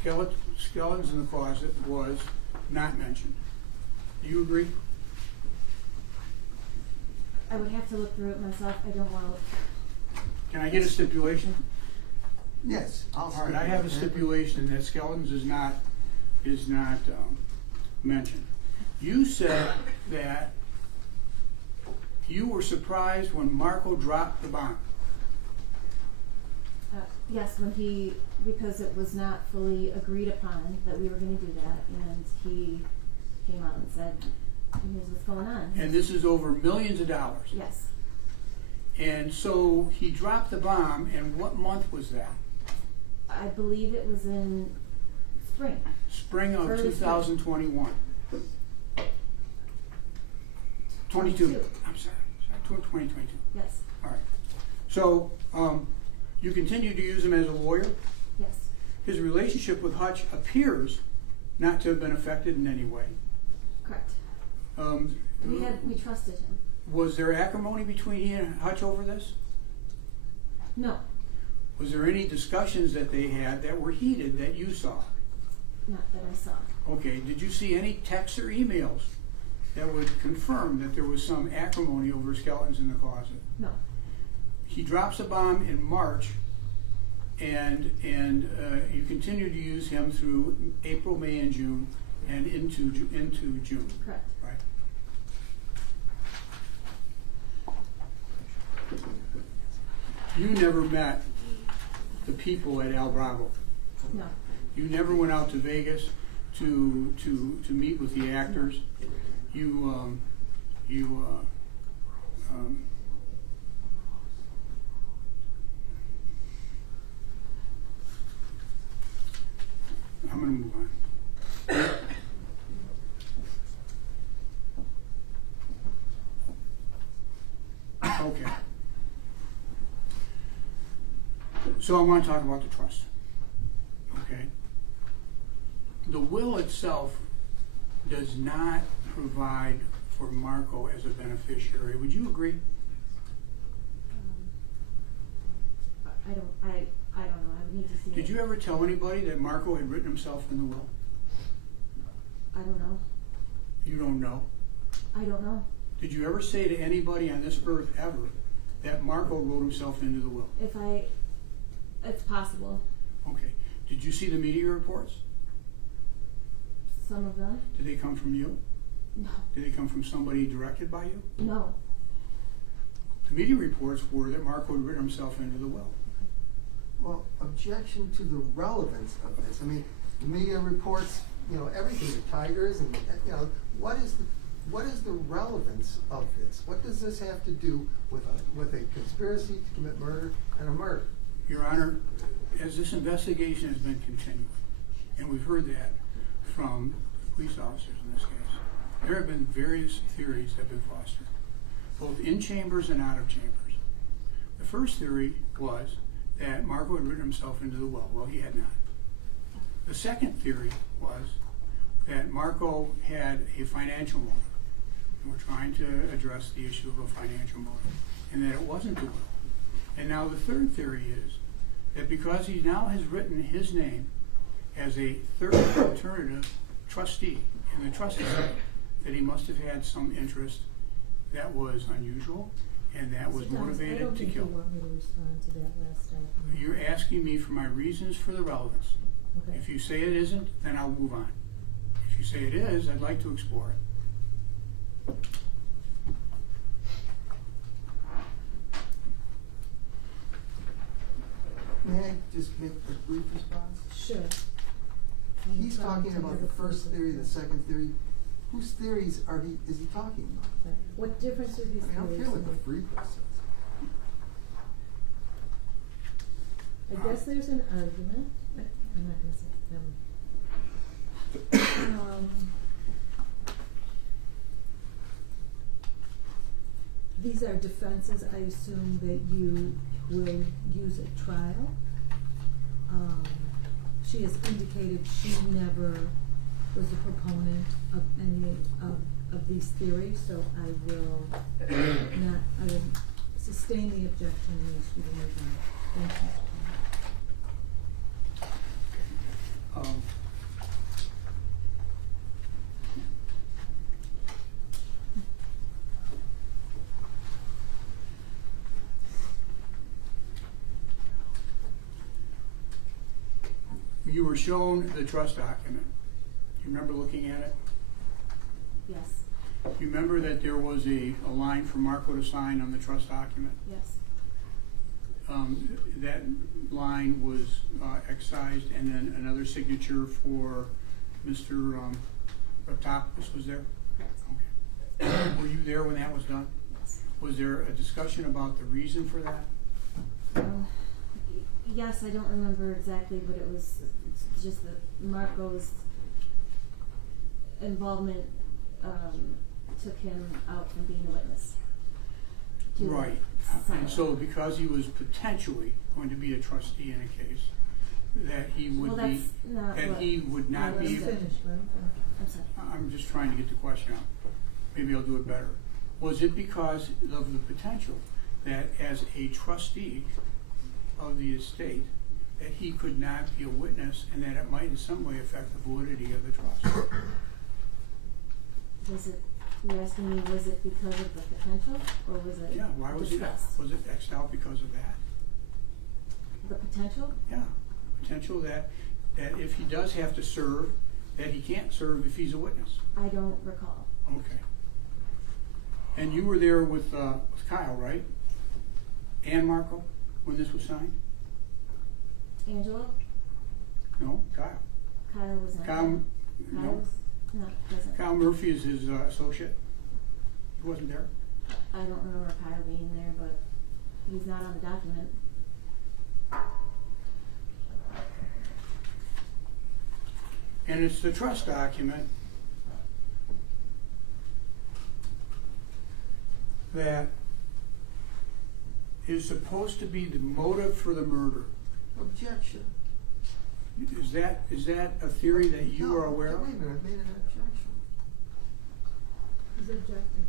Skeletons in the closet was not mentioned. Do you agree? I would have to look through it myself. I don't want to. Can I get a stipulation? Yes, I'll All right, I have a stipulation that skeletons is not mentioned. You said that you were surprised when Marco dropped the bomb. Yes, because it was not fully agreed upon that we were going to do that, and he came out and said, here's what's going on. And this is over millions of dollars. Yes. And so he dropped the bomb, and what month was that? I believe it was in spring. Spring of Early 2021. 22. I'm sorry, 2022. Yes. All right. So, you continue to use him as a lawyer. Yes. His relationship with Hutch appears not to have been affected in any way. Correct. We trusted him. Was there acrimony between he and Hutch over this? No. Was there any discussions that they had that were heated that you saw? Not that I saw. Okay. Did you see any texts or emails that would confirm that there was some acrimony over skeletons in the closet? No. He drops a bomb in March, and you continue to use him through April, May, and June, and into June. Correct. Right. You never met the people at El Bravo. No. You never went out to Vegas to meet with the actors. I'm gonna move on. Okay. So I want to talk about the trust. Okay. The will itself does not provide for Marco as a beneficiary. Would you agree? I don't know, I would need to see Did it. you ever tell anybody that Marco had written himself in the will? I don't know. You don't know. I don't know. Did you ever say to anybody on this earth ever that Marco wrote himself into the will? It's possible. Okay. Did you see the media reports? Some of them? Did they come from you? No. Did they come from somebody directed by you? No. The media reports were that Marco had written himself into the will. Well, objection to the relevance of this. I mean, the media reports, you know, everything, the Tigers, and, you know, what is the relevance of this? What does this have to do with a conspiracy to commit murder and a murder? Your Honor, as this investigation has been continuing, and we've heard that from police officers in this case, there have been various theories that have been fostered, both in chambers and out of chambers. The first theory was that Marco had written himself into the will. Well, he had not. The second theory was that Marco had a financial motive. And we're trying to address the issue of a financial motive, and that it wasn't the will. And now the third theory is that because he now has written his name as a third alternative trustee in the trust estate, that he must have had some interest that was unusual and that was Mr. Thomas, motivated to I don't think kill. you want me to respond to that last argument. You're asking me for my reasons for the relevance. Okay. If you say it isn't, then I'll move on. If you say it is, I'd like to explore it. May I just make a brief response? Sure. He's talking about the first theory, the second theory. Whose theories is he talking about? Right. What difference are these I mean, I don't care theories what the make? free press says. I guess there's an argument. I'm not gonna say them. These are defenses, I assume, that you will use at trial. She has indicated she never was a proponent of any of these theories, so I will sustain the objection and ask you to move on. Thank you. You were shown the trust document. You remember looking at it? Yes. You remember that there was a line for Marco to sign on the trust document? Yes. That line was excised, and then another signature for Mr. Raptopoulos was there? Correct. Okay. Were you there when that was done? Yes. Was there a discussion about the reason for that? Yes, I don't remember exactly, but it's just that Marco's involvement took him out from being a witness. Right. And so because he was potentially going to be a trustee in a case, that he would Well, be, that's not that what he would not I be was able. Finish, let him finish. I'm sorry. I'm just trying to get the question out. Maybe I'll do it better. Was it because of the potential that as a trustee of the estate, that he could not be a witness and that it might in some way affect the validity of the trust? You're asking me, was it because of the potential, or was it Yeah, why was it, discussed? was it X'd out because of that? The potential? Yeah, potential that if he does have to serve, that he can't serve if he's a witness. I don't recall. Okay. And you were there with Kyle, right? And Marco, when this was signed? Angela? No, Kyle. Kyle was not. Kyle, Kyle no. was not present. Kyle Murphy is his associate. He wasn't there. I don't remember Kyle being there, but he's not on the document. And it's the trust document that is supposed to be the motive for the murder. Objection. Is that a theory that you No, are aware of? Wait a minute, I made an objection. He's objecting.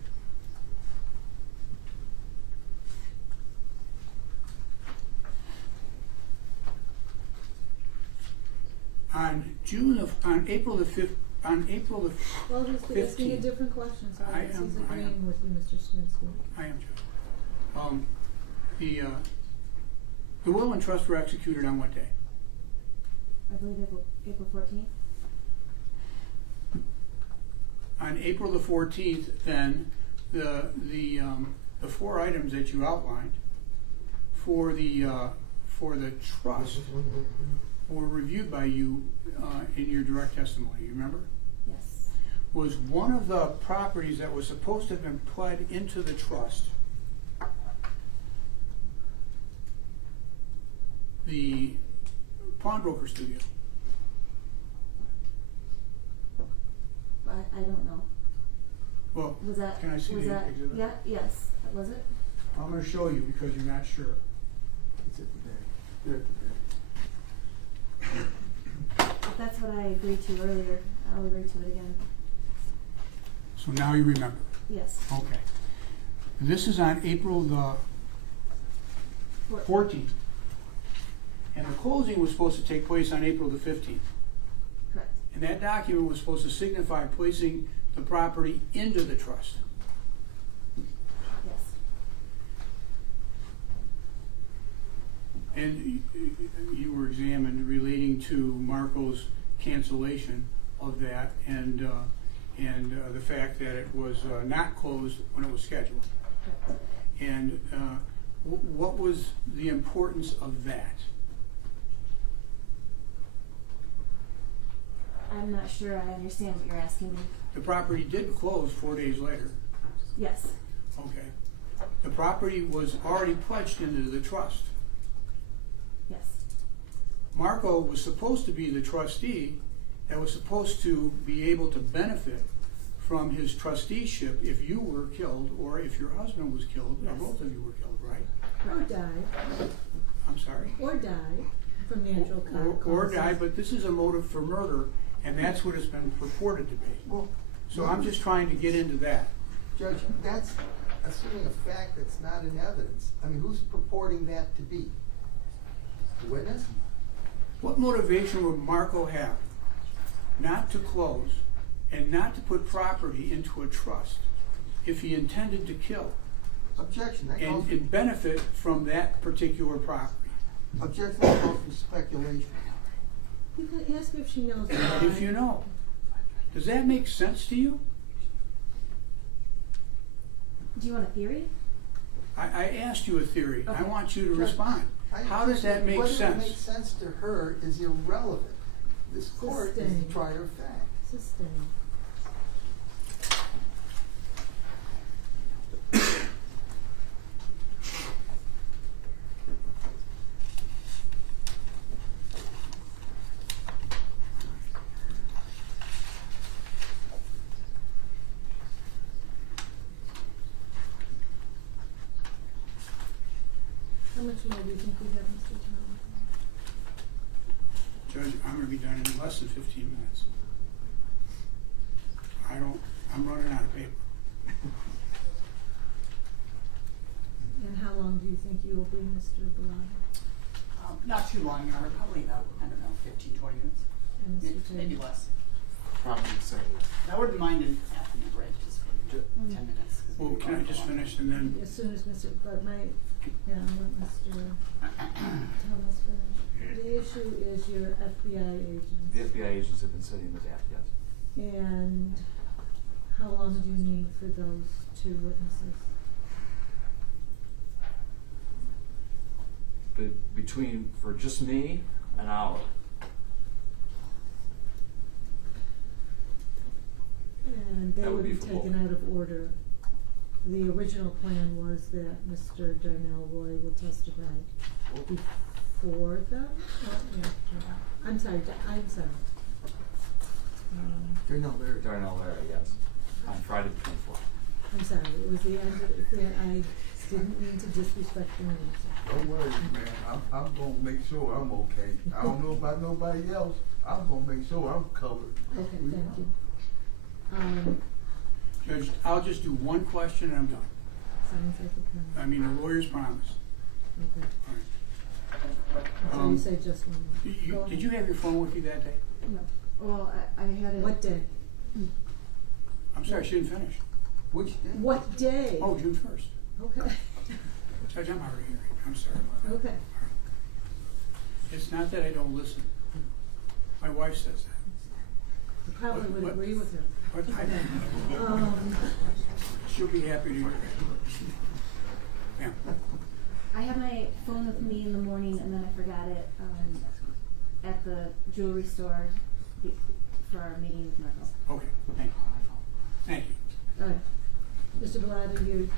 On April the 5th, Well, he's asking a 15. different question, so I I guess am- he's I am. agreeing with you, Mr. Swinsky. I am Judge. The will and trust were executed on what day? I believe April 14th. On April the 14th, then, the four items that you outlined for the trust were reviewed by you in your direct testimony, you remember? Yes. Was one of the properties that was supposed to have been pled into the trust the pawnbroker studio? I don't know. Well, Was that? can I see was the that? exhibit? Yeah. Yes. Was it? I'm going to show you because you're not sure. It's at the back. They're at the back. If that's what I agreed to earlier, I'll agree to it again. So now you remember. Yes. Okay. This is on April the 14th. And the closing was supposed to take place on April the 15th. Correct. And that document was supposed to signify placing the property into the trust. Yes. And you were examined relating to Marco's cancellation of that and the fact that it was not closed when it was scheduled. Correct. And what was the importance of that? I'm not sure I understand what you're asking me. The property did close 4 days later. Yes. Okay. The property was already pledged into the trust. Yes. Marco was supposed to be the trustee that was supposed to be able to benefit from his trusteeship if you were killed or if your husband was killed, Yes. or both of you were killed, right? Or died, I'm sorry? or died from natural causes. Or died, but this is a motive for murder, and that's what it's been purported to be. Well, So I'm just trying to get into that. Judge, that's assuming a fact that's not in evidence. I mean, who's purporting that to be? The witness? What motivation would Marco have not to close and not to put property into a trust if he intended to kill Objection. That calls and benefit from that particular property? Objection. That calls for speculation. You can ask her if she knows why. If you know. Does that make sense to you? Do you want a theory? I asked you a theory. I Okay. want you to Judge, respond. How does that make Whether it sense? makes sense to her is irrelevant. This court is Sustained. the trier of fact. Sustained. How much more do you think we have, Mr. Thomas? Judge, I'm going to be done in less than 15 minutes. I'm running out of paper. And how long do you think you will be, Mr. Bellata? Not too long, Your Honor, probably about, 15, 20 minutes. And Mr. Maybe Taylor? less. Probably say. I wouldn't mind asking a break just for 10 minutes. 'cause Well, we've can I gone just for a long finish time. and then? As soon as Mr., but I'll let Mr. Thomas finish. The issue is your FBI agent. The FBI agents have been sitting in the back, yes. And how long do you need for those two witnesses? But for just me, an hour. And they That would would be be for taken both. out of order. The original plan was that Mr. Darnell Roy would testify before them or after them? I'm sorry. Darnell Lara, yes, on Friday the 24th. I'm sorry, it was the end, I didn't mean to disrespect the name. Don't worry, man. I'm gonna make sure I'm okay. I don't know about nobody else. I'm gonna make sure I'm covered. Okay, thank you. Judge, I'll just do one question and I'm done. Sounds like a I plan. mean, the lawyer's promise. Okay. All So right. you say just one more. Go Did ahead. you have your phone with you that day? No. Well, I had it. What day? I'm sorry, she didn't finish. Which day? What day? Oh, June 1st. Okay, Judge, I'm hard of hearing. I'm sorry about that. okay. It's not that I don't listen. My wife says that. You probably would What- agree with her. But she'll be happy to hear that. Yeah. I had my phone with me in the morning and then I forgot it at the jewelry store for our meeting with Marco. Okay, thank you. Thank you. All right. Mr. Bellotti,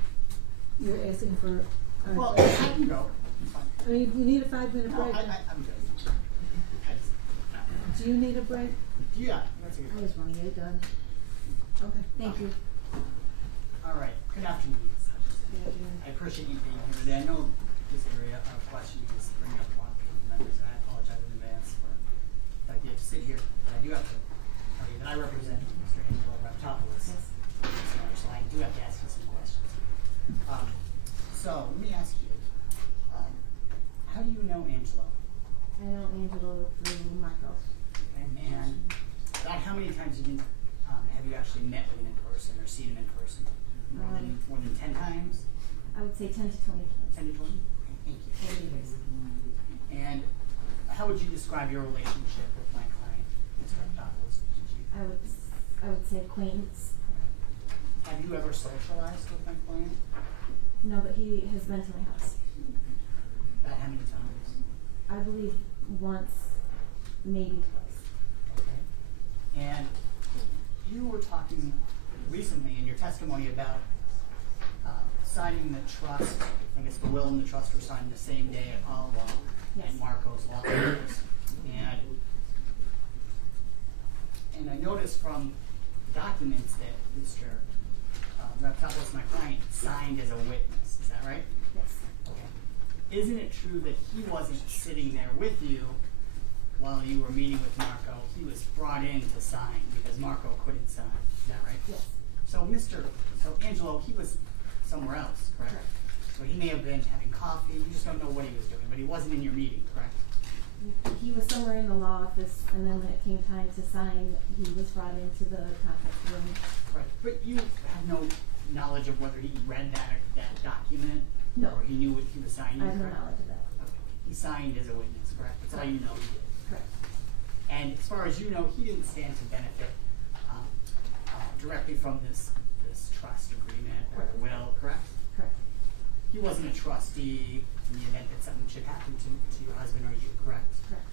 you're asking for, Well, I can go. It's fine. I mean, you need a 5-minute No, break. I'm good. I just, Do you need a break? yeah, that's a good. I just want to get it done. Okay. Thank you. All right, good afternoon. I appreciate you being here today. I know this area of questioning is bringing up a lot of people members, and I apologize in advance for the idea to sit here, but I do have to tell you that I represent Mr. Angelo Raptopoulos. Yes. So I do have to ask you some questions. So let me ask you, how do you know Angelo? I know Angelo through Marco. And about how many times have you actually met with him in person or seen him in person? More than 10 times? I would say 10 to 20 times. 10 to 20? Okay, thank you. 40 years. And how would you describe your relationship with my client, Mr. Raptopoulos? I would say acquaintance. Have you ever socialized with my client? No, but he has been to my house. About how many times? I believe once, maybe twice. Okay. And you were talking recently in your testimony about signing the trust. I guess the will and the trust were signed the same day at All Law Yes. and Marco's law office. And I noticed from documents that Mr. Raptopoulos, my client, signed as a witness. Is that right? Yes. Okay. Isn't it true that he wasn't sitting there with you while you were meeting with Marco? He was brought in to sign because Marco couldn't sign. Is that right? Yes. So Angelo, he was somewhere else, correct? Correct. So he may have been having coffee. You just don't know what he was doing, but he wasn't in your meeting, correct? He was somewhere in the law office, and then when it came time to sign, he was brought into the conference room. Right. But you have no knowledge of whether he read that document? No. Or he knew what he was signing? I have no correct? knowledge of that. Okay. He signed as a witness, correct? That's all you know he did. Correct. And as far as you know, he didn't stand to benefit directly from this trust agreement or Correct. will, correct? Correct. He wasn't a trustee in the event that something should happen to your husband or you, correct? Correct.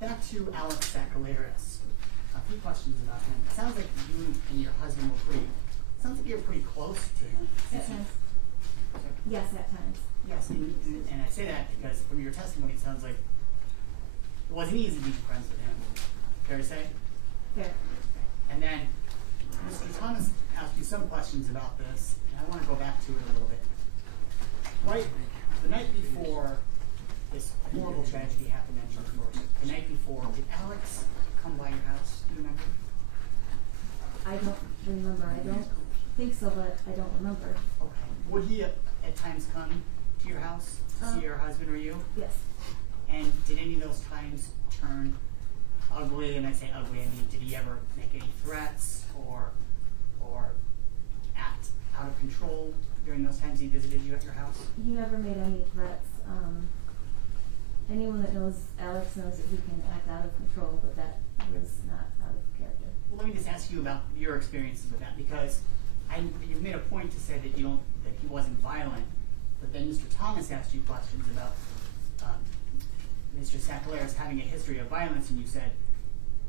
Back to Alex Sakalaris. A few questions about him. It sounds like you and your husband were sounds like you're pretty close to him. At times. Yes, at times. Yes, and I say that because from your testimony it sounds like it wasn't easy being friends with him. Fair to say? Fair. And then Mr. Thomas asked you some questions about this, and I want to go back to it a little bit. Right, the night before this horrible tragedy happened at Church Forest, the night before, did Alex come by your house? Do you remember? I don't remember. I don't think so, but I don't remember. Okay. Would he at times come to your house to see your husband or you? Yes. And did any of those times turn ugly? And I say ugly, I mean, did he ever make any threats or act out of control during those times he visited you at your house? He never made any threats. Anyone that knows Alex knows that he can act out of control, but that was not out of character. Well, let me just ask you about your experiences with that, because you've made a point to say that he wasn't violent, but then Mr. Thomas asked you questions about Mr. Sakalaris having a history of violence, and you said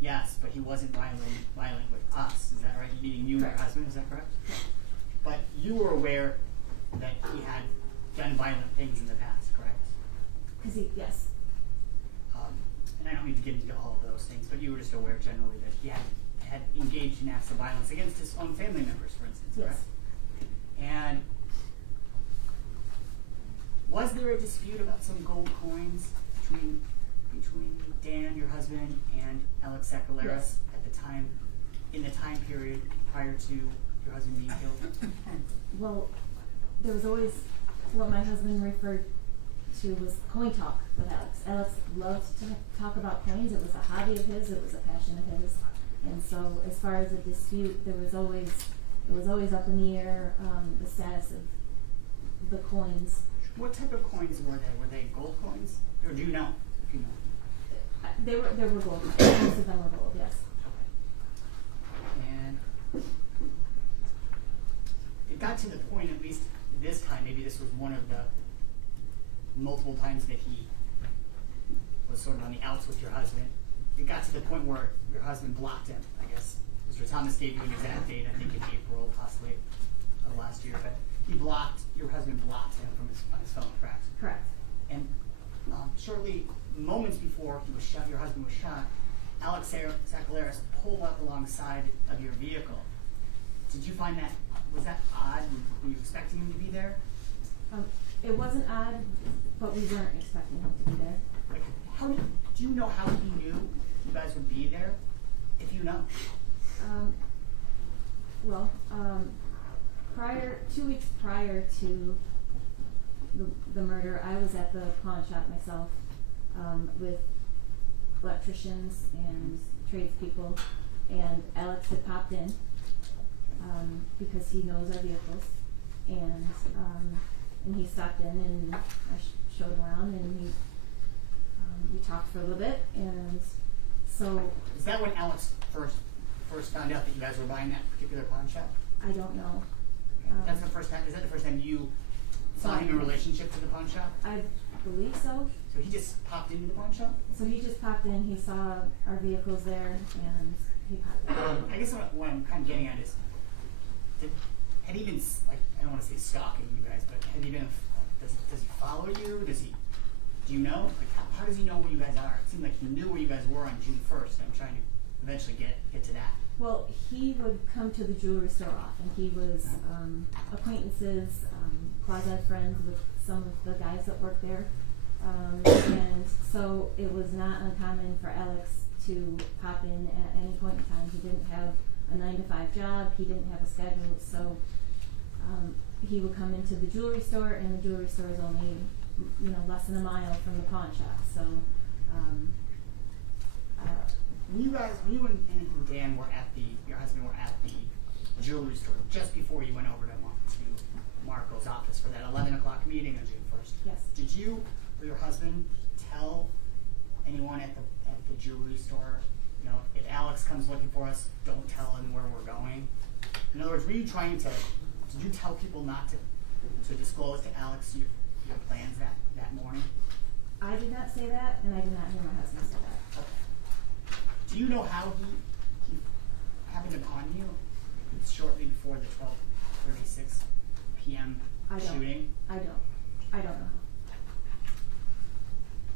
yes, but he wasn't violent with us. Is that right? Meaning you and your husband, is that correct? But you were aware that he had done violent things in the past, correct? Yes. And I don't need to get into all of those things, but you were just aware generally that he had engaged in acts of violence against his own family members, for instance, Yes. correct? And was there a dispute about some gold coins between Dan, your husband, and Alex Sakaleras Yes. at the time, in the time period prior to your husband being killed? Well, there was always what my husband referred to was coin talk with Alex. Alex loved to talk about coins. It was a hobby of his. It was a passion of his. And so, as far as a dispute, it was always up in the air. The status of the coins. What type of coins were they? Were they gold coins? Or do you know? If you know. They were gold. Most of them were gold. Yes. And it got to the point, at least this time, maybe this was one of the multiple times that he was sort of on the outs with your husband. It got to the point where your husband blocked him, I guess. Mr. Thomas gave you an exact date, I think in April, possibly, of last year. But your husband blocked him from on his phone, correct? Correct. And shortly, moments before he was shot, your husband was shot, Alex Sakaleras pulled up alongside of your vehicle. Did you find that, was that odd? Were you expecting him to be there? It wasn't odd, but we weren't expecting him to be there. Like, do you know how he knew you guys would be there? If you know. 2 weeks prior to the murder, I was at the pawn shop myself with electricians and tradespeople, and Alex had popped in because he knows our vehicles, and he stopped in and I showed around, and we talked for a little bit, and so. Is that when Alex first found out that you guys were buying that particular pawn shop? I don't know. That's the first time. Is that the first time you saw him in relationship to the pawn shop? I believe so. So he just popped into the pawn shop? So he just popped in, he saw our vehicles there, and he popped in. I guess what I'm kind of getting at is, had he been, like, I don't want to say stalking you guys, but had he been, does he follow you? Do you know? Like, how does he know where you guys are? It seemed like he knew where you guys were on June 1st. I'm trying to eventually get to that. Well, he would come to the jewelry store often. He was acquaintances, quasi-friends with some of the guys that work there. And so it was not uncommon for Alex to pop in at any point in time. He didn't have a 9-to-5 job. He didn't have a schedule. So he would come into the jewelry store, and the jewelry store is only less than a mile from the pawn shop. So you and Dan were your husband were at the jewelry store just before you went over to Marco's office for that 11 o'clock meeting on June 1st. Yes. Did you or your husband tell anyone at the jewelry store, if Alex comes looking for us, don't tell him where we're going? In other words, did you tell people not to disclose to Alex your plans that morning? I did not say that, and I did not hear my husband say that. Okay. Do you know how he happened upon you shortly before the 12:36 p.m. shooting? I don't know.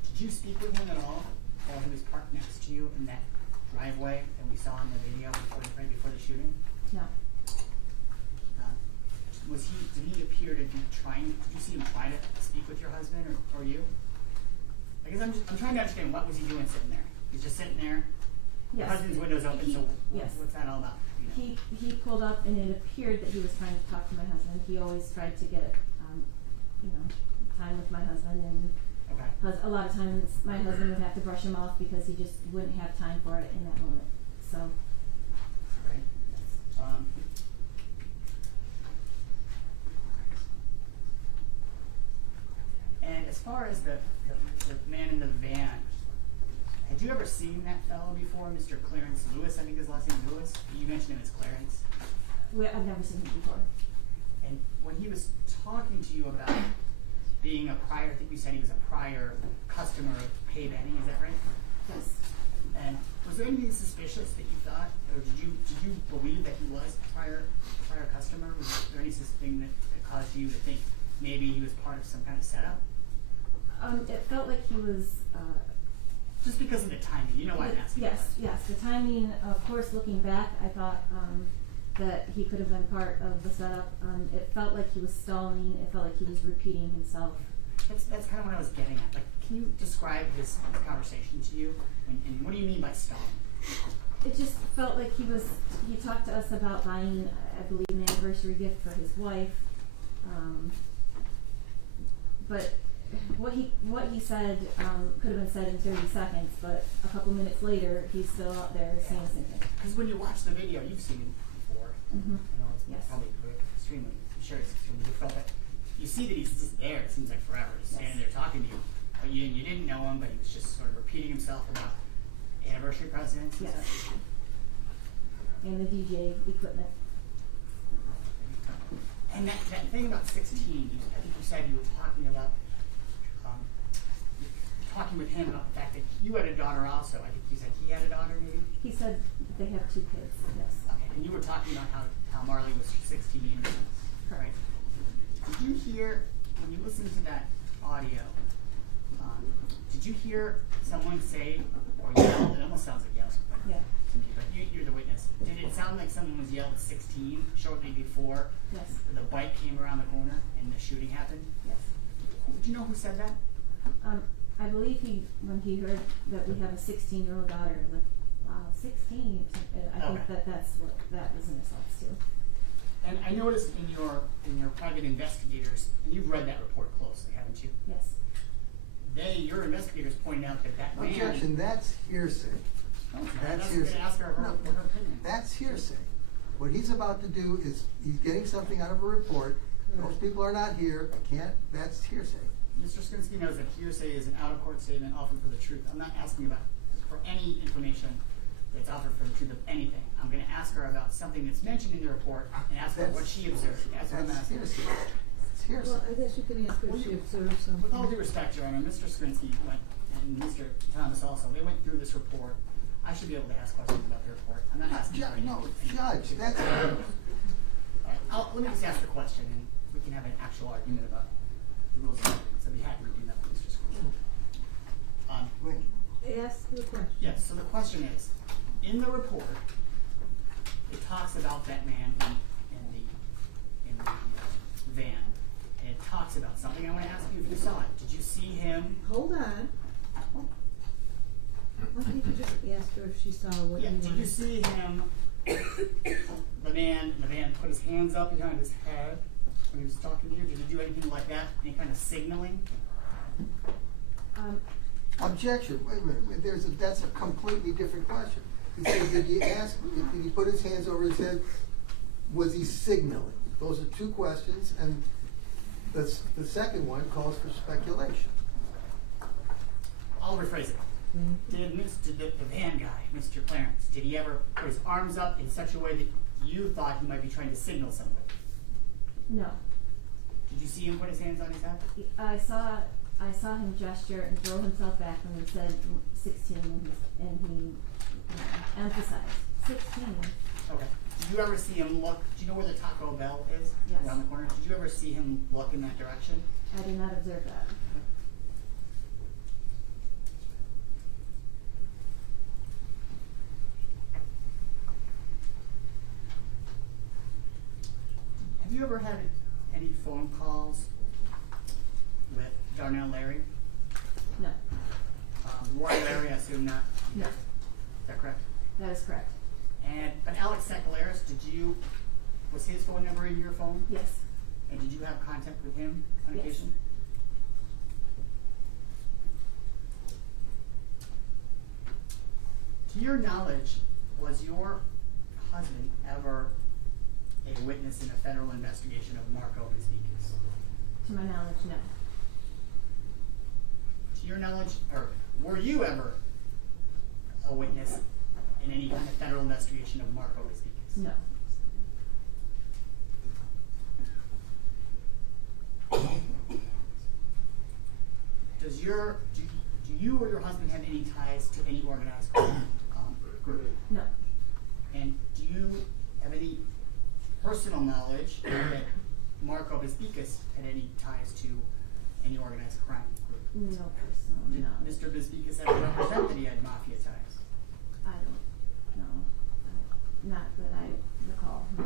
Did you speak with him at all while he was parked next to you in that driveway that we saw in the video right before the shooting? No. Did he appear to be did you see him try to speak with your husband or you? I guess I'm trying to understand, what was he doing sitting there? He's just sitting there? Yes. Your husband's window's open, so yes. What's that all about? He pulled up, and it appeared that he was trying to talk to my husband. He always tried to get time with my husband, and okay. a lot of times my husband would have to brush him off because he just wouldn't have time for it in that moment. So. Right. And as far as the man in the van, had you ever seen that fellow before, Mr. Clarence Lewis? I think his last name is Lewis. You mentioned him as Clarence. I've never seen him before. And when he was talking to you about being a prior, I think you said he was a prior customer of Pay Benny, is that right? Yes. And was there anything suspicious that you thought, or did you believe that he was a prior customer? Was there anything that caused you to think maybe he was part of some kind of setup? It felt like he was, Just because of the timing, you know why I'm asking. yes, yes, the timing, of course, looking back, I thought, that he could have been part of the setup. It felt like he was stalling, it felt like he was repeating himself. That's kind of what I was getting at. Like, can you describe this conversation to you? And what do you mean by stalling? It just felt like he talked to us about buying, I believe, an anniversary gift for his wife. But what he said could have been said in 30 seconds, but a couple minutes later, he's still out there saying the same thing. Because when you watch the video, you've seen it before. Mhm. I know it's Yes. probably extremely, I'm sure it's extremely difficult, but you see that he's just there. It seems like forever. He's standing there talking to you, but you didn't know him, but he was just sort of repeating himself about anniversary presents. and Yes. such. And the DJ equipment. And that thing about 16, I think you said you were talking about, talking with him about the fact that you had a daughter also. I think you said he had a daughter, maybe? He said they have 2 kids, yes. Okay, and you were talking about how Marley was 16 years old. Correct. Did you hear, when you listened to that audio, did you hear someone say or yell? It almost sounds like yelling, but Yeah. to me, but you're the witness. Did it sound like someone was yelled 16 shortly before Yes. the bike came around the corner and the shooting happened? Yes. Do you know who said that? I believe when he heard that we have a 16-year-old daughter, like, wow, 16. I think Okay. that's what that was in response to. And I noticed in your private investigators, and you've read that report closely, haven't you? Yes. Your investigators pointed out that man. Objection, that's hearsay. No, it's not. That's I was hearsay. gonna ask her No, her opinion. That's hearsay. What he's about to do is, he's getting something out of a report. Those people are not here, that's hearsay. Mr. Skinsky knows that hearsay is an out-of-court statement offered for the truth. I'm not asking about for any information that's offered for the truth of anything. I'm going to ask her about something that's mentioned in the report and ask her what she observed. That's what I'm That's asking. hearsay. It's hearsay. Well, I guess you can ask Well, if she you- observed something. With all due respect, Your Honor, Mr. Skrinsky went, and Mr. Thomas also, they went through this report. I should be able to ask questions about the report. I'm not asking for any. No, Judge, that's, All right, let me just ask the question, and we can have an actual argument about the rules of evidence. I'd be happy to do that with Mr. Skrinsky. wait, Ask the question. Yes, so the question is, in the report, it talks about that man in the van. And it talks about something. I want to ask you if you saw it. Did you see him? Hold on. Why don't you just ask her if she saw what Yeah, you did you wanted? see him, the man put his hands up behind his head when he was talking to you? Did he do anything like that? Any kind of signaling? objection, wait a minute, that's a completely different question. He said, did he put his hands over his head, was he signaling? Those are 2 questions, and the second one calls for speculation. I'll rephrase it. Did the van guy, Mr. Clarence, did he ever put his arms up in such a way that you thought he might be trying to signal somebody? No. Did you see him put his hands on his head? I saw him gesture and throw himself back when he said 16, and he emphasized 16. Okay. Did you ever see him look? Do you know where the Taco Bell is? Yes. Around the corner. Did you ever see him look in that direction? I did not observe that. Have you ever had any phone calls with Darnell Larry? No. Roy Larry, I assume not. No. Is that correct? That is correct. But Alex Sacalaris, was his phone number in your phone? Yes. And did you have contact with him on Yes. occasion? To your knowledge, was your husband ever a witness in a federal investigation of Marco Vizquez? To my knowledge, no. To your knowledge, or were you ever a witness in any kind of federal investigation of Marco Vizquez? No. Do you or your husband have any ties to any organized crime group? No. And do you have any personal knowledge that Marco Vizquez had any ties to any organized crime group? No, personally, Did no. Mr. Bezbikas ever represent that he had mafia ties? I don't know. Not that I recall, no.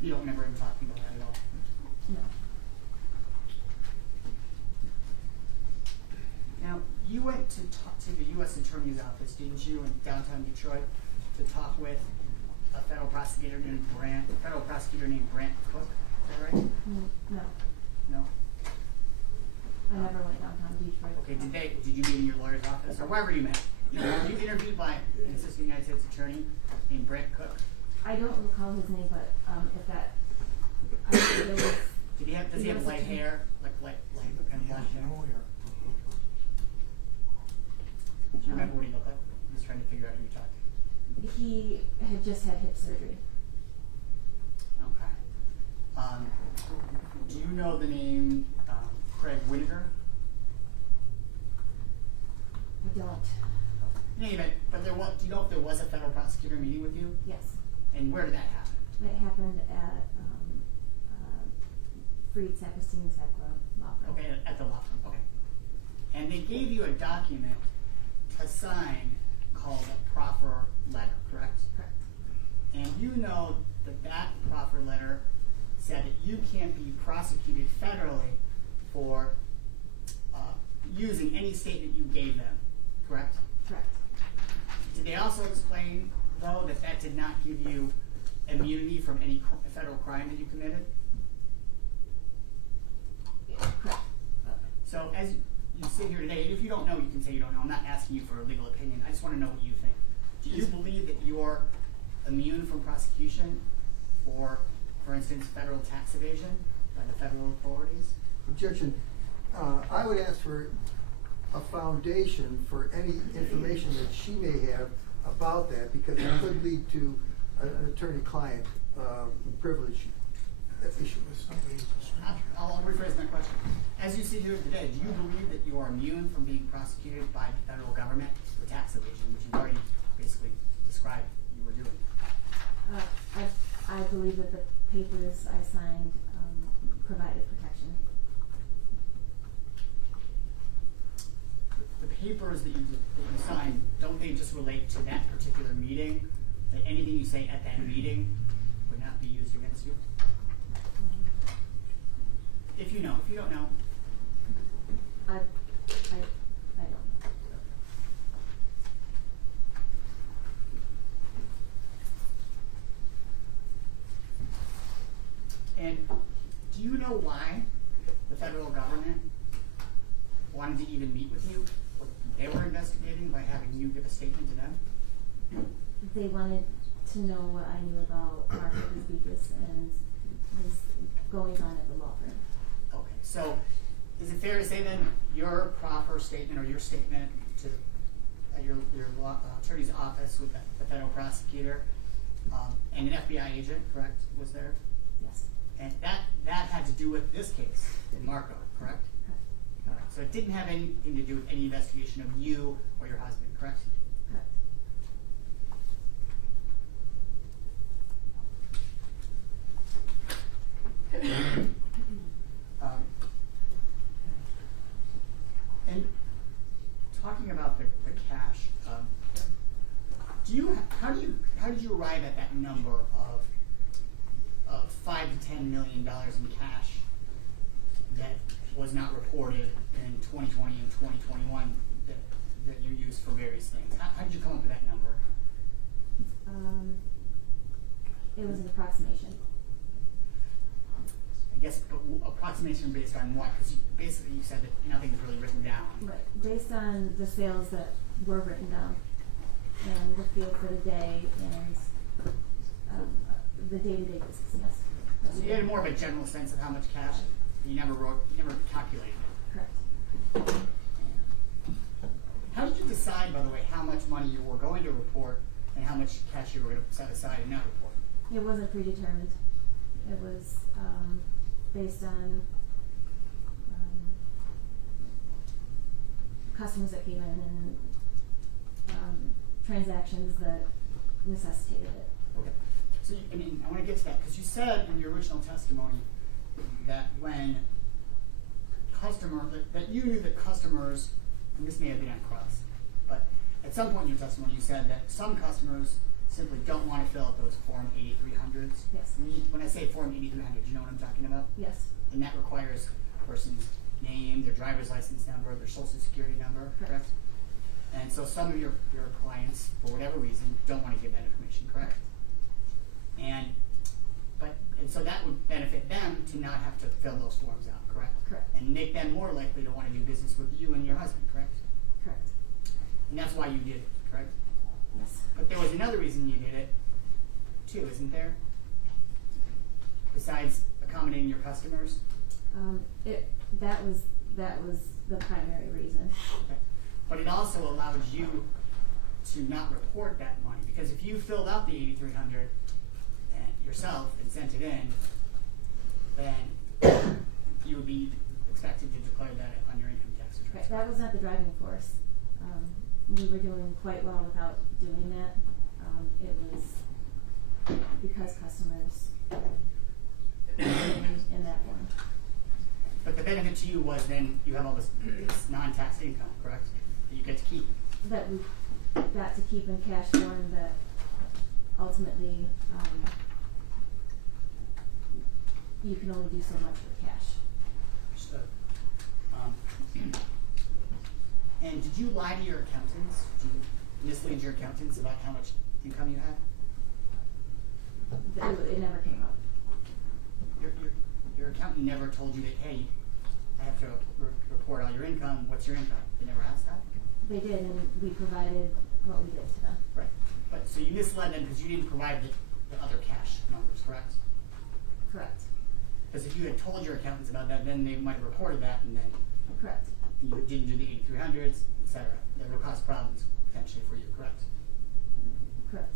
You don't remember him talking about that at all? No. Now, you went to talk to the U.S. Attorney's Office, didn't you, in downtown Detroit, to talk with a federal prosecutor named Brant Cook? Is that right? No. No. I never went downtown Detroit. Okay. Did you meet in your lawyer's office or wherever you met? Were you interviewed by an assistant United States attorney named Brant Cook? I don't recall his name, but if that, I think there was. Does he have light hair, like kind of black hair? Do you remember what he looked like? I'm just trying to figure out who you talked to. He had just had hip surgery. Okay. Do you know the name Craig Whittaker? I don't. In any event, but do you know if there was a federal prosecutor meeting with you? Yes. And where did that happen? It happened at Freed Saperstein Sackler Law Firm. Okay, at the law firm. Okay. And they gave you a document to sign called a proffer letter, correct? Correct. And you know that proffer letter said that you can't be prosecuted federally for using any statement you gave them, correct? Correct. Did they also explain, though, that that did not give you immunity from any federal crime that you committed? Correct. So as you sit here today, and if you don't know, you can say you don't know. I'm not asking you for a legal opinion. I just want to know what you think. Do you believe that you're immune from prosecution for instance, federal tax evasion by the federal authorities? Objection. I would ask for a foundation for any information that she may have about that, because it could lead to an attorney-client privilege issue. I'll rephrase my question. As you sit here today, do you believe that you are immune from being prosecuted by the federal government for tax evasion, which you've already basically described you were doing? I believe that the papers I signed provided protection. The papers that you signed, don't they just relate to that particular meeting? That anything you say at that meeting would not be used against you? If you know. If you don't know. I don't know. And do you know why the federal government wanted to even meet with you? What they were investigating by having you give a statement to them? They wanted to know what I knew about Mark Bezbikas and his goings on at the law firm. Okay, so is it fair to say then your proper statement or your statement to your law, attorney's office with the federal prosecutor and an FBI agent, correct, was there? Yes. And that had to do with this case in Marco, correct? Correct. All right, so it didn't have anything to do with any investigation of you or your husband, correct? Correct. And talking about the cash, how did you arrive at that number of $5 to $10 million in cash that was not reported in 2020 and 2021 that you used for various things? How did you come up with that number? It was an approximation. I guess approximation based on what? Because basically you said that nothing's really written down. Right. Based on the sales that were written down and the field for the day and the day-to-day business, yes. So you had more of a general sense of how much cash. You never calculated it. Correct. How did you decide, by the way, how much money you were going to report and how much cash you were going to set aside and not report? It wasn't predetermined. It was based on customers that came in and transactions that necessitated it. Okay. So I want to get to that because you said in your original testimony that when that you knew that customers, and this may have been on cross, but at some point in your testimony you said that some customers simply don't want to fill out those Form 8300s. Yes. When I say Form 8300, you know what I'm talking about? Yes. And that requires a person's name, their driver's license number, their social security number, correct? And so some of your clients, for whatever reason, don't want to give that information, correct? And so that would benefit them to not have to fill those forms out, correct? Correct. And make them more likely to want to do business with you and your husband, correct? Correct. And that's why you did it, correct? Yes. But there was another reason you did it, too, isn't there? Besides accommodating your customers? That was the primary reason. Okay. But it also allowed you to not report that money, because if you filled out the 8300 yourself and sent it in, then you would be expected to declare that on your income tax return. Right. That was not the driving force. We were doing quite well without doing that. It was because customers in that form. But the benefit to you was then you have all this non-taxed income, correct? That you get to keep. That we got to keep in cash form that ultimately you can only do so much with cash. Understood. And did you lie to your accountants? Did you mislead your accountants about how much income you had? It never came up. Your accountant never told you that, hey, I have to report all your income. What's your income? They never asked that? They did, and we provided what we did to them. Right. But so you misled them because you didn't provide the other cash numbers, correct? Correct. Because if you had told your accountants about that, then they might have reported that, and then Correct. you didn't do the 8300s, etc. That would cause problems potentially for you, correct? Correct.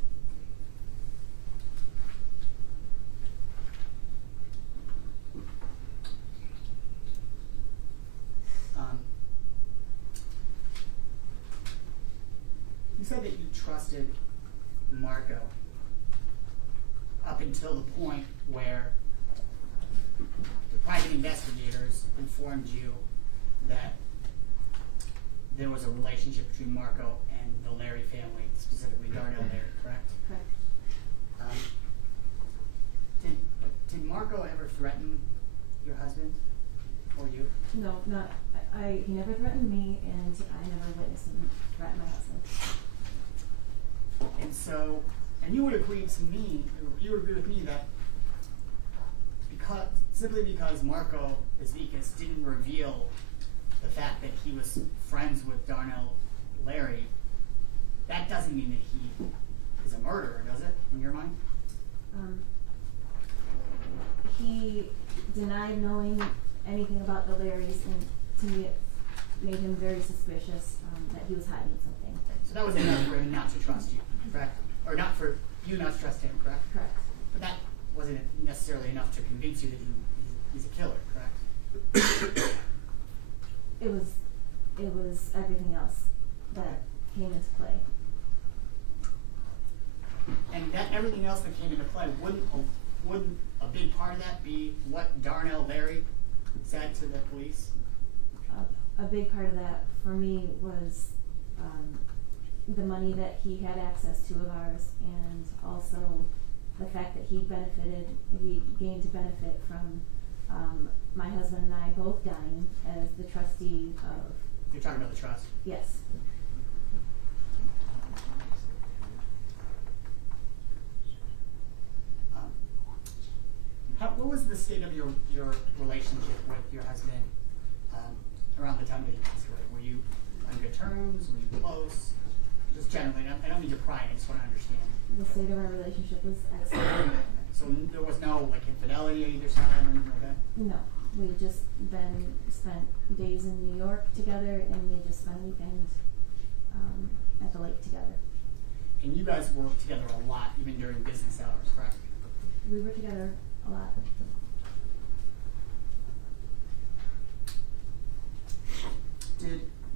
You said that you trusted Marco up until the point where the private investigators informed you that there was a relationship between Marco and the Larry family, specifically Darnell Larry, correct? Correct. Did Marco ever threaten your husband or you? No, not. He never threatened me, and I never witnessed him threaten my husband. And so, and you would agree with me that simply because Marco Vazvikas didn't reveal the fact that he was friends with Darnell Larry, that doesn't mean that he is a murderer, does it, in your mind? He denied knowing anything about the Larrys, and to me it made him very suspicious that he was hiding something. So that was enough for him not to trust you, correct? Or not for you not to trust him, correct? Correct. But that wasn't necessarily enough to convince you that he's a killer, correct? It was everything else that came into play. And that everything else that came into play, wouldn't a big part of that be what Darnell Larry said to the police? A big part of that for me was the money that he had access to of ours, and also the fact that he gained to benefit from my husband and I both dying as the trustee of. You're talking about the trust? Yes. What was the state of your relationship with your husband around the time that he passed away? Were you on good terms? Were you close? Just generally, I don't mean to pry, I just want to understand. The state of our relationship was excellent. So there was no infidelity on either side or anything like that? No, we just spent days in New York together, and we just spent weekends at the lake together. And you guys worked together a lot, even during business hours, correct? We were together a lot.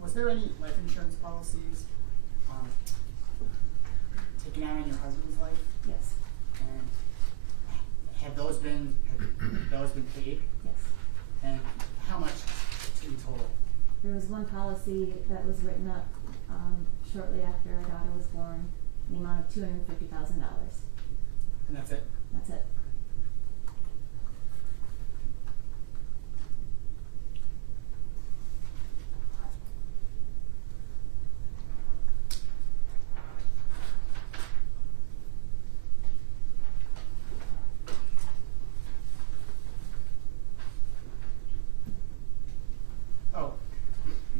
Was there any life insurance policies taken out on your husband's life? Yes. And have those been paid? Yes. And how much in total? There was one policy that was written up shortly after our daughter was born, in the amount of $250,000. And that's it? That's it. Oh,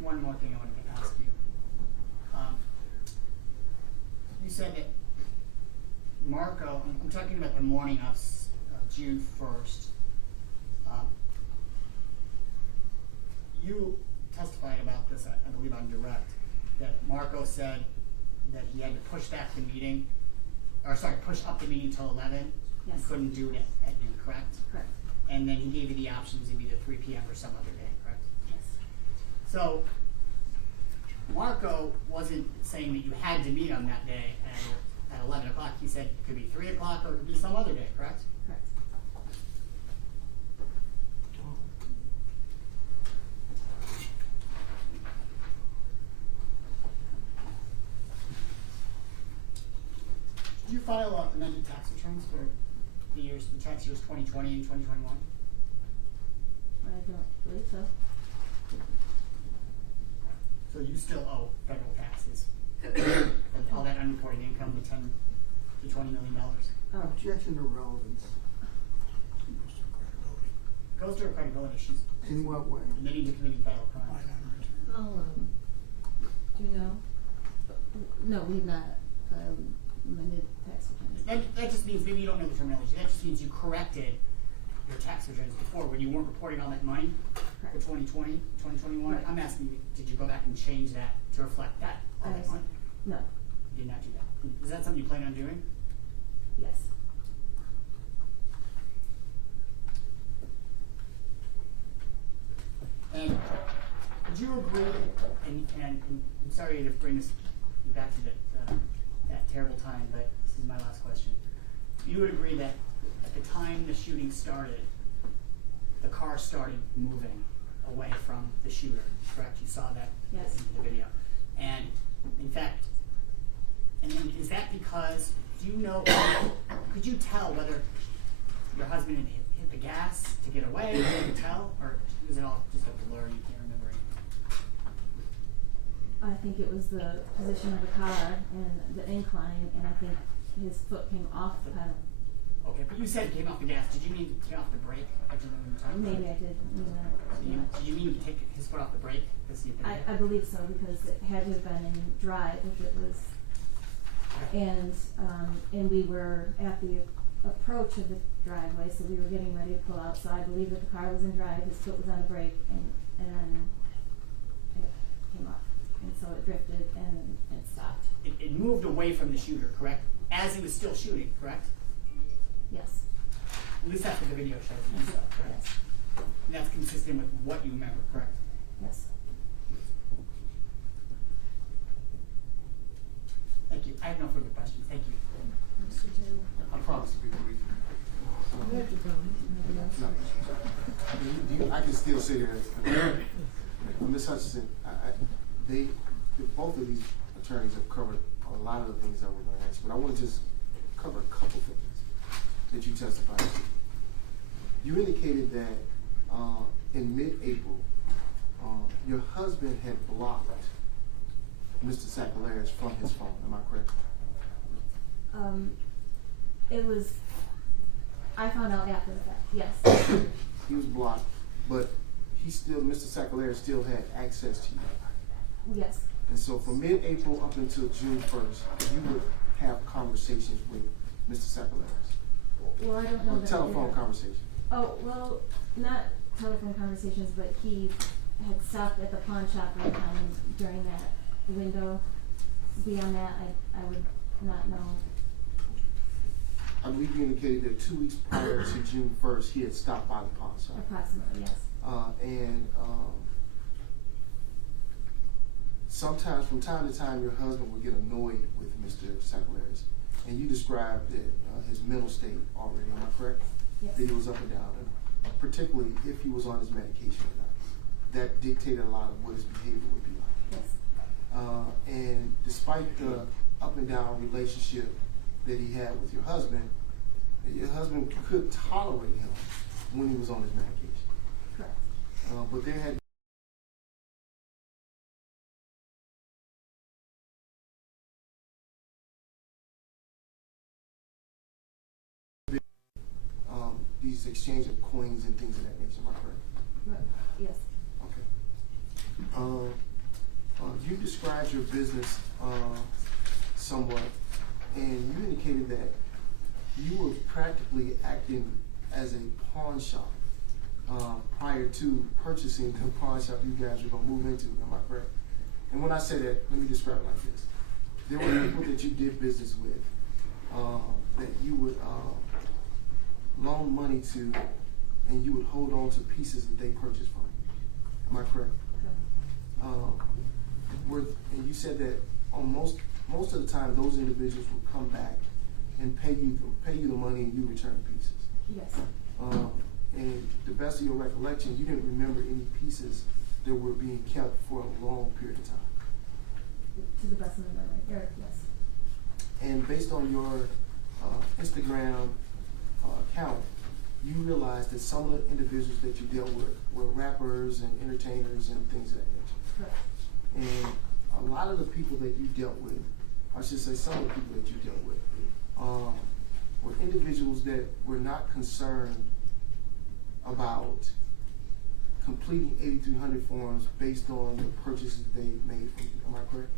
one more thing I wanted to ask you. You said that Marco, I'm talking about the morning of June 1st. You testified about this, I believe on direct, that Marco said that he had to push back the meeting, push up the meeting till 11. Yes. He couldn't do it at noon, correct? Correct. And then he gave you the options of either 3 p.m. or some other day, correct? Yes. So, Marco wasn't saying that you had to meet on that day at 11 o'clock. He said it could be 3 o'clock or it could be some other day, correct? Correct. Did you file amended tax returns for the tax years 2020 and 2021? I don't believe so. So you still owe federal taxes and all that unreported income, the $10 to $20 million. Oh, Objection to relevance. Goes to her credibility. She's In what way? admitting to committing federal crimes. I'll, do you know? no, we've not amended tax returns. That just means, maybe you don't know the terminology, that just means you corrected your tax returns before when you weren't reporting all that money for 2020, 2021. Right. I'm asking you, did you go back and change that to reflect that, all that money? No. You did not do that. Is that something you plan on doing? Yes. And would you agree, and I'm sorry to bring this back to that terrible time, but this is my last question. You would agree that at the time the shooting started, the car started moving away from the shooter, correct? You saw that Yes. in the video. And in fact, and is that because, do you know, could you tell whether your husband had hit the gas to get away? Could you tell? Or was it all just a blur, you can't remember anything? I think it was the position of the car and the incline, and I think his foot came off the pedal. Okay, but you said it came off the gas. Did you mean to take off the brake? Maybe I did mean that. Yeah. Did you mean to take his foot off the brake to see if it I believe so, because it had to have been in drive if it was, and we were at the approach of the driveway, so we were getting ready to pull out, so I believe that the car was in drive, his foot was on the brake, and then it came off, and so it drifted and it stopped. It moved away from the shooter, correct? As he was still shooting, correct? Yes. At least that's what the video shows you saw, correct? Yes. And that's consistent with what you remember, correct? Yes. Thank you. I have no further questions. Thank you. Mr. Taylor? I promise to be brief. You have to go. Nobody else? No. I can still sit here. Ms. Hutchinson, both of these attorneys have covered a lot of the things that we're going to ask, but I want to just cover a couple things that you testified to. You indicated that in mid-April, your husband had blocked Mr. Sacalaris from his phone. Am I correct? It was, I found out after the fact, yes. He was blocked, but Mr. Sacalaris still had access to you. Yes. And so from mid-April up until June 1st, you would have conversations with Mr. Sacalaris. Well, I don't know Or that. telephone conversations. Oh, well, not telephone conversations, but he had stopped at the pawn shop one time during that window. Beyond that, I would not know. I believe you indicated that 2 weeks prior to June 1st, he had stopped by the pawn shop. Approximately, yes. Sometimes, from time to time, your husband would get annoyed with Mr. Sacalaris, and you described that his mental state already. Am I correct? Yes. that he was up and down, and particularly if he was on his medication or not. That dictated a lot of what his behavior would be like. Yes. And despite the up and down relationship that he had with your husband could tolerate him when he was on his medication. Correct. But there had these exchange of coins and things of that nature. Am I correct? Right. Yes. Okay. You described your business somewhat, and you indicated that you were practically acting as a pawn shop prior to purchasing the pawn shop you guys were going to move into. Am I correct? And when I say that, let me describe it like this. There were people that you did business with that you would loan money to, and you would hold on to pieces that they purchased from you. Am I correct? And you said that on most of the time, those individuals would come back and pay you the money, and you return pieces. Yes. And the best of your recollection, you didn't remember any pieces that were being kept for a long period of time. To the best of my memory, yes. And based on your Instagram account, you realized that some of the individuals that you dealt with were rappers and entertainers and things of that nature. Correct. And a lot of the people that you dealt with, I should say some of the people that you dealt with, were individuals that were not concerned about completing 8300 forms based on the purchases they made from you. Am I correct?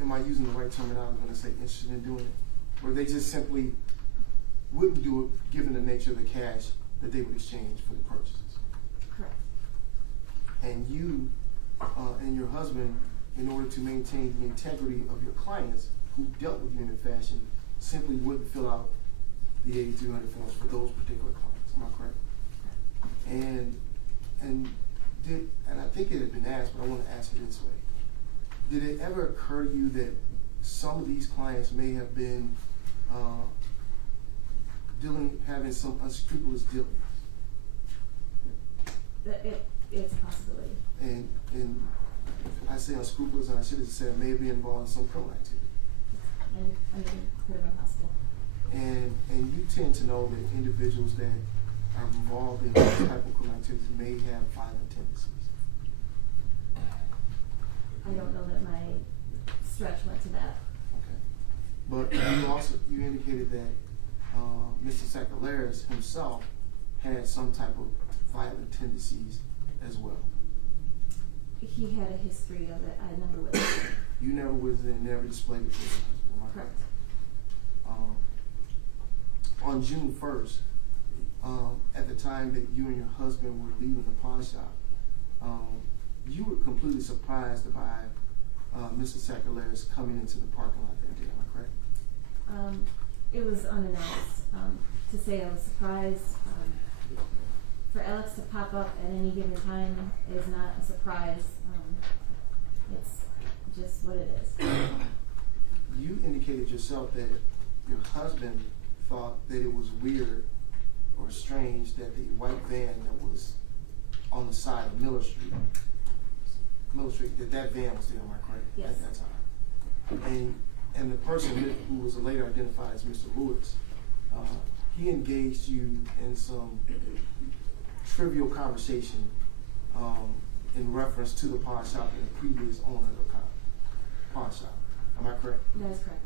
Am I using the right terminology when I say interested in doing it? Or they just simply wouldn't do it given the nature of the cash that they would exchange for the purchases? Correct. And you and your husband, in order to maintain the integrity of your clients who dealt with you in a fashion, simply wouldn't fill out the 8300 forms for those particular clients. Am I correct? And I think it had been asked, but I want to ask it this way. Did it ever occur to you that some of these clients may have been having some unscrupulous dealings? It's a possibility. And I say unscrupulous, and I should have said maybe involved in some criminal activity. And I mean, could have been possible. And you tend to know that individuals that are involved in this type of criminal activity may have violent tendencies. I don't know that my stretch went to that. Okay. But you indicated that Mr. Sacaleras himself had some type of violent tendencies as well. He had a history of it. I never witnessed it. You never witnessed it and never displayed it to your husband. Am I Correct. On June 1st, at the time that you and your husband were leaving the pawn shop, you were completely surprised by Mr. Sacaleras coming into the parking lot that day. Am I correct? It was unannounced. To say I was surprised, for Alex to pop up at any given time is not a surprise. It's just what it is. You indicated yourself that your husband thought that it was weird or strange that the white van that was on the side of Miller Street, that van was there. Am I correct? Yes. At that time. And the person who was later identified as Mr. Lewis, he engaged you in some trivial conversation in reference to the pawn shop and the previous owner of the pawn shop. Am I correct? That is correct.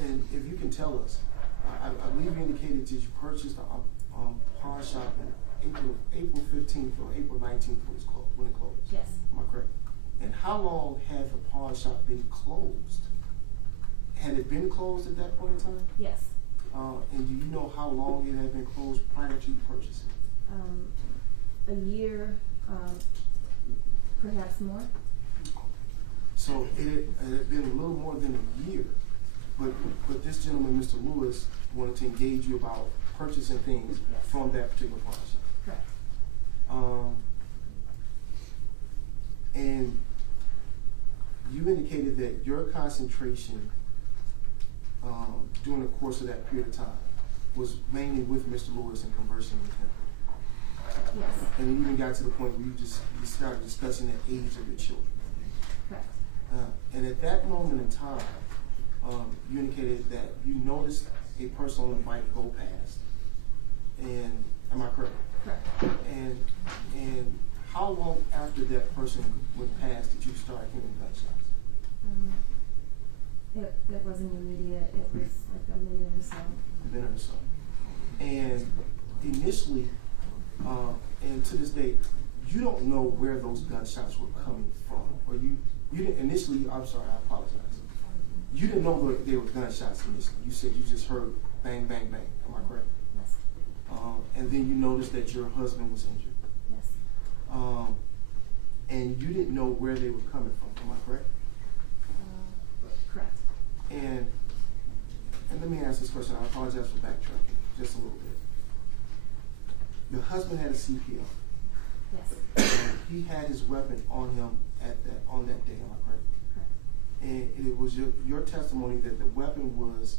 And if you can tell us, I believe you indicated that you purchased a pawn shop in April 15th or April 19th when it closed. Yes. Am I correct? And how long had the pawn shop been closed? Had it been closed at that point in time? Yes. And do you know how long it had been closed prior to you purchasing? A year, perhaps more. So it had been a little more than a year, but this gentleman, Mr. Lewis, wanted to engage you about purchasing things from that particular pawn shop. Correct. And you indicated that your concentration during the course of that period of time was mainly with Mr. Lewis and conversing with him. Yes, And it even got to the point where you started discussing the age of your children. correct. And at that moment in time, you indicated that you noticed a person on the bike go past. And am I correct? Correct. And how long after that person went past did you start hearing gunshots? It wasn't immediate, it was like a minute or so. A minute or so. And initially, and to this day, you don't know where those gunshots were coming from, or you didn't initially. I'm sorry, I apologize. You didn't know that they were gunshots initially. You said you just heard bang, bang, bang. Am I correct? Yes. And then you noticed that your husband was injured. Yes. And you didn't know where they were coming from. Am I correct? Correct. And let me ask this question. I apologize for backtracking just a little bit. Your husband had a CPO. Yes. And he had his weapon on him on that day. Am I correct? Correct. And it was your testimony that the weapon was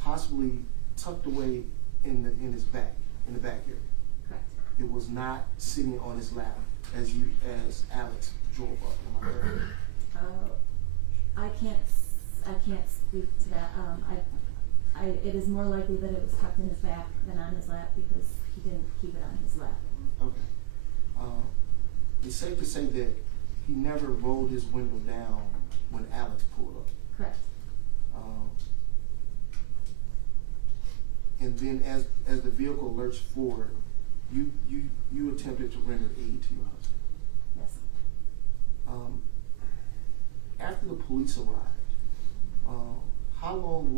possibly tucked away in his back, in the back area. Correct. It was not sitting on his lap as Alex drove up. Am I correct? I can't speak to that. It is more likely that it was tucked in his back than on his lap because he didn't keep it on his lap. Okay. It's safe to say that he never rolled his window down when Alex pulled up. Correct. And then as the vehicle lurched forward, you attempted to render aid to your husband. Yes. After the police arrived, how long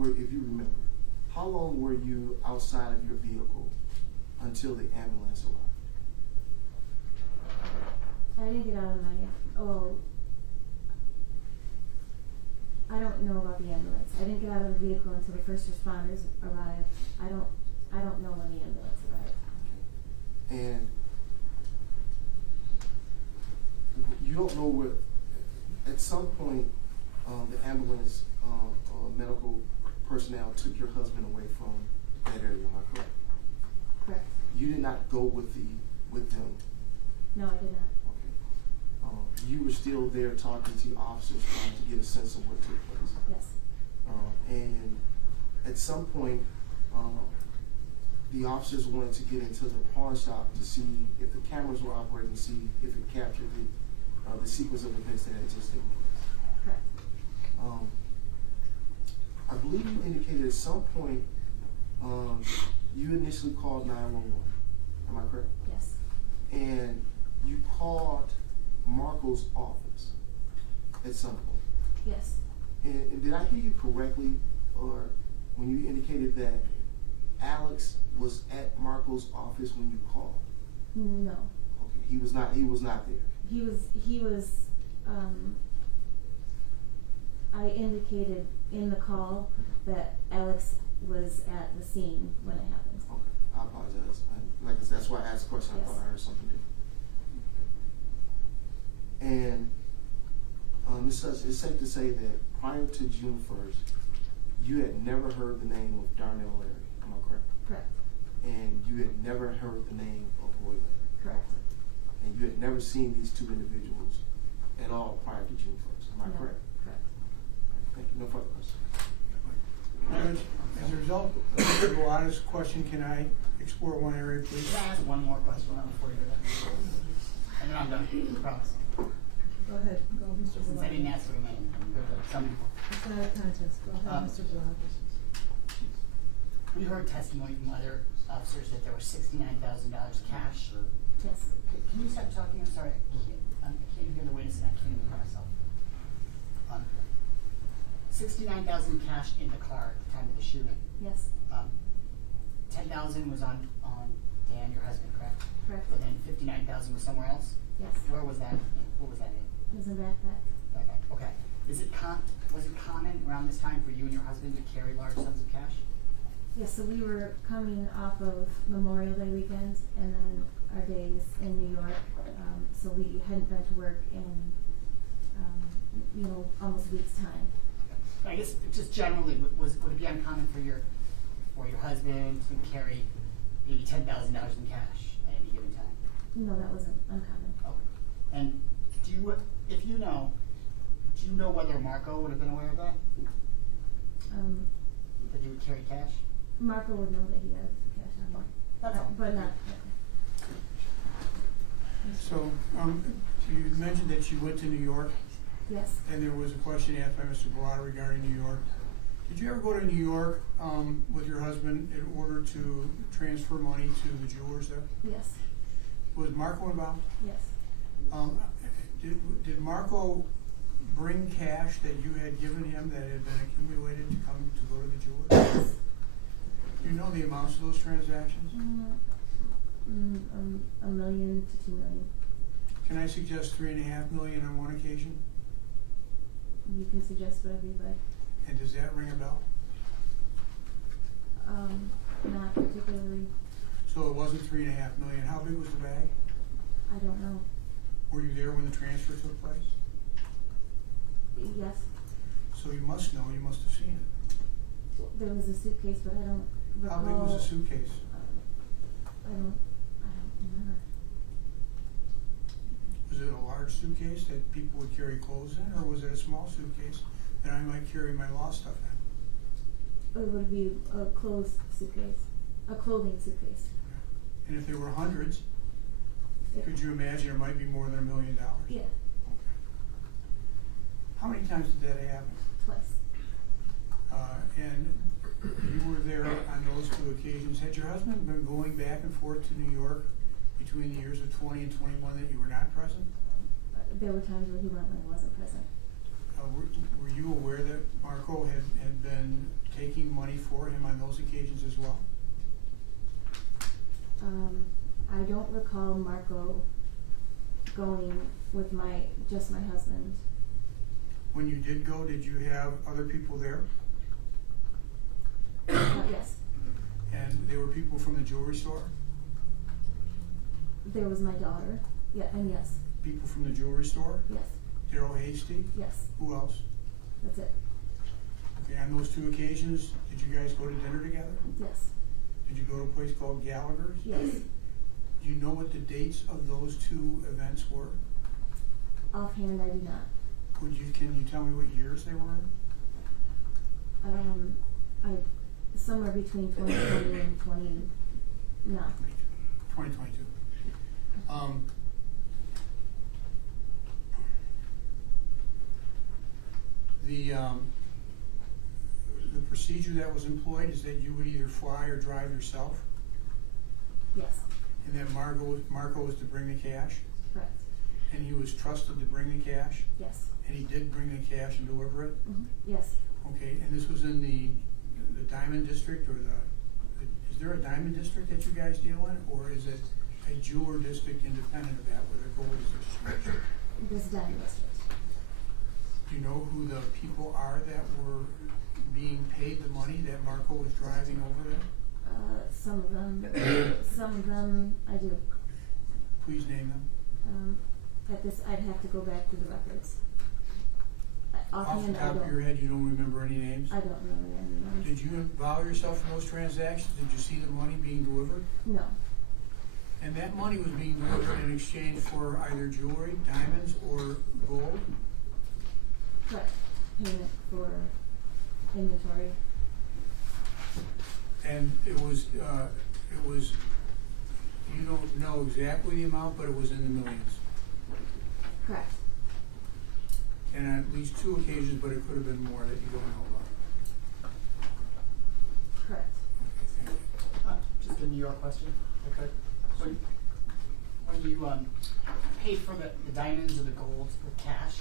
were you outside of your vehicle until the ambulance arrived? I didn't get out of my, I don't know about the ambulance. I didn't get out of the vehicle until the first responders arrived. I don't know when the ambulance arrived. And you don't know where, at some point, the ambulance or medical personnel took your husband away from that area, am I correct? Correct. You did not go with them? No, I did not. Okay. You were still there talking to officers, trying to get a sense of what took place? Yes. And at some point, the officers wanted to get into the pawn shop to see if the cameras were operating, see if it captured the sequence of events that had just taken place. Correct. I believe you indicated at some point you initially called 911. Am I correct? Yes. And you called Marco's office at some point. Yes. And did I hear you correctly, or when you indicated that Alex was at Marco's office when you called? No. Okay, he was not there. He was, I indicated in the call that Alex was at the scene when it happened. Okay, I apologize. Like I said, that's why I asked the question. Yes. I thought I heard something different. And it's safe to say that prior to June 1st, you had never heard the name of Darnell Larry. Am I correct? Correct. And you had never heard the name of Roy Larry. Correct. And you had never seen these two individuals at all prior to June 1st. Am I No. correct? Correct. Thank you. No further questions. As a result of Mr. Bellata's question, can I explore one area, please? Can I ask one more question before you go down? And then I'm done, I promise. Go ahead, go, Mr. Since I didn't Bellata. ask for many, some people. It's not a contest, go ahead, Mr. Bellata. We heard testimony from other officers that there was $69,000 cash. Yes. Can you stop talking? I'm sorry. I can't hear the witness and I can't even hear myself. 69,000 cash in the car at the time of the shooting. Yes. 10,000 was on Dan, your husband, correct? Correct. And then 59,000 was somewhere else? Yes. Where was that? What was that in? It was in backpack. Okay. Was it common around this time for you and your husband to carry large sums of cash? Yes, so we were coming off of Memorial Day weekend and then our days in New York. So we hadn't been to work in, almost a week's time. I guess just generally, would it be uncommon for your husband to carry maybe $10,000 in cash at any given time? No, that wasn't uncommon. Okay. And do you know whether Marco would have been aware of that? That he would carry cash? Marco would know that he had cash on him. That's all. But not. So, you mentioned that you went to New York, Yes. and there was a question asked by Mr. Bellata regarding New York. Did you ever go to New York with your husband in order to transfer money to the jewelers there? Yes. Was Marco involved? Yes. Did Marco bring cash that you had given him that had been accumulated to come to go to the jewelers? Do you know the amounts of those transactions? $1 million to $2 million. Can I suggest $3.5 million on one occasion? You can suggest whatever you'd like. And does that ring a bell? Not particularly. So it wasn't $3.5 million. How big was the bag? I don't know. Were you there when the transfer took place? Yes. So you must know. You must have seen it. There was a suitcase, but I don't recall. How big was the suitcase? I don't remember. Was it a large suitcase that people would carry clothes in, or was it a small suitcase that I might carry my law stuff in? It would be a clothes suitcase, a clothing suitcase. And if there were hundreds, Yeah. could you imagine there might be more than $1 million? Yeah, Okay. How many times did that happen? twice. And you were there on those two occasions. Had your husband been going back and forth to New York between the years of 20 and 21 that you were not present? There were times where he went when I wasn't present. Were you aware that Marco had been taking money for him on those occasions as well? I don't recall Marco going with just my husband. When you did go, did you have other people there? Yes. And there were people from the jewelry store? There was my daughter. Yeah, and yes. People from the jewelry store? Yes. Daryl Hasty? Yes. Who else? That's it. Okay, on those two occasions, did you guys go to dinner together? Yes. Did you go to a place called Gallagher's? Yes. Do you know what the dates of those two events were? Offhand, I do not. Can you tell me what years they were in? Somewhere between 2020 and 2022. The procedure that was employed is that you would either fly or drive yourself, Yes. and that Marco was to bring the cash, Correct. and he was trusted to bring the cash, Yes. and he did bring the cash and deliver it. Yes. Okay, and this was in the Diamond District, or is there a Diamond District that you guys deal in, or is it a jeweler district independent of that, where the gold is exchanged? This Diamond District. Do you know who the people are that were being paid the money that Marco was driving over there? Some of them I do. Please name them. At this, I'd have to go back to the records. Off the Offhand, I top of your don't. head, you don't remember any names? I don't know any names. Did you involve yourself in those transactions? Did you see the money being delivered? No. And that money was being delivered in exchange for either jewelry, diamonds, or gold? Correct. Payment for inventory. And it was, you don't know exactly the amount, but it was in the millions. Correct. And on at least two occasions, but it could have been more that you don't know about. Correct. Okay, thank you. Just a New York question, okay? When you paid for the diamonds or the gold with cash,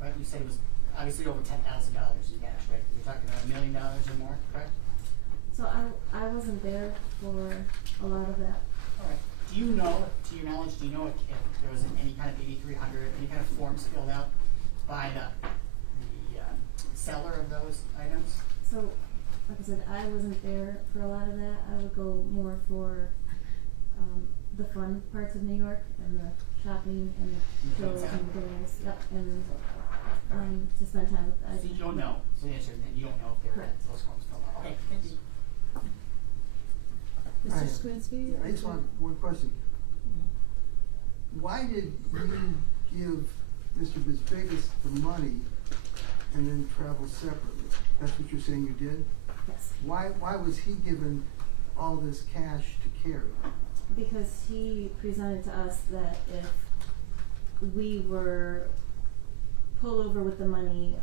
right? You said it was obviously over $10,000 in cash, right? You're talking about $1 million or more, correct? So I wasn't there for a lot of that. All right. Do you know, to your knowledge, do you know if there was any kind of 8300, any kind of forms filled out by the seller of those items? So, like I said, I wasn't there for a lot of that. I would go more for the fun parts of New York and the shopping and the shows and the dinners. Yep. And to spend time with us. So you don't know, so the answer is that you don't know if there were Correct. those forms filled out. Okay, thank you. Mr. Alright. Skrinsky? I just want one question. Why did you give Mr. Bisbegas the money and then travel separately? That's what you're saying you did? Yes, Why was he given all this cash to carry? because he presented to us that if we were pulled over with the money,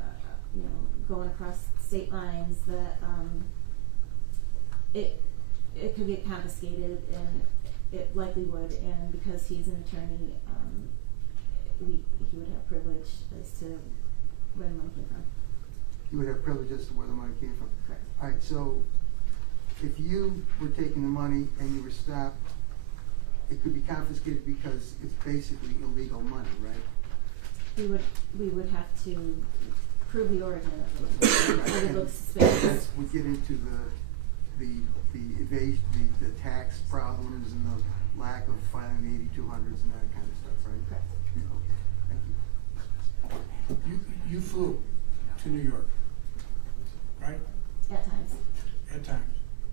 you know, going across state lines, that, it could get confiscated, and it likely would, and because he's an attorney, he would have privilege as to where the money came from. He would have privilege as to where the money came from. Correct. Alright, so if you were taking the money and you were stopped, it could be confiscated because it's basically illegal money, right? We would have to prove the origin of it, or it looks suspicious. That's, we get into the evasion, the tax problems and the lack of filing the 8200s and that kind of stuff, right? Correct. Okay, thank you. You flew to New York, right? At times. At times.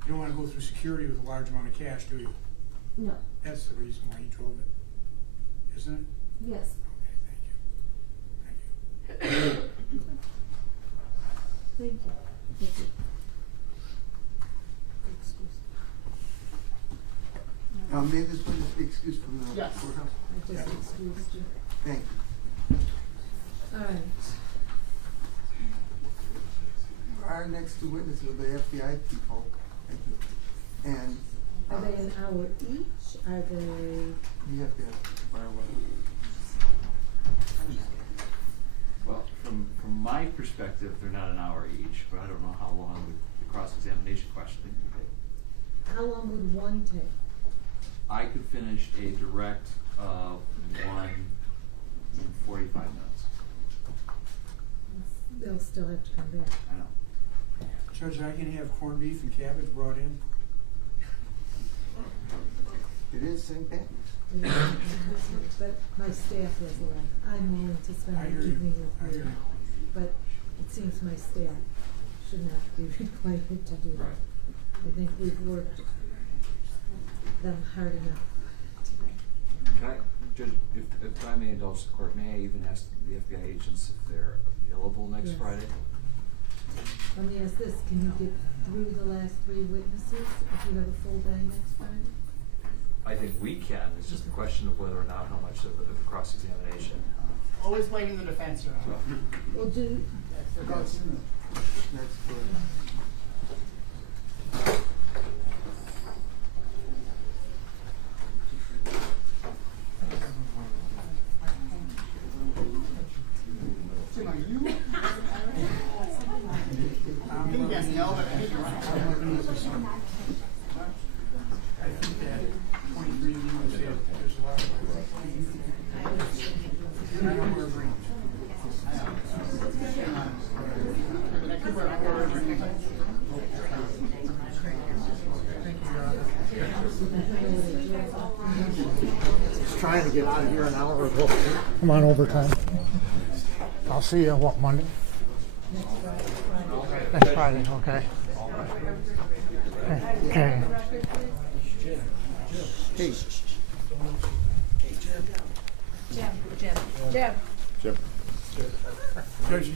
You don't wanna go through security with a large amount of cash, do you? No. That's the reason why you drove it, isn't it? Yes. Okay, thank you. Thank you. Thank you. Thank you. May this witness be excused from the Yes. courthouse? I just excused you. Thank you. All right. Our next two witnesses are the FBI people. Thank you. And Are they an hour each? Are they? you have to fire away. Well, from my perspective, they're not an hour each, but I don't know how long the cross-examination questioning would take. How long would one take? I could finish a direct of one in 45 minutes. They'll still have to come back. I know. Judge, I can have corned beef and cabbage brought in? It is St. Patty's. But my staff was like, I'm willing to spend I the hear you. evening I with hear you. you. But it seems my staff should not be required to do that. Right. I think we've worked them hard enough. Can I, Judge, if I may indulge the court, may I even ask the FBI agents if they're available next Yes. Friday? Let me ask this, can you get through the last three witnesses if you have a full day next Friday? I think we can. It's just a question of whether or not how much of the cross-examination. Always blaming the defense, Your Honor. Well, do, That's their go-to. That's for. Yes, no, but I think you're right. I think that 23 of you would say there's a lot of. I know we're agreeing. Just trying to get out of here an hour ago. I'm on overtime. I'll see you, what, Monday? Next Friday, okay. Okay. Hey. Jim. Judge,